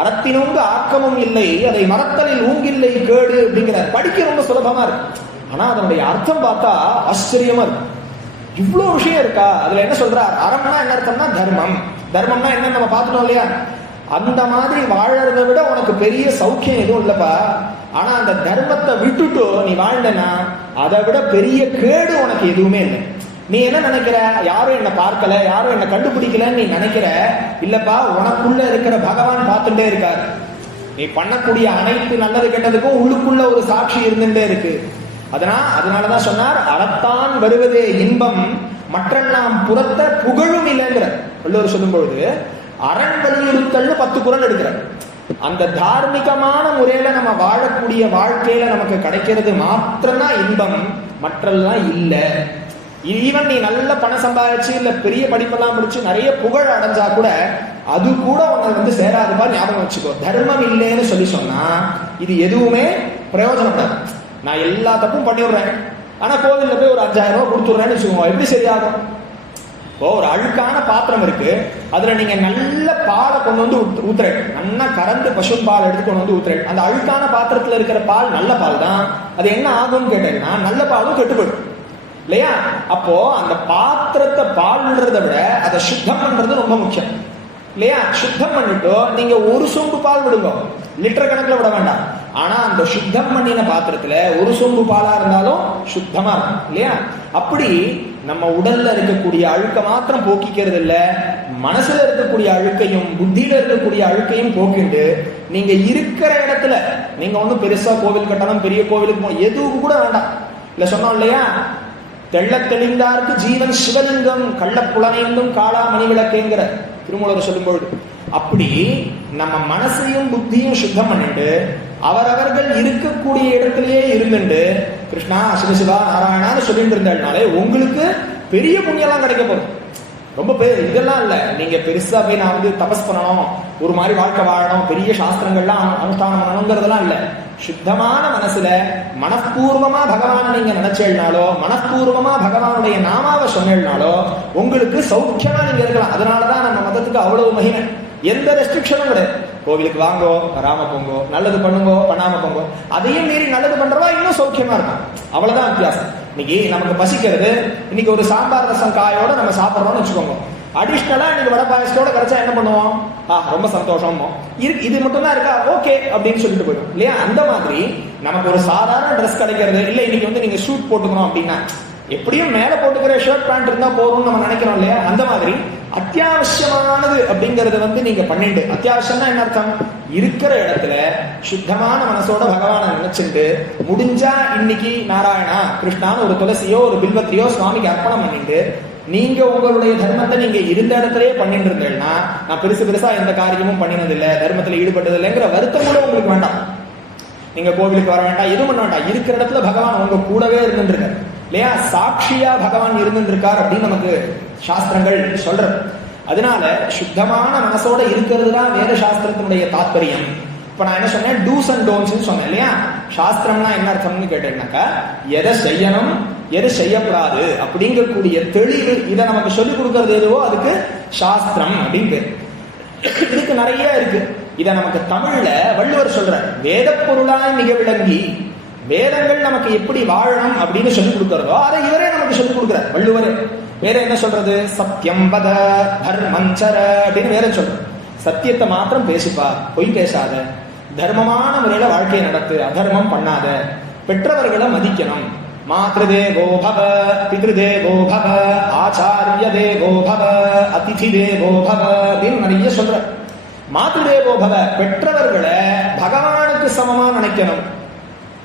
அறத்தினோங்கு ஆக்கமும் இல்லை அதை மறத்தலில் ஊங்கில்லை கேடு அப்படிங்கிறார். படிக்க ரொம்ப சுலபமா இருக்கு, ஆனா அதனுடைய அர்த்தம் பார்த்தா ஆச்சரியமா இருக்கு. இவ்வளவு விஷயம் இருக்கா அதுல. என்ன சொல்றார், அறம்னா என்ன அர்த்தம்னா தர்மம், தர்மம்னா என்ன நம்ம பார்த்துட்டோம் இல்லையா? அந்த மாதிரி வாழறதை விட உனக்கு பெரிய சௌக்கியம் எதுவும் இல்லப்பா. ஆனா அந்த தர்மத்தை விட்டுட்டு நீ வாழ்ந்தனா அதை விட பெரிய கேடு உனக்கு எதுவுமே இல்லை. நீ என்ன நினைக்கிற, யாரும் என்ன பார்க்கல யாரும் என்ன கண்டுபிடிக்கலன்னு நீ நினைக்கிற, இல்லப்பா உனக்குள்ள இருக்கிற பகவான் பார்த்துட்டே இருக்காரு. நீ பண்ணக்கூடிய அனைத்து நல்லது கெட்டதுக்கும் உள்ளுக்குள்ள ஒரு சாட்சி இருந்துட்டே இருக்கு. அதனாலதான் சொன்னார், அறத்தான் வருவதே இன்பம் மற்றெல்லாம் புறத்த புகழும் இல்லைங்கிற வள்ளுவர் சொல்லும் பொழுது. அரண் வலியுறுத்தல் 10 குறள் எடுக்கிறார். அந்த தார்மீகமான முறையில நம்ம வாழக்கூடிய வாழ்க்கையில நமக்கு கிடைக்கிறது மாத்திரம்தான் இன்பம், மற்றெல்லாம் இல்லை. ஈவன் நீ நல்ல பணம் சம்பாதிச்சு இல்ல பெரிய படிப்பெல்லாம் முடிச்சு நிறைய புகழ் அடைஞ்சா கூட அது கூட உனக்கு வந்து சேராதுப்பா, ஞாபகம் வச்சுக்கோ. தர்மம் இல்லைன்னு சொல்லி சொன்னா இது எதுவுமே பிரயோஜனப்படாது. நான் எல்லா தப்பும் பண்ணிவிடுறேன், ஆனா கோவில்ல போய் ஒரு 5000 ரூபாய் கொடுத்துடுறேன்னு வச்சுக்கோங்க, எப்படி சரியாகும்? இப்போ ஒரு அழுக்கான பாத்திரம் இருக்கு, அதுல நீங்க நல்ல பாலை கொண்டு வந்து ஊத்துறேன், நல்லா கறந்து பசு பால் எடுத்து கொண்டு வந்து ஊத்துறேன். அந்த அழுக்கான பாத்திரத்துல இருக்கிற பால் நல்ல பால் தான், அது என்ன ஆகும்னு கேட்டீங்கன்னா நல்ல பாலும் கெட்டு போயிடும் இல்லையா? அப்போ அந்த பாத்திரத்தை பால்ன்றதை விட அதை சுத்தம் பண்றது ரொம்ப முக்கியம் இல்லையா? சுத்தம் பண்ணிட்டு நீங்க ஒரு சொம்பு பால் விடுங்க, லிட்டர் கணக்குல விட வேண்டாம். ஆனா அந்த சுத்தம் பண்ணின பாத்திரத்துல ஒரு சொம்பு பாலா இருந்தாலும் சுத்தமா இருக்கும் இல்லையா? அப்படி நம்ம உடல்ல இருக்கக்கூடிய அழுக்க மாத்திரம் போக்கிக்கிறது இல்ல, மனசுல இருக்கக்கூடிய அழுக்கையும் புத்தியில இருக்கக்கூடிய அழுக்கையும் போக்கிண்டு நீங்க இருக்கிற இடத்துல நீங்க வந்து பெருசா கோவில் கட்டணும், பெரிய கோவிலுக்கு எதுவும் கூட வேண்டாம். இல்ல சொன்னோம் இல்லையா, தெள்ள தெளிந்தார்க்கு ஜீவன் சிவலிங்கம் கள்ளப்புலனைந்தும் காளா மணி விளக்குங்கிற திருமூலர் சொல்லும்பொழுது. அப்படி நம்ம மனசையும் புத்தியும் சுத்தம் பண்ணிட்டு அவரவர்கள் இருக்கக்கூடிய இடத்திலேயே இருந்துட்டு கிருஷ்ணா சிவசிவா நாராயணான்னு சொல்லிட்டு இருந்தாலே உங்களுக்கு பெரிய புண்ணியெல்லாம் கிடைக்க போகுது. ரொம்ப இதெல்லாம் இல்ல, நீங்க பெருசா போய் நான் வந்து தபஸ் பண்ணணும், ஒரு மாதிரி வாழ்க்கை வாழணும், பெரிய சாஸ்திரங்கள்லாம் அனுஷ்டானம் பண்ணணுங்கிறதெல்லாம் இல்ல. சுத்தமான மனசுல மனப்பூர்வமா பகவானை நீங்க நினைச்சேனாலோ, மனப்பூர்வமா பகவானுடைய நாமாவை சொன்னாலோ உங்களுக்கு சௌக்கியமா நீங்க இருக்கலாம். அதனாலதான் நம்ம மதத்துக்கு அவ்வளவு மகிமை. எந்த ரெஸ்ட்ரிக்ஷனும் கிடையாது. கோவிலுக்கு வாங்கோ, வராம போங்கோ, நல்லது பண்ணுங்கோ, பண்ணாம போங்கோ. அதையும் மீறி நல்லது பண்றவா இன்னும் சௌக்கியமா இருக்கும். அவ்வளவுதான் வித்தியாசம். இன்னைக்கு நமக்கு பசிக்கிறது, இன்னைக்கு ஒரு சாம்பார் ரசம் காயோட நம்ம சாப்பிட்றோம்னு வச்சுக்கோங்க. அடிஷ்னலா இன்னைக்கு வடை பாயசத்தோட கிடைச்சா என்ன பண்ணுவோம்? ரொம்ப சந்தோஷம், இது மட்டும் தான் இருக்கா, ஓகே அப்படின்னு சொல்லிட்டு போயிடும் இல்லையா? அந்த மாதிரி நமக்கு ஒரு சாதாரண ட்ரெஸ் கிடைக்கிறது இல்ல, இன்னைக்கு வந்து நீங்க ஷூட் போட்டுக்கணும் அப்படின்னா எப்படியும் மேல போட்டுக்கிற ஷர்ட் பேண்ட் இருந்தா போறோம்னு நம்ம நினைக்கிறோம் இல்லையா? அந்த மாதிரி அத்தியாவசியமானது அப்படிங்கறது வந்து நீங்க பண்ணிட்டு, அத்தியாவசியம்னா என்ன அர்த்தம்? இருக்கிற இடத்துல சுத்தமான மனசோட பகவானை நினைச்சுட்டு முடிஞ்சா இன்னைக்கு நாராயணா கிருஷ்ணான்னு ஒரு துளசியோ ஒரு பில்வத்தையோ சுவாமிக்கு அர்ப்பணம் பண்ணிட்டு நீங்க உங்களுடைய தர்மத்தை நீங்க இருந்த இடத்துலயே பண்ணிட்டு இருந்தேன்னா, நான் பெருசா எந்த காரியமும் பண்ணினதில்லை, தர்மத்துல ஈடுபட்டது இல்லைங்கிற வருத்தம் கூட உங்களுக்கு வேண்டாம். நீங்க கோவிலுக்கு வர வேண்டாம், எதுவும் பண்ண வேண்டாம். இருக்கிற இடத்துல பகவான் உங்க கூடவே இருந்துருக்காரு இல்லையா? சாட்சியா பகவான் இருந்துருக்கார் அப்படின்னு நமக்கு சாஸ்திரங்கள் சொல்றது. அதனால சுத்தமான மனசோட இருக்கிறது தான் வேத சாஸ்திரத்தினுடைய தாத்பரியம். இப்ப நான் என்ன சொன்னேன், டூஸ் அண்ட் டோன்ட்ஸ் சொன்னேன் இல்லையா? சாஸ்திரம்னா என்ன அர்த்தம்னு கேட்டீங்கன்னாக்கா, எதை செய்யணும் எது செய்யக்கூடாது அப்படிங்கக்கூடிய தெளிவு, இதை நமக்கு சொல்லிக் கொடுக்கறது எதுவோ அதுக்கு சாஸ்திரம் அப்படின்னு பேர். இதுக்கு நிறைய இருக்கு. இத நமக்கு தமிழ்ல வள்ளுவர் சொல்றார், வேத பொருளாய் மிக விளங்கி. வேதங்கள் நமக்கு எப்படி வாழணும் அப்படின்னு சொல்லிக் கொடுக்கிறதோ அதை இவரே நமக்கு சொல்லிக் கொடுக்கிறார் வள்ளுவரே. வேற என்ன சொல்றது? சத்தியம் வத தர்மஞ்சர அப்படின்னு வேற சொல்றது. சத்தியத்தை மாத்திரம் பேசிப்பா, பொய் பேசாத, தர்மமான முறையில வாழ்க்கையை நடத்து, அதர்மம் பண்ணாத, பெற்றவர்களை மதிக்கணும், மாத்ருதேவோ பவ பித்ருதேவோ பவ ஆச்சாரிய தேவோ பவ அதிதி தேவோ பவ அப்படின்னு நிறைய சொல்ற. மாத்ருதேவோ பவ, பெற்றவர்களை பகவானுக்கு சமமா நினைக்கணும்.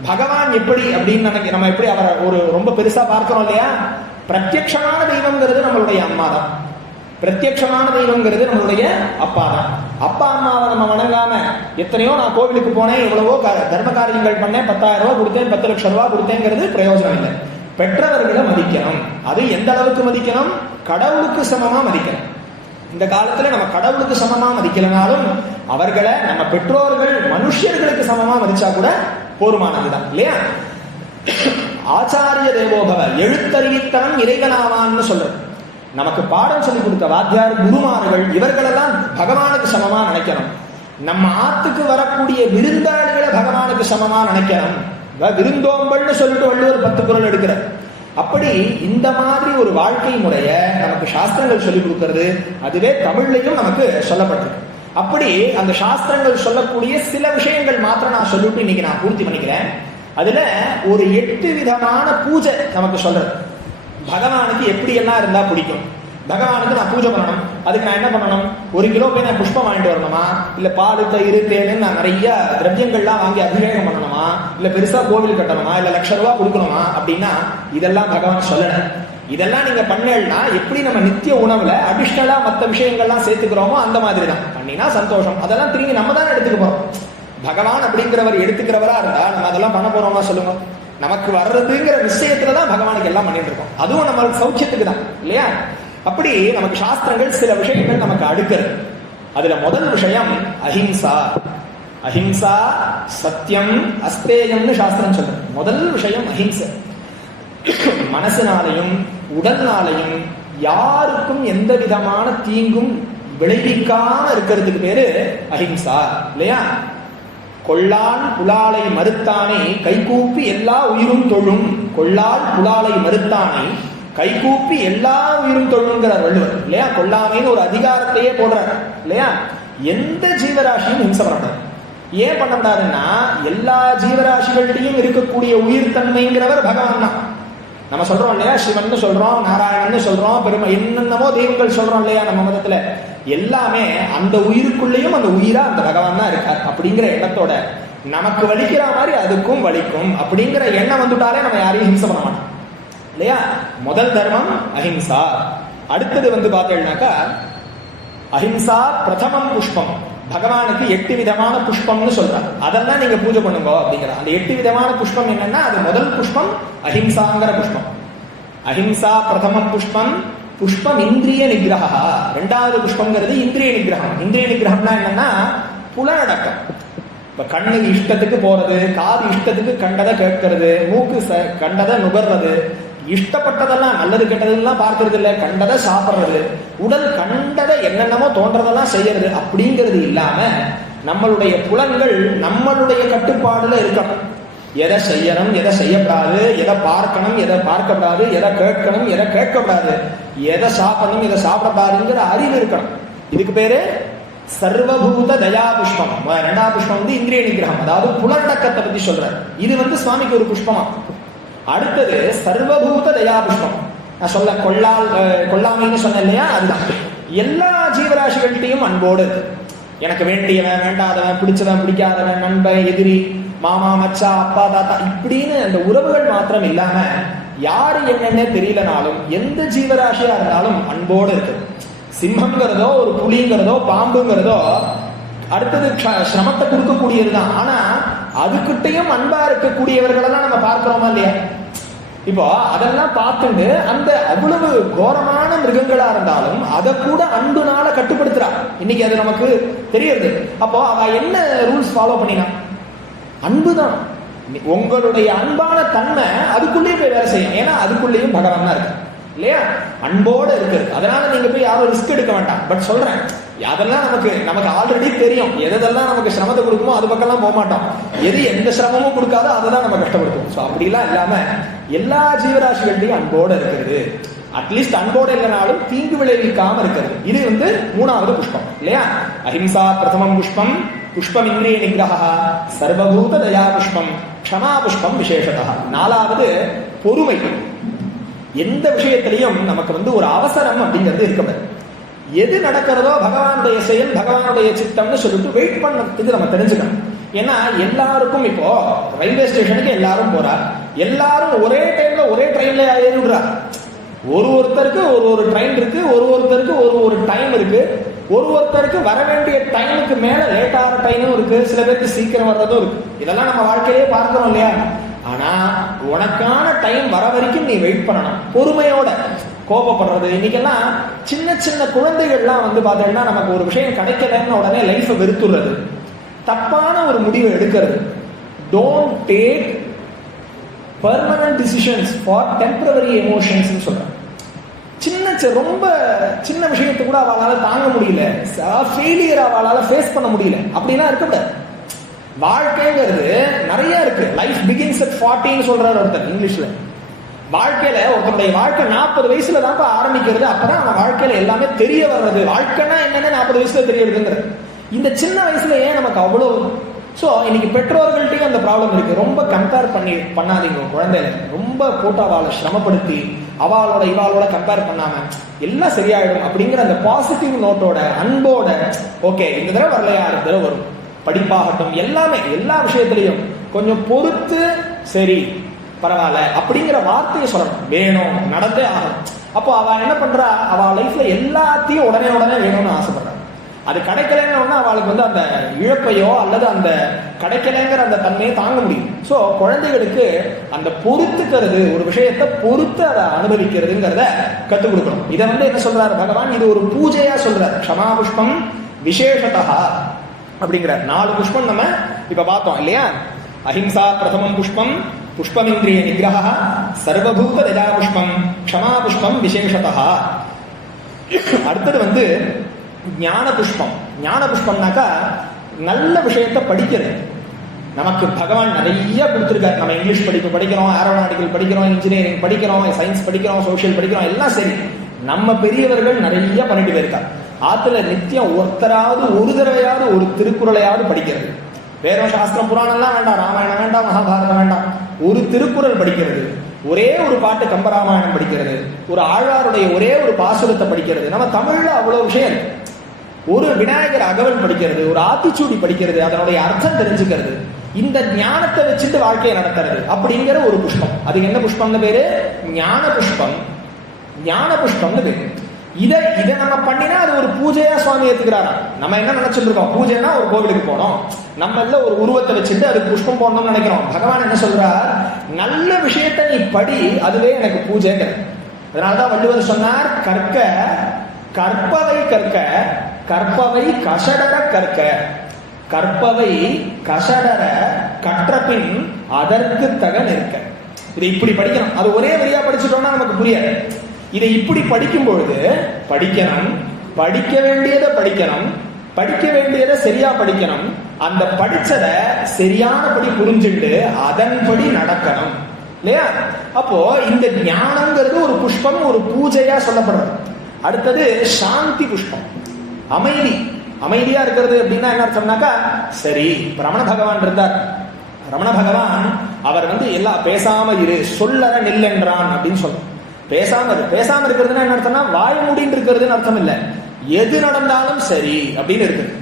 பகவான் எப்படி அப்படின்னு நம்ம எப்படி அவரை ஒரு ரொம்ப பெருசா பார்க்கிறோம் இல்லையா? பிரத்யக்ஷமான தெய்வம்ங்கிறது நம்மளுடைய அம்மா தான், பிரத்யக்ஷமான தெய்வங்கிறது நம்மளுடைய அப்பா தான். அப்பா அம்மாவை நம்ம வணங்காம எத்தனையோ நான் கோவிலுக்கு போனேன், எவ்வளவோ தர்ம காரியங்கள் பண்ணேன், 10,000 ரூபாய் கொடுத்தேன், 10 லட்சம் ரூபாய் கொடுத்தேங்கிறது பிரயோஜனம் இல்லை. பெற்றவர்களை மதிக்கணும். அது எந்த அளவுக்கு மதிக்கணும்? கடவுளுக்கு சமமா மதிக்கணும். இந்த காலத்துல நம்ம கடவுளுக்கு சமமா மதிக்கலனாலும் அவர்களை நம்ம பெற்றோர்கள் மனுஷர்களுக்கு சமமா மதிச்சா கூட போருமானதுதான் இல்லையா? ஆச்சாரிய தேவோபவ, எழுத்தறிவித்தனம் இறைவனாவான்னு சொல்றது. நமக்கு பாடம் சொல்லி கொடுத்த வாத்தியார் குருமார்கள் இவர்களெல்லாம் பகவானுக்கு சமமா நினைக்கணும். நம்ம ஆத்துக்கு வரக்கூடிய விருந்தாளிகளை பகவானுக்கு சமமா நினைக்கணும். விருந்தோம்பல்னு சொல்லிட்டு வள்ளுவர் 10 குறள் எடுக்கிறார். அப்படி இந்த மாதிரி ஒரு வாழ்க்கை முறைய நமக்கு சாஸ்திரங்கள் சொல்லிக் கொடுக்கிறது. அதுவே தமிழ்லையும் நமக்கு சொல்லப்பட்டிருக்கு. அப்படி அந்த சாஸ்திரங்கள் சொல்லக்கூடிய சில விஷயங்கள் மாத்திரம் நான் சொல்லிட்டு இன்னைக்கு நான் பூர்த்தி பண்ணிக்கிறேன். அதுல ஒரு 8 விதமான பூஜை நமக்கு சொல்றது. பகவானுக்கு எப்படி எல்லாம் இருந்தா பிடிக்கும், பகவானுக்கு நான் பூஜை பண்ணணும், அதுக்கு நான் என்ன பண்ணணும்? 1 கிலோ போய் நான் புஷ்பம் வாங்கிட்டு வரணுமா, இல்ல பால் தயிர் தேனு நான் நிறைய திரவியங்கள்லாம் வாங்கி அபிஷேகம் பண்ணணுமா, இல்ல பெருசா கோவில் கட்டணுமா, இல்ல லட்சம் ரூபாய் கொடுக்கணுமா அப்படின்னா இதெல்லாம் பகவான் சொல்லணும். இதெல்லாம் நீங்க பண்ணலன்னா எப்படி நம்ம நித்திய உணவுல அடிஷ்னலா மற்ற விஷயங்கள்லாம் சேர்த்துக்கிறோமோ அந்த மாதிரி தான் பண்ணினா சந்தோஷம். அதெல்லாம் திரும்பி நம்ம தான் எடுத்துக்க போறோம். பகவான் அப்படிங்கிறவர் எடுத்துக்கிறவரா இருந்தா நம்ம அதெல்லாம் பண்ண போறோமா சொல்லுங்க? நமக்கு வர்றதுங்கிற விஷயத்துலதான் பகவானுக்கு எல்லாம் பண்ணிட்டு இருக்கோம். அதுவும் நம்மளுக்கு சௌக்கியத்துக்கு தான் இல்லையா? அப்படி நமக்கு சாஸ்திரங்கள் சில விஷயங்கள் நமக்கு அடுக்கிறது. அதுல முதல் விஷயம் அஹிம்சா. அஹிம்சா சத்தியம் அஸ்தேயம்னு சாஸ்திரம் சொல்றது. முதல் விஷயம் அஹிம்சை. மனசினாலையும் உடல்னாலையும் யாருக்கும் எந்த விதமான தீங்கும் விளைவிக்காம இருக்கிறதுக்கு பேரு அஹிம்சா இல்லையா? கொள்ளான் புலாலை மறுத்தானை கைகூப்பி எல்லா உயிரும் தொழும். கொள்ளால் புலாலை மறுத்தானை கைகூப்பி எல்லா உயிரும் தொழுங்கிறார் வள்ளுவர் இல்லையா? கொல்லாமைன்னு ஒரு அதிகாரத்தையே போடுறாரு இல்லையா? எந்த ஜீவராசியும் ஹிம்சை பண்ணக்கூடாது. ஏன் பண்ணக்கூடாதுன்னா எல்லா ஜீவராசிகள்கிட்டையும் இருக்கக்கூடிய உயிர் தன்மைங்கிறவர் பகவான் தான். நம்ம சொல்றோம் இல்லையா? சிவன் சொல்றோம், நாராயணன் சொல்றோம், பெருமை என்னென்னமோ தெய்வங்கள் சொல்றோம் இல்லையா? நம்ம மதத்துல எல்லாமே அந்த உயிருக்குள்ளேயும் அந்த உயிரா அந்த பகவான் தான் இருக்கார் அப்படிங்கிற எண்ணத்தோட நமக்கு வலிக்கிற மாதிரி அதுக்கும் வலிக்கும் அப்படிங்கிற எண்ணம் வந்துட்டாலே நம்ம யாரையும் ஹிம்சை பண்ண மாட்டோம் இல்லையா? முதல் தர்மம் அஹிம்சா. அடுத்தது பார்த்தீங்கன்னாக்கா அஹிம்சா பிரதமம் புஷ்பம். பகவானுக்கு 8 விதமான புஷ்பம்னு சொல்றாங்க. அதெல்லாம் நீங்க பூஜை பண்ணுங்க அப்படிங்கிற அந்த 8 விதமான புஷ்பம் என்னன்னா அது முதல் புஷ்பம் அஹிம்சாங்கிற புஷ்பம். அஹிம்சா பிரதமம் புஷ்பம். புஷ்பம் இந்திரிய நிகிரகா. 2வது புஷ்பங்கிறது இந்திரிய நிகிரகம். இந்திரிய நிகிரகம்னா என்னன்னா புலனடக்கம். இப்ப கண்ணு இஷ்டத்துக்கு போறது, காது இஷ்டத்துக்கு கண்டதை கேட்கறது, மூக்கு கண்டதை நுகர்றது, இஷ்டப்பட்டதெல்லாம் நல்லது கெட்டதெல்லாம் பார்க்கறது இல்லை, கண்டதை சாப்பிட்றது, உடல் கண்டதை என்னென்னமோ தோன்றதெல்லாம் செய்யறது அப்படிங்கிறது இல்லாம நம்மளுடைய புலன்கள் நம்மளுடைய கட்டுப்பாடுல இருக்கணும். எதை செய்யணும், எதை செய்யப்படாது, எதை பார்க்கணும், எதை பார்க்கப்படாது, எதை கேட்கணும், எதை கேட்கப்படாது, எதை சாப்பிடணும், எதை சாப்பிடப்படாதுங்கிற அறிவு இருக்கணும். இதுக்கு பேரு சர்வபூத தயா புஷ்பம். 2வது புஷ்பம் இந்திரிய நிகிரகம், அதாவது புலனடக்கத்தை பத்தி சொல்றாரு. இது சுவாமிக்கு ஒரு புஷ்பமா. அடுத்தது சர்வபூத தயா புஷ்பம். நான் சொல்ல கொல்லாமைன்னு சொன்னேன் இல்லையா? அதுதான் எல்லா ஜீவராசிகள்கிட்டையும் அன்போடு எனக்கு வேண்டியவன் வேண்டாதவன், பிடிச்சவன் பிடிக்காதவன், நண்பன் எதிரி, மாமா மச்சா அப்பா தாத்தா இப்படின்னு அந்த உறவுகள் மாத்திரம் இல்லாம யாரு என்னன்னே தெரியலனாலும் எந்த ஜீவராசியா இருந்தாலும் அன்போடு இருக்கு. சிம்மங்கிறதோ ஒரு புலிங்கிறதோ பாம்புங்கிறதோ அடுத்தது சிரமத்தை கொடுக்கக்கூடியதுதான். ஆனா அதுகிட்டையும் அன்பா இருக்கக்கூடியவர்களெல்லாம் நம்ம பார்க்கிறோமா இல்லையா? இப்போ அதெல்லாம் பார்த்துட்டு அந்த அவ்வளவு கோரமான மிருகங்களா இருந்தாலும் அதை கூட அன்புனால கட்டுப்படுத்துறா. இன்னைக்கு அது நமக்கு தெரியுது. அப்போ அவ என்ன ரூல்ஸ் ஃபாலோ பண்ணினா? அன்புதான். உங்களுடைய அன்பான தன்மை அதுக்குள்ளேயும் போய் வேலை செய்யும். ஏன்னா அதுக்குள்ளேயும் பகவான் தான் இருக்கு இல்லையா? அன்போடு இருக்கிறது. அதனால நீங்க போய் யாரும் ரிஸ்க் எடுக்க வேண்டாம். பட் சொல்றேன், அதெல்லாம் நமக்கு ஆல்ரெடி தெரியும். எதெல்லாம் நமக்கு சிரமத்தை கொடுக்குமோ அது பக்கம்லாம் போக மாட்டோம். எது எந்த சிரமமும் கொடுக்காதோ அதை தான் நம்ம கஷ்டப்படுத்தும். ஸோ அப்படிலாம் இல்லாம எல்லா ஜீவராசிகள்டையும் அன்போடு இருக்கிறது. அட்லீஸ்ட் அன்போடு இல்லைனாலும் தீங்கு விளைவிக்காம இருக்கிறது. இது மூணாவது புஷ்பம் இல்லையா? அஹிம்சா பிரதமம் புஷ்பம், புஷ்பம் இந்திரிய நிகிரஹா, சர்வபூத தயா புஷ்பம், க்ஷமா புஷ்பம் விசேஷதா. நாலாவது பொறுமை. எந்த விஷயத்திலையும் நமக்கு ஒரு அவசரம் அப்படிங்கிறது இருக்கக்கூடாது. எது நடக்கிறதோ பகவானுடைய செயல், பகவானுடைய சித்தம்னு சொல்லிட்டு வெயிட் பண்ணதுக்கு நம்ம தெரிஞ்சுக்கணும். ஏன்னா எல்லாருக்கும் இப்போ ரயில்வே ஸ்டேஷனுக்கு எல்லாரும் போறார், எல்லாரும் ஒரே டைம்ல ஒரே ட்ரெயின்ல ஏறிடுறார். ஒருத்தருக்கு ஒரு ட்ரெயின் இருக்கு, ஒருத்தருக்கு ஒரு டைம் இருக்கு, ஒருத்தருக்கு வர வேண்டிய டைமுக்கு மேல லேட் ஆகிற டைமும் இருக்கு, சில பேருக்கு சீக்கிரம் வர்றதும் இருக்கு. இதெல்லாம் நம்ம வாழ்க்கையிலே பார்க்கிறோம் இல்லையா? ஆனா உனக்கான டைம் வர வரைக்கும் நீ வெயிட் பண்ணணும் பொறுமையோட. கோபப்படுறது, இன்னைக்கெல்லாம் சின்ன சின்ன குழந்தைகள்லாம் பார்த்தீங்கன்னா நமக்கு ஒரு விஷயம் கிடைக்கலன்னு உடனே லைஃபை வெறுத்துடுறது, தப்பான ஒரு முடிவை எடுக்கிறது. Don't take permanent decisions for temporary emotions சொல்றாங்க. ரொம்ப சின்ன விஷயத்தை கூட அவளால் தாங்க முடியல, ஃபெயிலியர் அவளால் ஃபேஸ் பண்ண முடியல, அப்படிலாம் இருக்கக்கூடாது. வாழ்க்கைங்கிறது நிறைய இருக்கு. லைஃப் பிகின்ஸ் அட் 40 சொல்றாரு ஒருத்தர் இங்கிலீஷ்ல. வாழ்க்கையில ஒருத்தருடைய வாழ்க்கை 40 வயசுல தான் ஆரம்பிக்கிறது. அப்பதான் அவன் வாழ்க்கையில எல்லாமே தெரிய வர்றது. வாழ்க்கைன்னா என்னன்னு 40 வயசுல தெரியறதுங்கிறது. இந்த சின்ன வயசுல ஏன் நமக்கு அவ்வளவு? ஸோ இன்னைக்கு பெற்றோர்கள்ட்டையும் அந்த ப்ராப்ளம் இருக்கு. ரொம்ப கம்பேர் பண்ணாதீங்க குழந்தைகளை. ரொம்ப போட்டு அவளை சிரமப்படுத்தி அவளோட இவாளோட கம்பேர் பண்ணாம எல்லாம் சரியாயிடும் அப்படிங்கிற அந்த பாசிட்டிவ் நோட்டோட, அன்போட, ஓகே இந்த தடவை வரலையா அடுத்த தடவை வரும், படிப்பாகட்டும் எல்லாமே, எல்லா விஷயத்திலையும் கொஞ்சம் பொறுத்து சரி பரவாயில்ல அப்படிங்கிற வார்த்தையை சொல்லணும். வேணும், நடந்தே ஆகணும். அப்போ அவ என்ன பண்றா, அவ லைஃப்ல எல்லாத்தையும் உடனே வேணும்னு ஆசைப்படுறான். அது கிடைக்கலன்னு அவளுக்கு அந்த இழப்பையோ அல்லது அந்த கிடைக்கலங்கிற அந்த தன்மையை தாங்க முடியும். ஸோ குழந்தைகளுக்கு அந்த பொறுத்துக்கிறது, ஒரு விஷயத்தை பொறுத்து அதை அனுபவிக்கிறதுங்கிறத கற்றுக் கொடுக்கணும். இதை என்ன சொல்றாரு பகவான், இது ஒரு பூஜையா சொல்றாரு. க்ஷமா புஷ்பம் விசேஷதா அப்படிங்கிறார். 4 புஷ்பம் நம்ம இப்ப பார்த்தோம் இல்லையா? அஹிம்சா பிரதமம் புஷ்பம், புஷ்பமிந்திரிய நிகிரஹா, சர்வபூத தயா புஷ்பம், க்ஷமா புஷ்பம் விசேஷதா. அடுத்தது ஞான புஷ்பம். ஞான புஷ்பம்னாக்கா நல்ல விஷயத்தை படிக்கிறது. நமக்கு பகவான் நிறைய கொடுத்துருக்காரு. நம்ம இங்கிலீஷ் படிக்கிறோம், ஏரோநாட்டிக்கல் படிக்கிறோம், இன்ஜினியரிங் படிக்கிறோம், சயின்ஸ் படிக்கிறோம், சோசியல் படிக்கிறோம், எல்லாம் சரி. நம்ம பெரியவர்கள் நிறைய பண்ணிட்டு போயிருக்காங்க. ஆத்துல நித்தியம் ஒருத்தராவது ஒரு தடவையாவது ஒரு திருக்குறளையாவது படிக்கிறது. வேற சாஸ்திரம் புராணம்லாம் வேண்டாம், ராமாயணம் வேண்டாம், மகாபாரதம் வேண்டாம், ஒரு திருக்குறள் படிக்கிறது, ஒரே ஒரு பாட்டு கம்பராமாயணம் படிக்கிறது, ஒரு ஆழ்வாருடைய ஒரே ஒரு பாசுரத்தை படிக்கிறது. நம்ம தமிழ்ல அவ்வளவு விஷயம் இருக்கு. ஒரு விநாயகர் அகவல் படிக்கிறது, ஒரு ஆத்திச்சூடி படிக்கிறது, அதனுடைய அர்த்தம் தெரிஞ்சுக்கிறது, இந்த ஞானத்தை வச்சுட்டு வாழ்க்கையை நடத்துறது அப்படிங்கிற ஒரு புஷ்பம். அதுக்கு என்ன புஷ்பம்னு பேரு? ஞான புஷ்பம். ஞான புஷ்பம்னு பேரு. இதை நம்ம பண்ணினா அது ஒரு பூஜையா சுவாமி ஏத்துக்கிறாரா? நம்ம என்ன நினைச்சிட்டு இருக்கோம், பூஜைனா ஒரு கோவிலுக்கு போனோம், நம்ம எல்லாம் ஒரு உருவத்தை வச்சுட்டு அதுக்கு புஷ்பம் போடணும்னு நினைக்கிறோம். பகவான் என்ன சொல்றார், நல்ல விஷயத்தை நீ படி, அதுவே எனக்கு பூஜைங்க. அதனாலதான் வள்ளுவர் சொன்னார், கற்க கற்பவை கற்க, கற்பவை கஷடர கற்க, கற்பவை கஷடர கற்றபின் அதற்கு தக நிற்க. இதை இப்படி படிக்கணும். அது ஒரே வரியா படிச்சுட்டோம்னா நமக்கு புரியாது. இதை இப்படி படிக்கும் பொழுது படிக்கணும், படிக்க வேண்டியதை படிக்கணும், படிக்க வேண்டியதை சரியா படிக்கணும், அந்த படிச்சதை சரியானபடி புரிஞ்சுட்டு அதன்படி நடக்கணும் இல்லையா? அப்போ இந்த ஞானங்கிறது ஒரு புஷ்பம், ஒரு பூஜையா சொல்லப்படுறது. அடுத்தது சாந்தி புஷ்பம். அமைதி. அமைதியா இருக்கிறது அப்படின்னா என்ன அர்த்தம்னாக்கா, சரி ரமண பகவான் இருந்தார், ரமண பகவான் அவர் எல்லாம் பேசாம இரு, சொல்லற நில்லென்றான் அப்படின்னு சொல்றோம். பேசாம இருக்கிறதுனா என்ன அர்த்தம்னா வாய் மூடின்னு இருக்கிறதுன்னு அர்த்தம் இல்ல, எது நடந்தாலும் சரி அப்படின்னு இருக்குது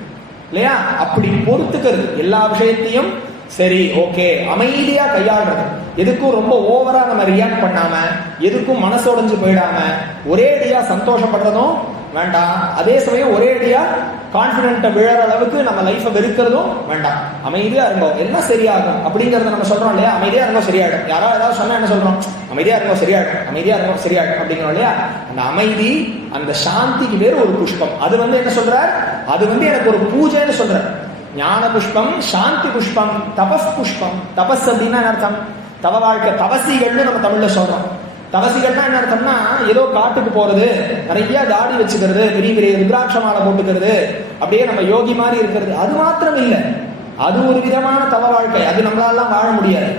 இல்லையா? அப்படி பொறுத்துக்கிறது, எல்லா விஷயத்தையும் சரி ஓகே அமைதியா கையாளுறது. எதுக்கும் ரொம்ப ஓவரா நம்ம ரியாக்ட் பண்ணாம, எதுக்கும் மனசோடைஞ்சு போயிடாம, ஒரேடியா சந்தோஷப்படுறதும் வேண்டாம், அதே சமயம் ஒரேடியா கான்பிடென்ட்டை விழற அளவுக்கு நம்ம லைஃபை வெறுக்கிறதும் வேண்டாம். அமைதியா இருந்தோம், எல்லாம் சரியாகும் அப்படிங்கறத நம்ம சொல்றோம் இல்லையா? அமைதியா இருந்தோம் சரியாயிடும். யாராவது ஏதாவது சொன்னா என்ன சொல்றோம், அமைதியா இருந்தோம் சரியாயிடும், அமைதியா இருந்தோம் சரியாயிடும் அப்படிங்கிறோம் இல்லையா? அந்த அமைதி, அந்த சாந்திக்கு பேர் ஒரு புஷ்பம். அது என்ன சொல்றார், அது எனக்கு ஒரு பூஜைன்னு சொல்றார். ஞான புஷ்பம், சாந்தி புஷ்பம், தபஸ் புஷ்பம். தபஸ் அப்படின்னா அர்த்தம் தவ வாழ்க்கை, தவசிகள்னு நம்ம தமிழ்ல சொல்றோம். தபசிகள்னா என்ன அர்த்தம்னா ஏதோ காட்டுக்கு போறது, நிறைய தாடி வச்சுக்கிறது, பெரிய பெரிய ருத்ராட்ச மாலை போட்டுக்கிறது, அப்படியே நம்ம யோகி மாதிரி இருக்கிறது, அது மாத்திரம் இல்லை. அது ஒரு விதமான தவ வாழ்க்கை. அது நம்மளாலாம் வாழ முடியாது.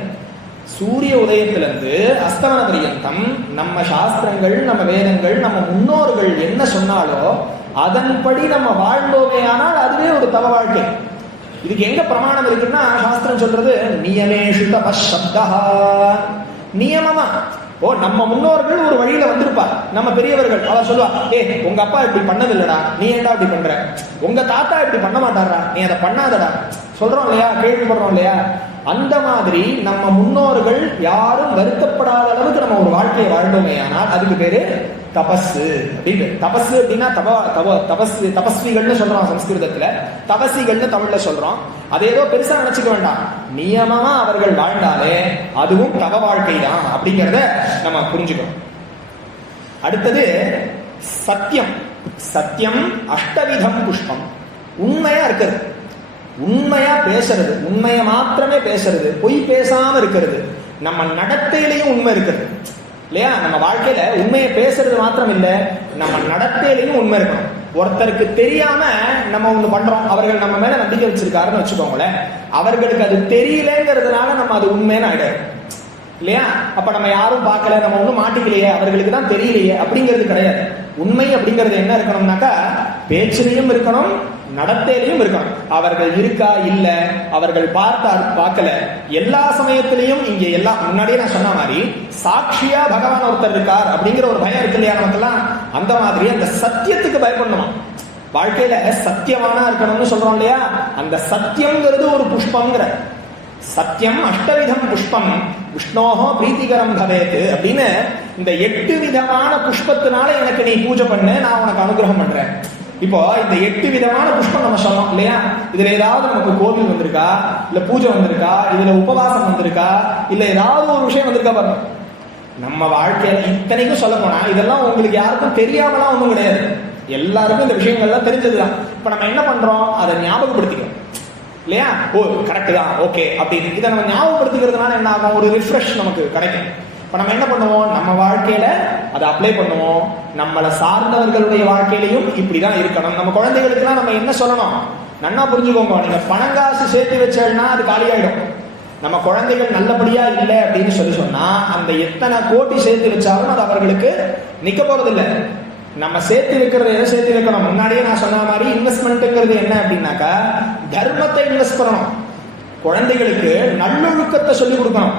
சூரிய உதயத்திலிருந்து அஸ்தமன பரியந்தம் நம்ம சாஸ்திரங்கள், நம்ம வேதங்கள், நம்ம முன்னோர்கள் என்ன சொன்னாலோ அதன்படி நம்ம வாழ்ந்தோமே ஆனால் அதுவே ஒரு தவ வாழ்க்கை. இதுக்கு எங்க பிரமாணம் இருக்குன்னா, சாஸ்திரம் சொல்றது நியமேஷு தபசப்தா, நியமமா. நம்ம முன்னோர்கள் ஒரு வழியில வந்திருப்பா, நம்ம பெரியவர்கள் அவர் சொல்லுவா, உங்க அப்பா இப்படி பண்ணதில்லடா, நீ ஏன்டா இப்படி பண்ற, உங்க தாத்தா இப்படி பண்ண மாட்டாரா, நீ அதை பண்ணாதடா சொல்றோம் இல்லையா, கேள்விப்படுறோம் இல்லையா. அந்த மாதிரி நம்ம முன்னோர்கள் யாரும் வருத்தப்படாத அளவுக்கு நம்ம ஒரு வாழ்க்கையை வாழ்ந்தோமே ஆனால் அதுக்கு பேரு தபஸ் அப்படின்னு. தபஸ் அப்படின்னா தபஸ்விகள்னு சொல்றோம் சம்ஸ்கிருதத்துல, தபசிகள்னு தமிழ்ல சொல்றோம். அது ஏதோ பெருசா நினைச்சுக்க வேண்டாம். நியமமா அவர்கள் வாழ்ந்தாலே அதுவும் தவ வாழ்க்கை தான் அப்படிங்கிறத நம்ம புரிஞ்சுக்கணும். அடுத்தது சத்தியம். சத்தியம் அஷ்டவிதம் புஷ்பம். உண்மையா இருக்கிறது, உண்மையா பேசுறது, உண்மையை மாத்திரமே பேசுறது, பொய் பேசாம இருக்கிறது, நம்ம நடத்தையிலையும் உண்மை இருக்கிறது இல்லையா. நம்ம வாழ்க்கையில உண்மையை பேசுறது மாத்திரம் இல்ல, நம்ம நடத்தையிலையும் உண்மை இருக்கணும். ஒருத்தருக்கு தெரியாம நம்ம ஒண்ணு பண்றோம், அவர்கள் நம்ம மேல நம்பிக்கை வச்சிருக்காருன்னு வச்சுக்கோங்களேன், அவர்களுக்கு அது தெரியலங்கிறதுனால நம்ம அது உண்மைன்னு ஆயிடும் இல்லையா. அப்ப நம்ம யாரும் பார்க்கல, நம்ம ஒண்ணும் மாட்டிக்கலையே, அவர்களுக்கு தான் தெரியலையே அப்படிங்கிறது கிடையாது. உண்மை அப்படிங்கிறது என்ன இருக்கணும்னாக்கா, பேச்சிலையும் இருக்கணும், நடத்தையிலையும் இருக்கணும். அவர்கள் இருக்கா இல்ல, அவர்கள் பார்க்கல, எல்லா சமயத்திலையும் இங்க எல்லாம் முன்னாடியே நான் சொன்ன மாதிரி சாட்சியா பகவான் ஒருத்தர் இருக்கார் அப்படிங்கிற ஒரு பயம் இருக்கு இல்லையா நமக்கெல்லாம். அந்த மாதிரி அந்த சத்தியத்துக்கு பயப்படணும். வாழ்க்கையில சத்தியமானா இருக்கணும்னு சொல்றோம் இல்லையா. அந்த சத்தியம்ங்கிறது ஒரு புஷ்பம்ங்கிற. சத்தியம் அஷ்டவிதம் புஷ்பம் விஷ்ணோஹோ பிரீத்திகரம் பவேத் அப்படின்னு இந்த 8 விதமான புஷ்பத்தினால எனக்கு நீ பூஜை பண்ணு, நான் உனக்கு அனுகிரகம் பண்றேன். இப்போ இந்த 8 விதமான புஷ்பம் நம்ம சொன்னோம் இல்லையா. இதுல ஏதாவது நமக்கு கோவில் வந்திருக்கா, இல்ல பூஜை வந்திருக்கா, இதுல உபவாசம் வந்திருக்கா, இல்ல ஏதாவது ஒரு விஷயம் வந்திருக்கா பாருங்க. நம்ம வாழ்க்கையில இத்தனைக்கும் சொல்ல போனா இதெல்லாம் உங்களுக்கு யாருக்கும் தெரியாமலாம் ஒண்ணும் கிடையாது, எல்லாருக்கும் இந்த விஷயங்கள்லாம் தெரிஞ்சதுதான். இப்ப நம்ம என்ன பண்றோம், அதை ஞாபகப்படுத்திக்கிறோம் இல்லையா. ஓ கரெக்ட் தான், ஓகே அப்படின்னு இதை நம்ம ஞாபகப்படுத்திக்கிறதுனால என்ன ஆகும், ஒரு ரிஃப்ரெஷ் நமக்கு கிடைக்கும். இப்ப நம்ம என்ன பண்ணுவோம், நம்ம வாழ்க்கையில அதை அப்ளை பண்ணுவோம், நம்மளை சார்ந்தவர்களுடைய வாழ்க்கையிலையும் இப்படிதான் இருக்கணும். நம்ம குழந்தைகளுக்குலாம் நம்ம என்ன சொல்லணும், நன்னா புரிஞ்சுக்கோங்க. நீங்க பணங்காசு சேர்த்து வச்சேன்னா அது காலியாயிடும். நம்ம குழந்தைகள் நல்லபடியா இல்லை அப்படின்னு சொன்னா அந்த எத்தனை கோடி சேர்த்து வச்சாலும் அது அவர்களுக்கு நிக்க போறது இல்லை. நம்ம சேர்த்து வைக்கிறத எதை சேர்த்து வைக்கணும், முன்னாடியே நான் சொன்ன மாதிரி இன்வெஸ்ட்மெண்ட்ங்கிறது என்ன அப்படின்னாக்கா தர்மத்தை இன்வெஸ்ட் பண்ணணும். குழந்தைகளுக்கு நல்லொழுக்கத்தை சொல்லிக் கொடுக்கணும்,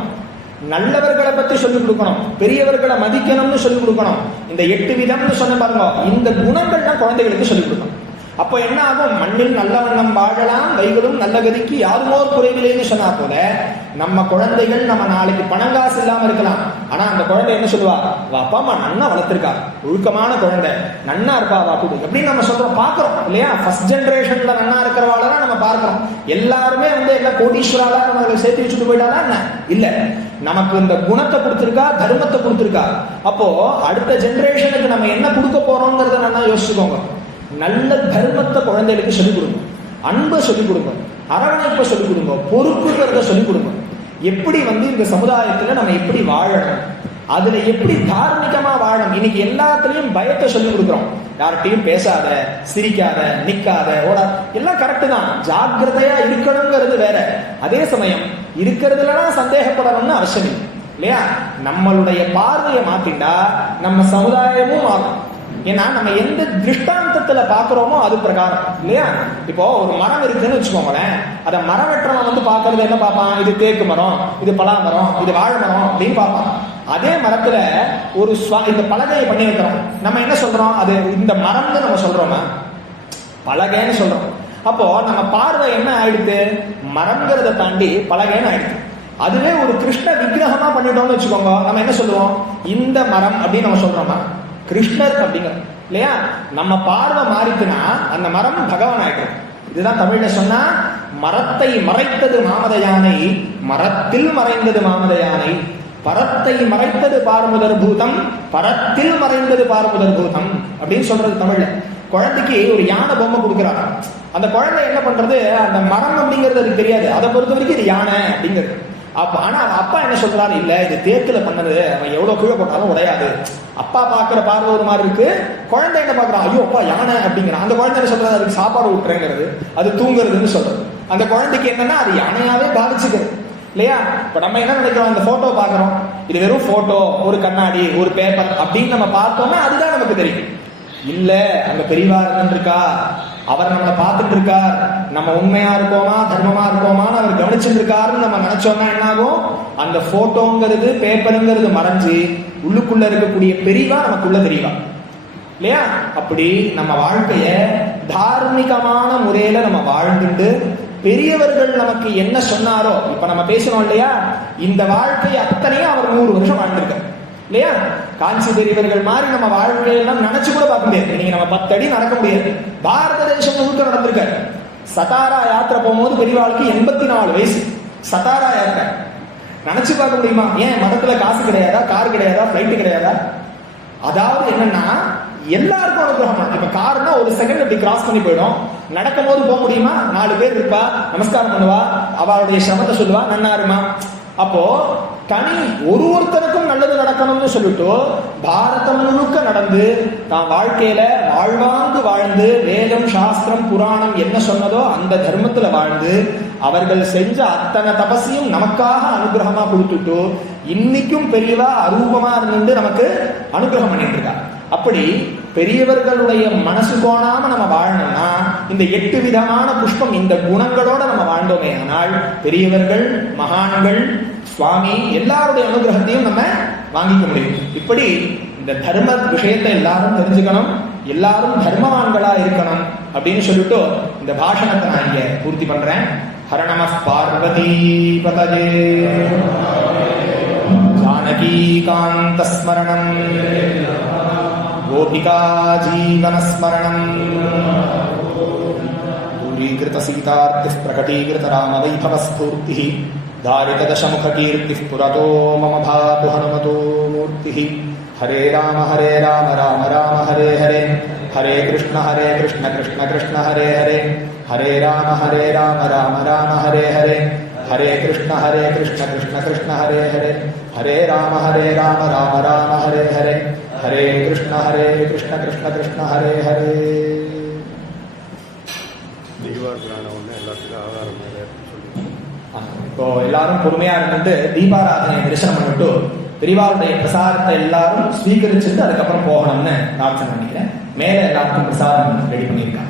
நல்லவர்களை பத்தி சொல்லிக் கொடுக்கணும், பெரியவர்களை மதிக்கணும்னு சொல்லிக் கொடுக்கணும். இந்த 8 விதம்னு சொன்ன பாருங்க, இந்த குணங்கள்லாம் குழந்தைகளுக்கு சொல்லிக் கொடுக்கணும். அப்போ என்ன ஆகும், மண்ணில் நல்ல வண்ணம் வாழலாம் வைகளும் நல்ல கதிக்கு யாருமோர் குறைவில்லைன்னு சொன்னா போல நம்ம குழந்தைகள் நம்ம நாளைக்கு பணங்காசு இல்லாம இருக்கலாம், ஆனா அந்த குழந்தை என்ன சொல்லுவா, அப்பா அம்மா நன்னா வளர்த்திருக்கா, ஒழுக்கமான குழந்தை, நன்னா இருப்பா வா கூடு எப்படின்னு நம்ம சொல்றோம், பாக்குறோம் இல்லையா. ஃபர்ஸ்ட் ஜெனரேஷன்ல நன்னா இருக்கிறவாளதான் நம்ம பார்க்கிறோம். எல்லாருமே எல்லாம் கோடீஸ்வரால நம்ம சேர்த்து வச்சுட்டு போயிட்டாதான் என்ன இல்ல, நமக்கு இந்த குணத்தை கொடுத்திருக்கா, தர்மத்தை கொடுத்திருக்கா. அப்போ அடுத்த ஜெனரேஷனுக்கு நம்ம என்ன கொடுக்க போறோம்ங்கிறத நல்லா யோசிச்சுக்கோங்க. நல்ல தர்மத்தை குழந்தைகளுக்கு சொல்லிக் கொடுங்க, அன்பை சொல்லிக் கொடுங்க, அரவணைப்பை சொல்லிக் கொடுங்க, பொறுப்புங்கிறத சொல்லிக் கொடுங்க. எப்படி இந்த சமுதாயத்துல நம்ம எப்படி வாழணும், அதுல எப்படி தார்மீகமா வாழணும். இன்னைக்கு எல்லாத்துலயும் பயத்தை சொல்லிக் கொடுக்குறோம், யார்கிட்டையும் பேசாத, சிரிக்காத, நிக்காத, ஓடா, எல்லாம் கரெக்டு தான், ஜாக்கிரதையா இருக்கணுங்கிறது வேற. அதே சமயம் இருக்கிறதுலாம் சந்தேகப்படணும்னு அவசியம் இல்லை இல்லையா. நம்மளுடைய பார்வையை மாத்திட்டா நம்ம சமுதாயமும் மாறும். ஏன்னா நம்ம எந்த திருஷ்டாந்தத்துல பாக்குறோமோ அது பிரகாரம் இல்லையா. இப்போ ஒரு மரம் இருக்குன்னு வச்சுக்கோங்களேன், அதை மரம் வெட்டுறவன் பாக்குறது என்ன பார்ப்பான், இது தேக்கு மரம், இது பலா மரம், இது வாழை மரம் அப்படின்னு பார்ப்பான். அதே மரத்துல ஒரு இந்த பலகையை பண்ணி வைக்கிறோம், நம்ம என்ன சொல்றோம், அது இந்த மரம்னு நம்ம சொல்றோமா, பலகைன்னு சொல்றோம். அப்போ நம்ம பார்வை என்ன ஆயிடுது, மரம்ங்கிறத தாண்டி பலகைன்னு ஆயிடுது. அதுவே ஒரு கிருஷ்ண விக்கிரகமா பண்ணிட்டோம்னு வச்சுக்கோங்க, நம்ம என்ன சொல்லுவோம், இந்த மரம் அப்படின்னு நம்ம சொல்றோமா, கிருஷ்ணர் அப்படிங்கிற இல்லையா. நம்ம பார்வை மாறிட்டுனா அந்த மரம் பகவான் ஆயிடும். இதுதான் தமிழ்ல சொன்னா, மரத்தை மறைத்தது மாமத யானை, மரத்தில் மறைந்தது மாமத யானை, பரத்தை மறைத்தது பார்முதர் பூதம், பரத்தில் மறைந்தது பார்முதர் பூதம் அப்படின்னு சொல்றது தமிழ்ல. குழந்தைக்கு ஒரு யானை பொம்மை கொடுக்குறாங்க, அந்த குழந்தை என்ன பண்றது, அந்த மரம் அப்படிங்கிறது அதுக்கு தெரியாது, அதை பொறுத்த வரைக்கும் இது யானை அப்படிங்கிறது. ஆனா அவன் அப்பா என்ன சொல்றாரு, இல்ல இது தேக்குல பண்ணது, அவன் எவ்வளவு கீழே போட்டாலும் உடையாது. அப்பா பாக்குற பார்வை ஒரு மாதிரி இருக்கு, குழந்தை என்ன பாக்குறான், ஐயோ அப்பா யானை அப்படிங்கிறான். அந்த குழந்தை என்ன சொல்றது, அதுக்கு சாப்பாடு விட்டுறேங்கிறது, அது தூங்குறதுன்னு சொல்றது. அந்த குழந்தைக்கு என்னன்னா அது யானையாவே பாதிச்சுக்கிறது இல்லையா? இப்ப நம்ம என்ன நினைக்கிறோம், அந்த போட்டோ பாக்குறோம், இது வெறும் போட்டோ, ஒரு கண்ணாடி, ஒரு பேப்பர் அப்படின்னு நம்ம பார்த்தோம்னா அதுதான் நமக்கு தெரியும். இல்ல அங்க பெரியவா இருக்கா, அவர் நம்மளை பார்த்துட்டு இருக்கார், நம்ம உண்மையா இருக்கோமா தர்மமா இருக்கோமான்னு அவர் கவனிச்சுட்டு இருக்காருன்னு நம்ம நினைச்சோம்னா என்ன ஆகும், அந்த போட்டோங்கிறது பேப்பருங்கிறது மறைஞ்சு உள்ளுக்குள்ள இருக்கக்கூடிய பெரியவா நமக்குள்ள தெரியவா இல்லையா? அப்படி நம்ம வாழ்க்கைய தார்மீகமான முறையில நம்ம வாழ்ந்துட்டு பெரியவர்கள் நமக்கு என்ன சொன்னாரோ, இப்ப நம்ம பேசணும் இல்லையா, இந்த வாழ்க்கை அத்தனையும் அவர் 100 வருஷம் வாழ்ந்திருக்கார் இல்லையா? காஞ்சி பெரியவர்கள் மாதிரி நம்ம வாழ்க்கையெல்லாம் நினைச்சு கூட பார்க்க முடியாது. நீங்க நம்ம 10 அடி நடக்க முடியாது. பாரத தேசம் முழுக்க நடந்திருக்காரு. சதாரா யாத்திரை போகும்போது பெரியவாளுக்கு 84 வயசு. சதாரா யாத்திரை நினைச்சு பார்க்க முடியுமா? ஏன் மதத்துல காசு கிடையாதா, கார் கிடையாதா, பிளைட் கிடையாதா? அதாவது என்னன்னா எல்லாருக்கும் அனுகிரகம். இப்ப கார்னா ஒரு செகண்ட் அப்படி கிராஸ் பண்ணி போயிடும். நடக்கும் போது போக முடியுமா? 4 பேர் இருப்பா, நமஸ்காரம் பண்ணுவா, அவளுடைய சிரமத்தை சொல்லுவா, நன்னாருமா. அப்போ தனி ஒருத்தருக்கும் நல்லது நடக்கணும்னு சொல்லிட்டு பாரதம் முழுக்க நடந்து தான் வாழ்க்கையில வாழ்வாங்கு வாழ்ந்து வேதம் சாஸ்திரம் புராணம் என்ன சொன்னதோ அந்த தர்மத்துல வாழ்ந்து அவர்கள் செஞ்ச அத்தனை தபசையும் நமக்காக அனுகிரகமா கொடுத்துட்டு இன்னைக்கும் பெரியவா அரூபமா இருந்து நமக்கு அனுகிரகம் பண்ணிட்டு இருக்கா. அப்படி பெரியவர்களுடைய மனசு கோணாம நம்ம வாழணும்னா இந்த 8 விதமான புஷ்பம், இந்த குணங்களோட நம்ம வாழ்ந்தோமே ஆனால் பெரியவர்கள், மகான்கள், சுவாமி எல்லாருடைய அனுகிரகத்தையும் நம்ம வாங்கிக்க முடியும். இப்படி இந்த தர்ம விஷயத்தை எல்லாரும் தெரிஞ்சுக்கணும், எல்லாரும் தர்மவான்களா இருக்கணும் அப்படின்னு சொல்லிட்டு இந்த பாஷணத்தை நான் இங்க பூர்த்தி பண்றேன். ஹர நம பார்வதி பதஜே ஜானகி காந்த ஸ்மரணம் கோபிகா ஜீவன ஸ்மரணம் பூரீகிருத சீதார்த்தி பிரகடீகிருத ராம வைபவ ஸ்பூர்த்தி தாரித தசமுக கீர்த்தி புரதோ மம பாது ஹனுமதோ மூர்த்தி. ஹரே ராம ராம ராம ஹரே ஹரே, ஹரே கிருஷ்ண கிருஷ்ண கிருஷ்ண ஹரே ஹரே, ஹரே ராம ராம ராம ஹரே ஹரே, ஹரே கிருஷ்ண கிருஷ்ண கிருஷ்ண ஹரே ஹரே, ஹரே ராம ராம ராம ஹரே ஹரே, ஹரே கிருஷ்ண கிருஷ்ண கிருஷ்ண ஹரே ஹரே. இப்போ எல்லாரும் பொறுமையா இருந்துட்டு தீபாராதனை தரிசனம் பண்ணிட்டு பெரியவாளுடைய பிரசாதத்தை எல்லாரும் ஸ்வீகரிச்சுட்டு அதுக்கப்புறம் போகணும்னு பிரார்த்தனை பண்ணிக்கிறேன். மேல எல்லாருக்கும் பிரசாதம் ரெடி பண்ணியிருக்காங்க.